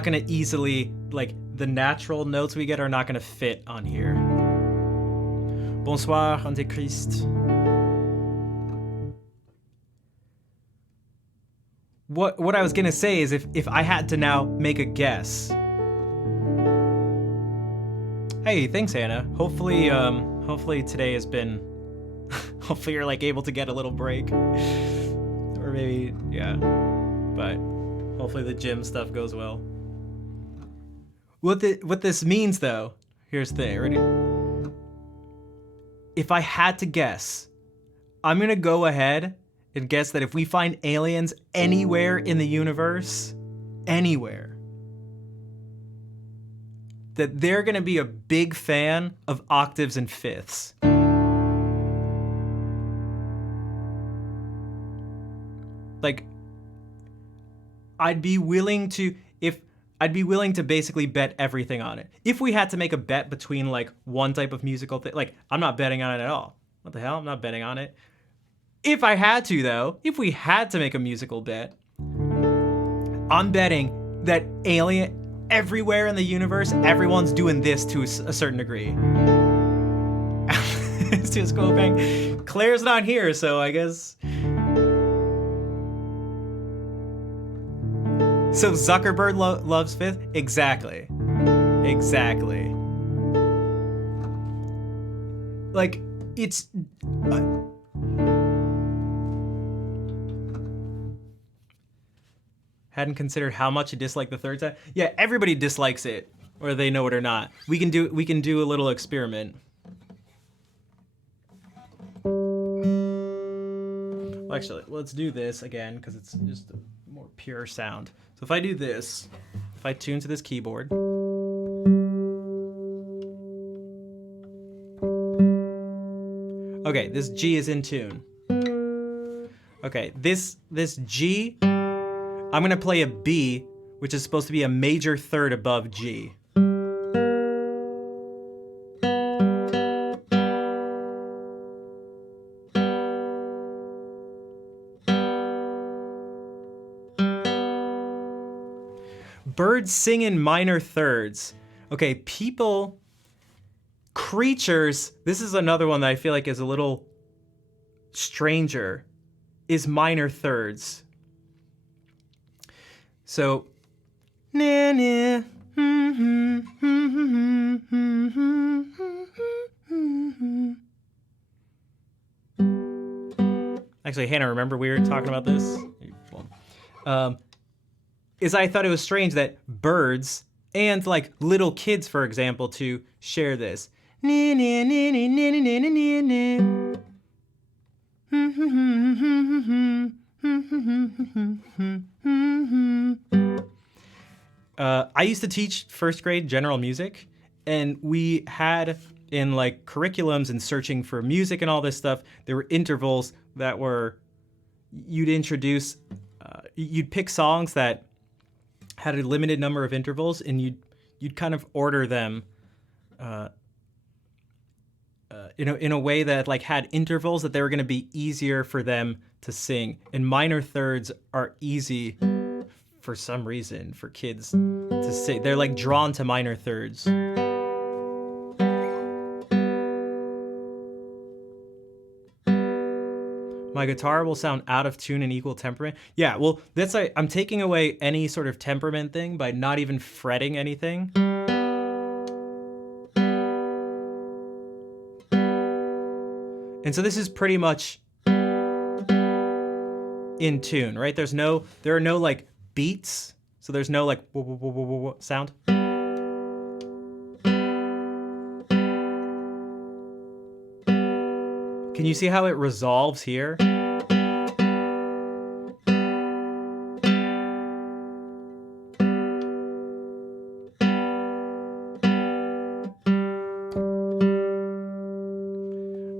gonna easily, like, the natural notes we get are not gonna fit on here. Bonsoir, Antéchrist. What I was gonna say is if I had to now make a guess. Hey, thanks, Hannah. Hopefully today has been, hopefully you're like able to get a little break. Or maybe, yeah. But hopefully the gym stuff goes well. What this means though, here's the thing, ready? If I had to guess, I'm gonna go ahead and guess that if we find aliens anywhere in the universe, anywhere, that they're gonna be a big fan of octaves and fifths. Like, I'd be willing to basically bet everything on it. If we had to make a bet between like one type of musical thing, like I'm not betting on it at all. What the hell? I'm not betting on it. If I had to though, if we had to make a musical bet, I'm betting that everywhere in the universe, everyone's doing this to a certain degree. It's just go bang. Claire's not here, so I guess. So Zuckerberg loves fifth? Exactly. Like, it's... hadn't considered how much you dislike the third time. Yeah, everybody dislikes it, whether they know it or not. We can do a little experiment. Well, actually, let's do this again, because it's just a more pure sound. So if I do this, if I tune to this keyboard. Okay, this G is in tune. Okay, this G, I'm gonna play a B, which is supposed to be a major third above G. Birds sing in minor thirds. Okay, people, creatures, this is another one that I feel like is a little stranger, is minor thirds. So, nah, nah. Actually, Hannah, remember we were talking about this? Is I thought it was strange that birds and like little kids, for example, to share this. I used to teach first grade general music, and we had in like curriculums and searching for music and all this stuff, there were intervals that were, you'd introduce, you'd pick songs that had a limited number of intervals, and you'd kind of order them in a way that like had intervals that they were going to be easier for them to sing. And minor thirds are easy for some reason for kids to sing. They're like drawn to minor thirds. My guitar will sound out of tune and equal temperament. Yeah, well, that's like, I'm taking away any sort of temperament thing by not even fretting anything. And so this is pretty much in tune, right? There are no like beats. So there's no like whoa, whoa, whoa, whoa, whoa sound. Can you see how it resolves here?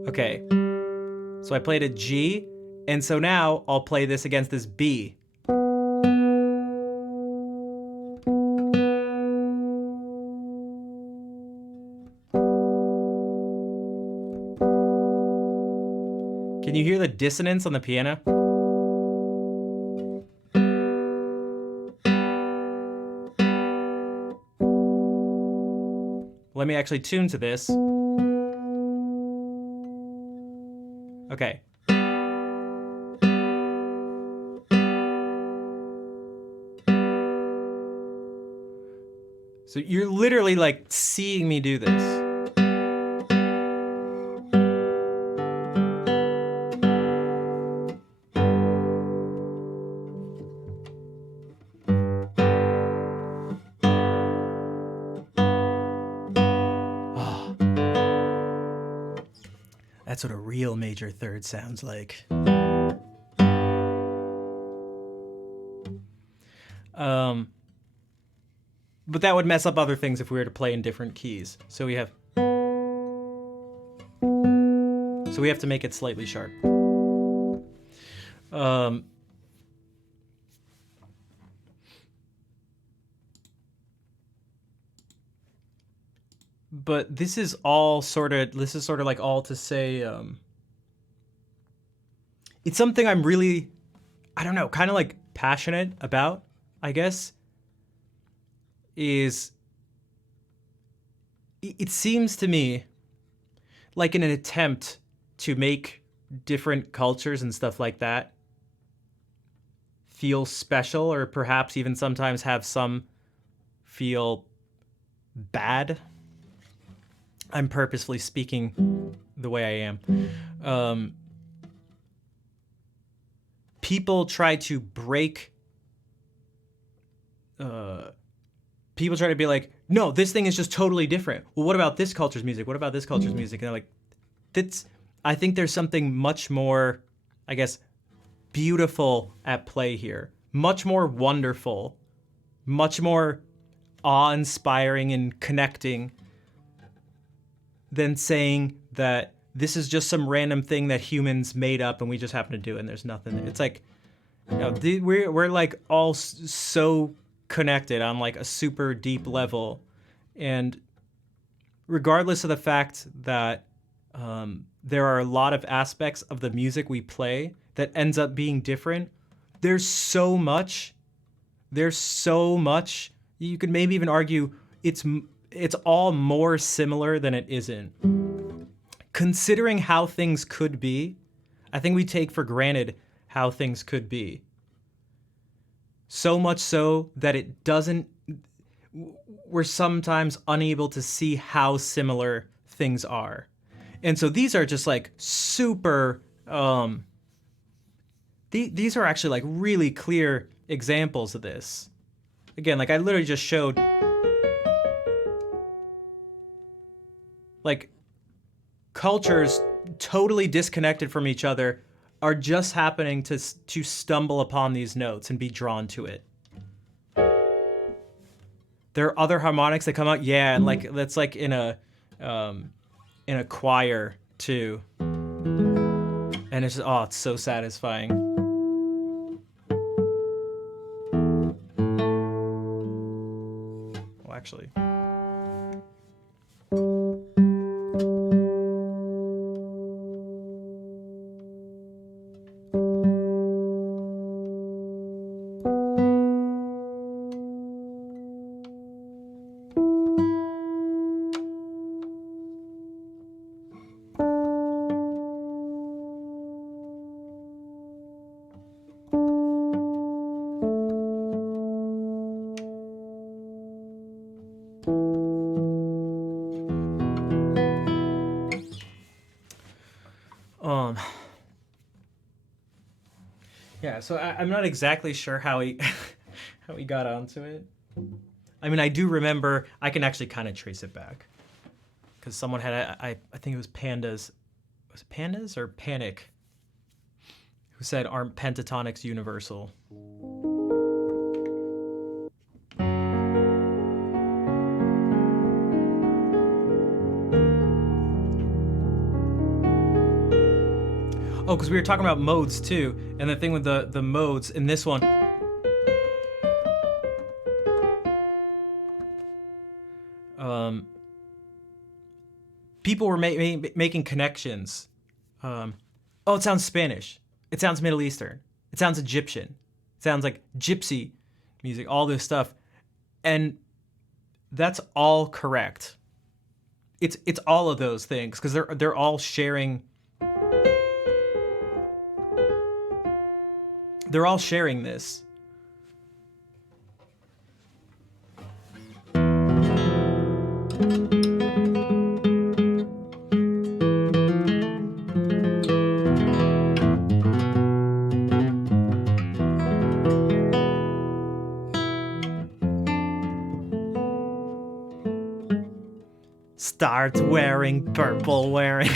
Okay, so I played a G, and so now I'll play this against this B. Can you hear the dissonance on the piano? Let me actually tune to this. Okay. So you're literally like seeing me do this. That's what a real major third sounds like. But that would mess up other things if we were to play in different keys. So we have to make it slightly sharp. But this is sort of like all to say, it's something I'm really, I don't know, kind of like passionate about, I guess, it seems to me like in an attempt to make different cultures and stuff like that feel special, or perhaps even sometimes have some feel bad. I'm purposefully speaking the way I am. People try to break. People try to be like, no, this thing is just totally different. Well, what about this culture's music? What about this culture's music? And they're like, I think there's something much more, I guess, beautiful at play here. Much more wonderful. Much more awe-inspiring and connecting than saying that this is just some random thing that humans made up and we just happen to do it and there's nothing. It's like, you know, we're like all so connected on like a super deep level, and regardless of the fact that there are a lot of aspects of the music we play that ends up being different, there's so much You could maybe even argue it's all more similar than it isn't. Considering how things could be, I think we take for granted how things could be. So much so that we're sometimes unable to see how similar things are. And so these are just like super, these are actually like really clear examples of this. Again, like I literally just showed, like, cultures totally disconnected from each other are just happening to stumble upon these notes and be drawn to it. There are other harmonics that come out, yeah, and like that's like in a choir too, and it's just, it's so satisfying. Well, actually. Yeah, so I'm not exactly sure how he got onto it. I mean, I do remember, I can actually kind of trace it back. Because someone had, I think it was Pandas. Was it Pandas or Panic? Who said, aren't pentatonics universal? Oh, because we were talking about modes too, and the thing with the modes in this one. People were making connections. It sounds Spanish. It sounds Middle Eastern. It sounds Egyptian. It sounds like gypsy music, all this stuff. And that's all correct. It's all of those things, because they're all sharing. They're all sharing this. Start wearing purple wearing.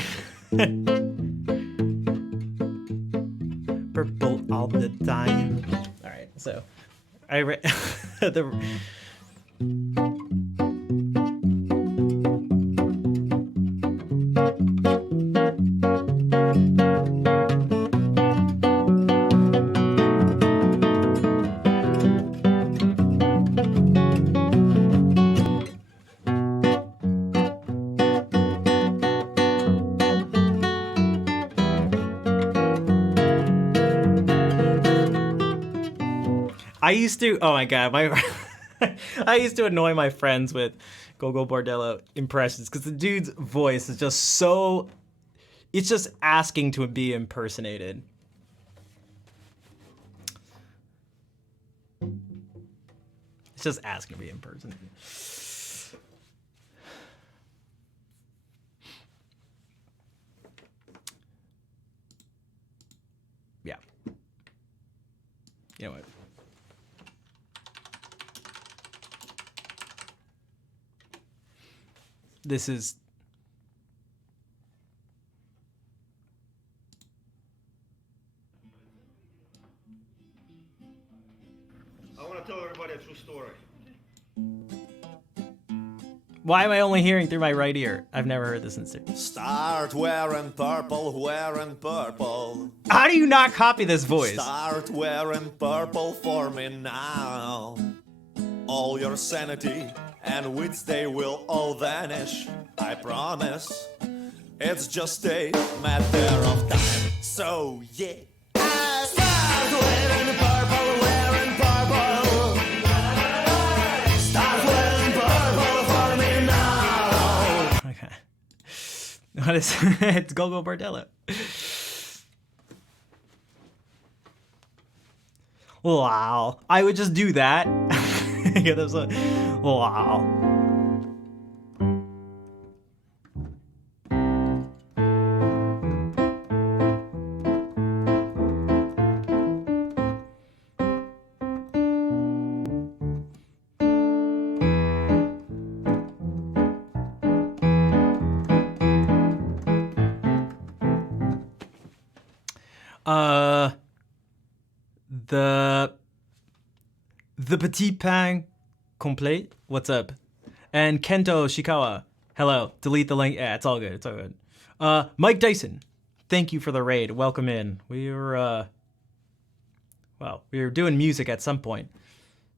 Purple all the time. All right, so I read the. I used to, oh my god, I used to annoy my friends with Gogol Bordello impressions, because the dude's voice is just so, it's just asking to be impersonated. It's just asking to be impersonated. Yeah. You know what? This is. I want to tell everybody a true story. Why am I only hearing through my right ear? I've never heard this in series. Start wearing purple, wearing purple. How do you not copy this voice? Start wearing purple for me now. All your sanity and wits, they will all vanish, I promise. It's just a matter of time. So yeah. I start wearing purple, wearing purple. What is it's Gogo Bordello. Wow. I would just do that. Yeah, that's a wow. The Petit Pain Complet. What's up? And Kento Shikawa. Hello. Delete the link. Yeah, it's all good. It's all good. Mike Dyson. Thank you for the raid. Welcome in. We were doing music at some point.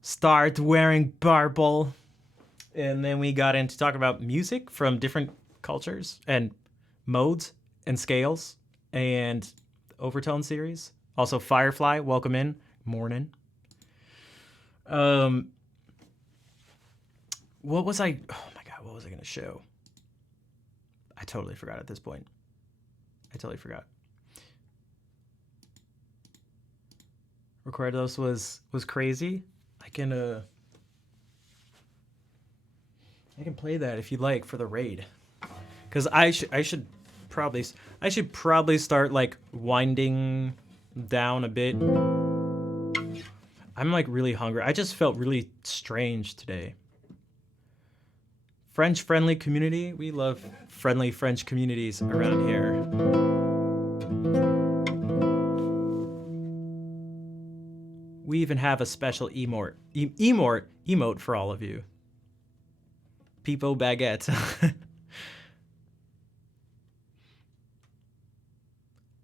Start wearing purple. And then we got into talking about music from different cultures and modes and scales and overtone series. Also Firefly, welcome in. Morning. What was I? Oh my god, what was I gonna show? I totally forgot at this point. I totally forgot. Recuerdos was crazy. I can play that if you'd like for the raid, because I should probably start like winding down a bit. I'm like really hungry. I just felt really strange today. French friendly community. We love friendly French communities around here. We even have a special emote for all of you. Pipo baguette.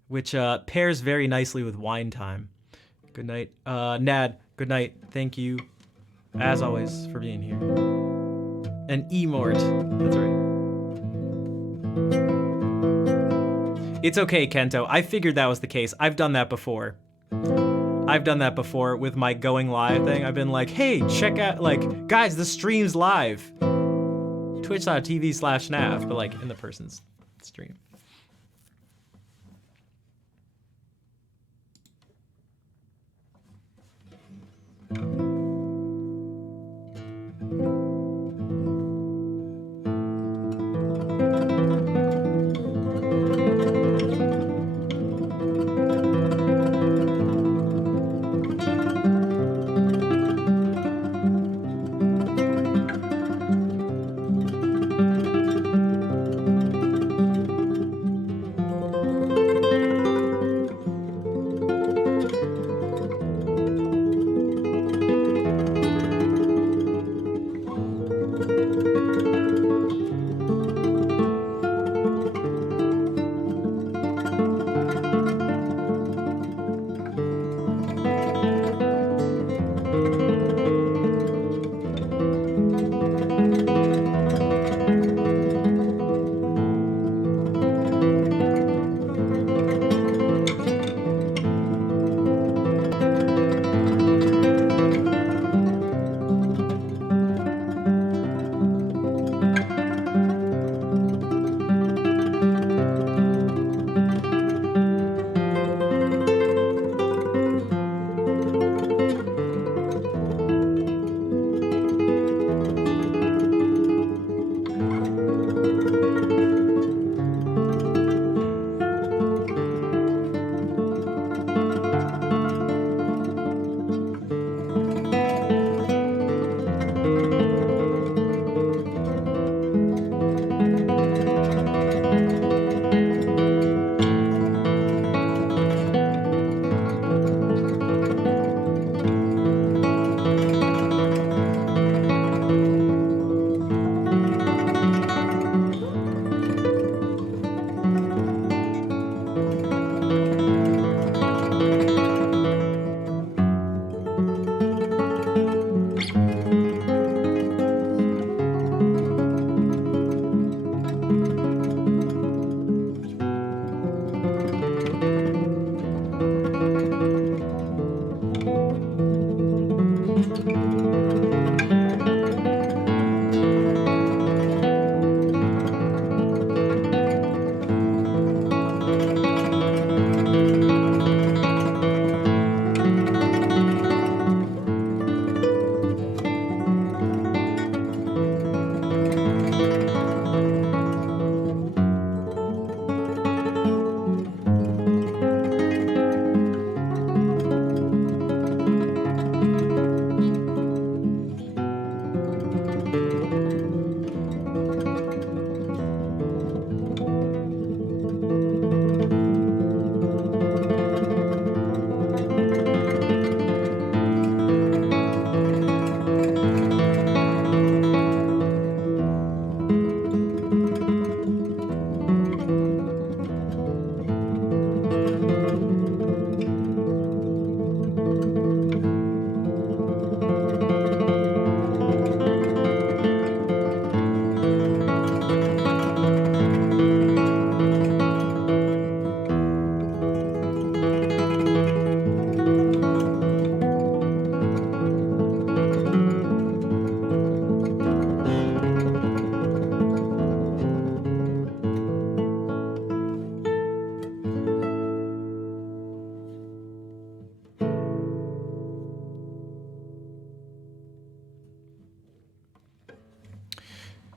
Which pairs very nicely with wine time. Good night. Nad, good night. Thank you, as always, for being here. An emort. That's right. It's okay, Kento. I figured that was the case. I've done that before. I've done that before with my going live thing. I've been like, hey, check out, like, guys, the stream's live. Twitch.tv/nav, but like in the person's stream.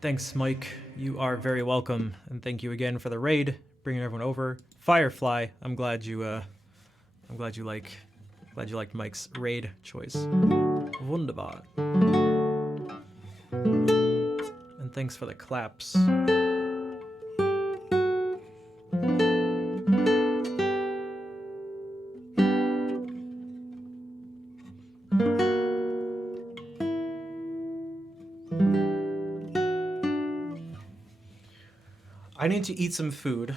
Thanks, Mike. You are very welcome, and thank you again for the raid, bringing everyone over. Firefly, I'm glad you liked Mike's raid choice. Wunderbar. And thanks for the claps. I need to eat some food,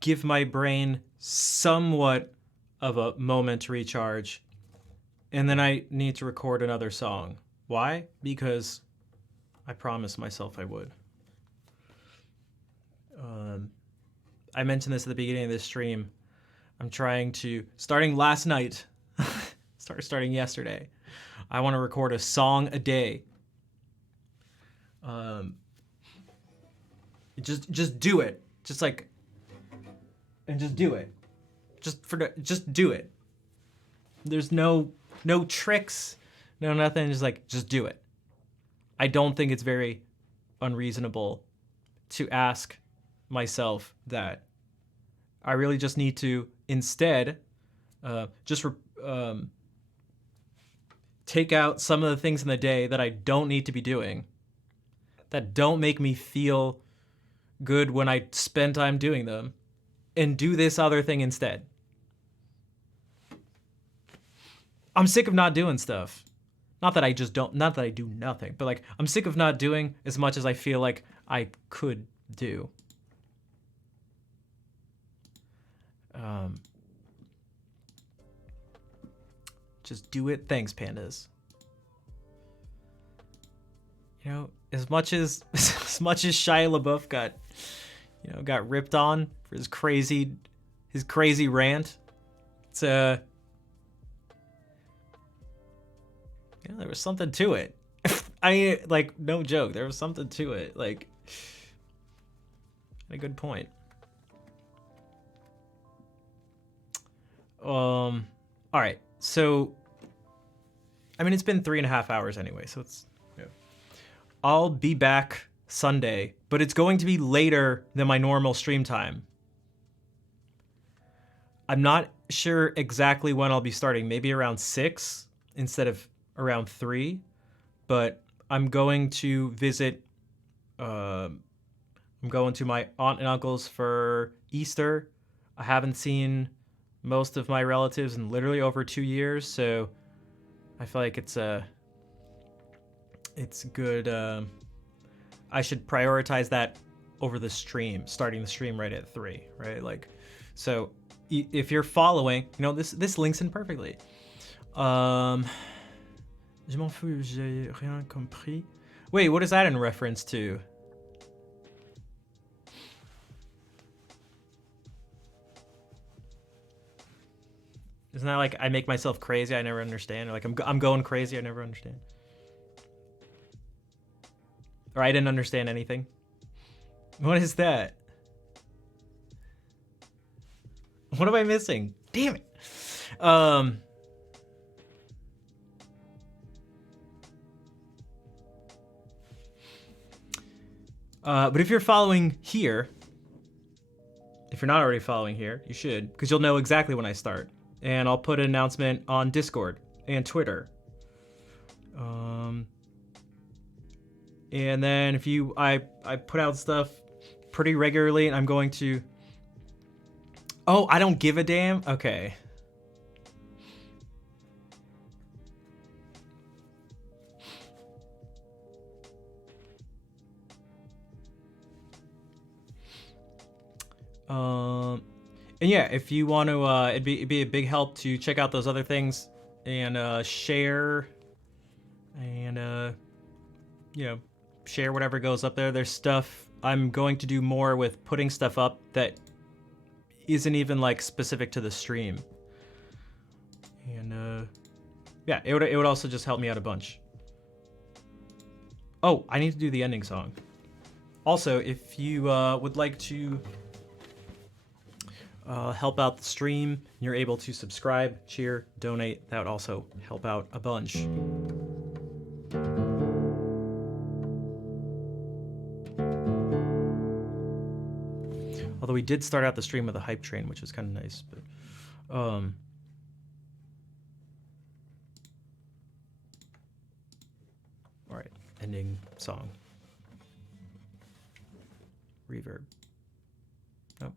give my brain somewhat of a moment to recharge, and then I need to record another song. Why? Because I promised myself I would. I mentioned this at the beginning of this stream. I'm trying to, starting last night, starting yesterday, I want to record a song a day. Just do it. Just do it. Just do it. There's no tricks, no nothing. Just do it. I don't think it's very unreasonable to ask myself that. I really just need to instead take out some of the things in the day that I don't need to be doing, that don't make me feel good when I spend time doing them, and do this other thing instead. I'm sick of not doing stuff. Not that I do nothing, but I'm sick of not doing as much as I feel like I could do. Just do it. Thanks, pandas. You know, as much as Shia LaBeouf got ripped on for his crazy rant, it's there was something to it. I mean, no joke, there was something to it. A good point. All right, so I mean, it's been 3.5 hours anyway, so it's. I'll be back Sunday, but it's going to be later than my normal stream time. I'm not sure exactly when I'll be starting, maybe around 6 instead of around 3, but I'm going to visit, I'm going to my aunt and uncle's for Easter. I haven't seen most of my relatives in literally over 2 years, so I feel like it's good. I should prioritize that over the stream, starting the stream right at 3, right? So if you're following, this links in perfectly. Je m'en fous, j'ai rien compris. Wait, what is that in reference to? Isn't that I make myself crazy, I never understand? Or I'm going crazy, I never understand? Or I didn't understand anything? What is that? What am I missing? Damn it. But if you're following here, if you're not already following here, you should, because you'll know exactly when I start. And I'll put an announcement on Discord and Twitter. And then I put out stuff pretty regularly, and I'm going to... Oh, I don't give a damn? Okay. And yeah, if you want to, it'd be a big help to check out those other things and share and share whatever goes up there. There's stuff I'm going to do more with putting stuff up that isn't even specific to the stream. And yeah, it would also just help me out a bunch. Oh, I need to do the ending song. Also, if you would like to help out the stream, you're able to subscribe, cheer, donate. That would also help out a bunch. Although we did start out the stream with a hype train, which was kind of nice. But all right, ending song. Reverb. Nope.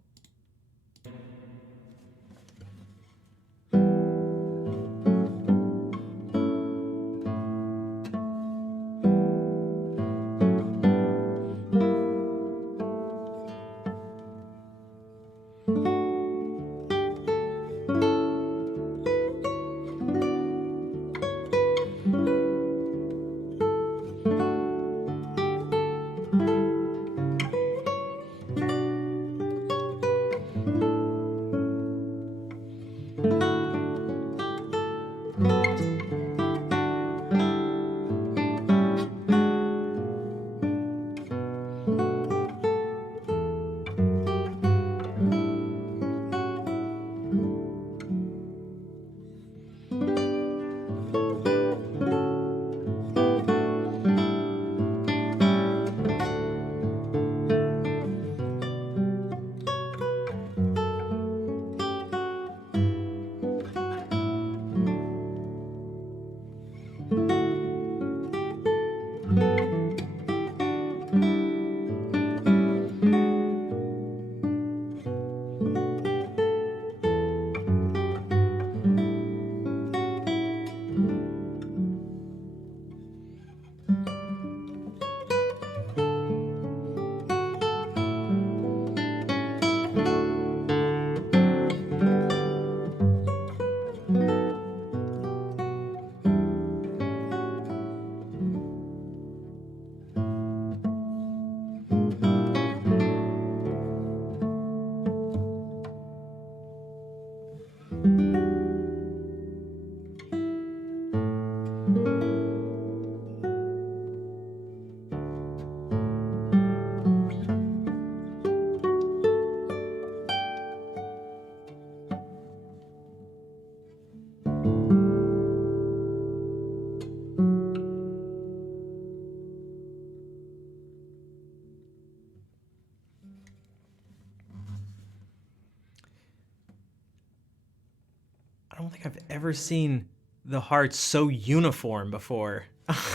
I don't think I've ever seen the hearts so uniform before.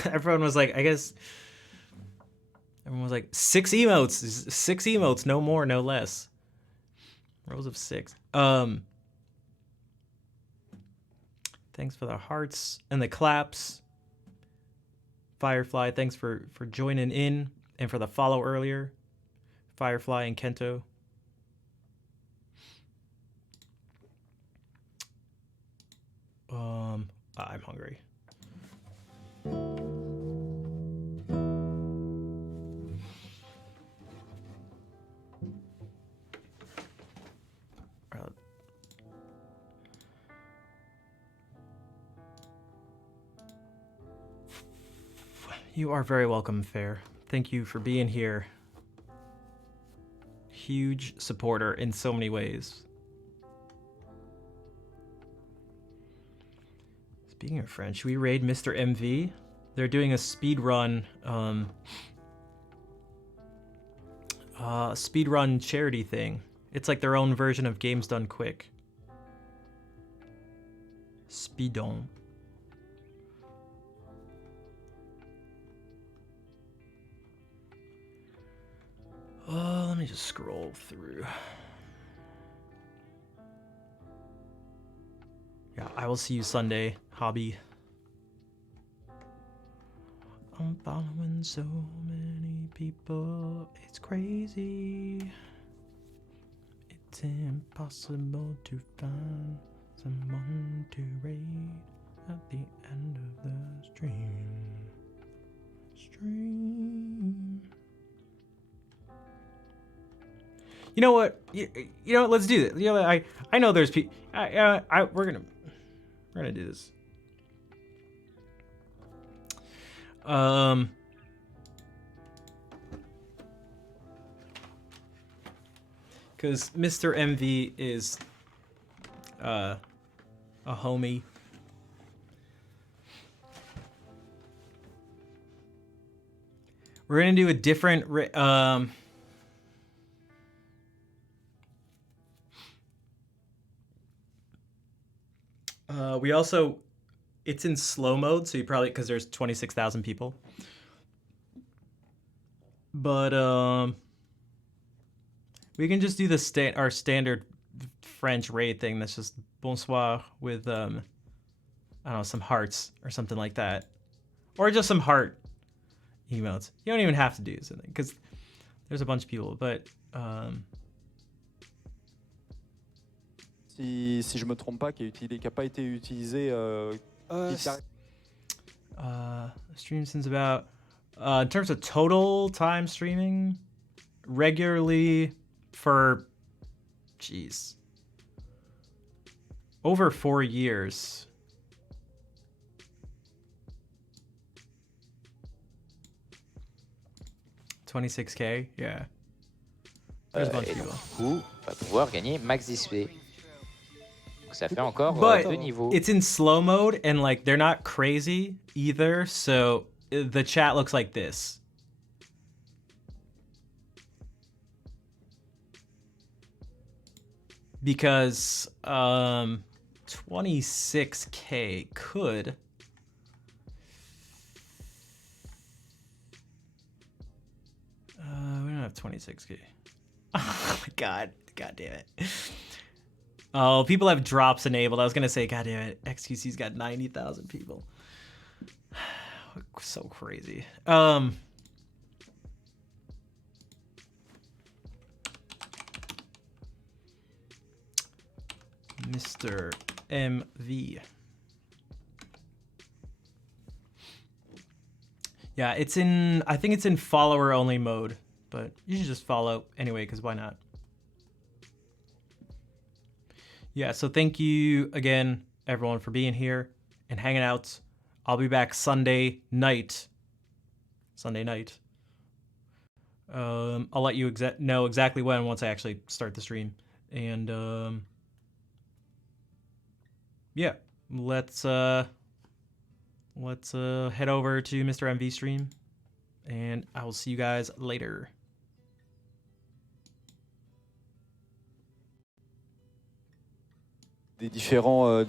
Everyone was like, I guess, everyone was like, 6 emotes, no more, no less. Rows of 6. Thanks for the hearts and the claps. Firefly, thanks for joining in and for the follow earlier. Firefly and Kento. I'm hungry. You are very welcome, Fair. Thank you for being here. Huge supporter in so many ways. Speaking of French, should we raid Mr. MV? They're doing a speed run charity thing. It's like their own version of Games Done Quick. Speedon. Let me just scroll through. Yeah, I will see you Sunday, Hobby. I'm following so many people, it's crazy. It's impossible to find someone to raid at the end of the stream. You know what? You know what? Let's do this. You know, I know there's people. We're gonna do this. Because Mr. MV is a homie. We're gonna do a different We also, it's in slow mode, so you probably, because there's 26,000 people. But we can just do the our standard French raid thing. That's just bonsoir with I don't know, some hearts or something like that, or just some heart emotes. You don't even have to do something because there's a bunch of people. But si je me trompe pas, qui a pas été utilisé. Stream since about in terms of total time streaming regularly for over 4 years. $26K, yeah. There's a bunch of people. Du coup, on va pouvoir gagner max d'XP. Donc ça fait encore But 2 niveaux. it's in slow mode and like they're not crazy either, so the chat looks like this. Because 26K could we don't have 26K. Oh my god damn it. Oh, people have drops enabled. I was gonna say, god damn it, XQC's got 90,000 people. So crazy. Mr. MV. Yeah, it's in, I think it's in follower only mode, but you should just follow anyway, because why not? Yeah, so thank you again, everyone, for being here and hanging out. I'll be back Sunday night. I'll let you know exactly when once I actually start the stream. And yeah, let's head over to Mr. MV stream, and I will see you guys later. Des différents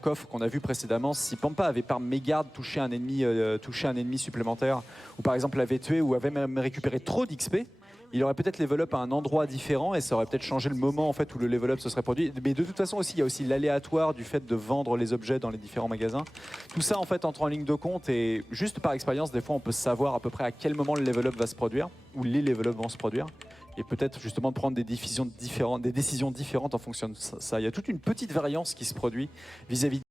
coffres qu'on a vus précédemment, si Pampa avait par mégarde touché un ennemi supplémentaire, ou par exemple l'avait tué ou avait même récupéré trop d'XP, il aurait peut-être level up à un endroit différent et ça aurait peut-être changé le moment en fait où le level up se serait produit. Mais de toute façon aussi, il y a aussi l'aléatoire du fait de vendre les objets dans les différents magasins. Tout ça en fait entre en ligne de compte et juste par expérience, des fois on peut savoir à peu près à quel moment le level up va se produire, ou les level up vont se produire. Et peut-être justement prendre des décisions différentes en fonction de ça. Il y a toute une petite variance qui se produit vis-à-vis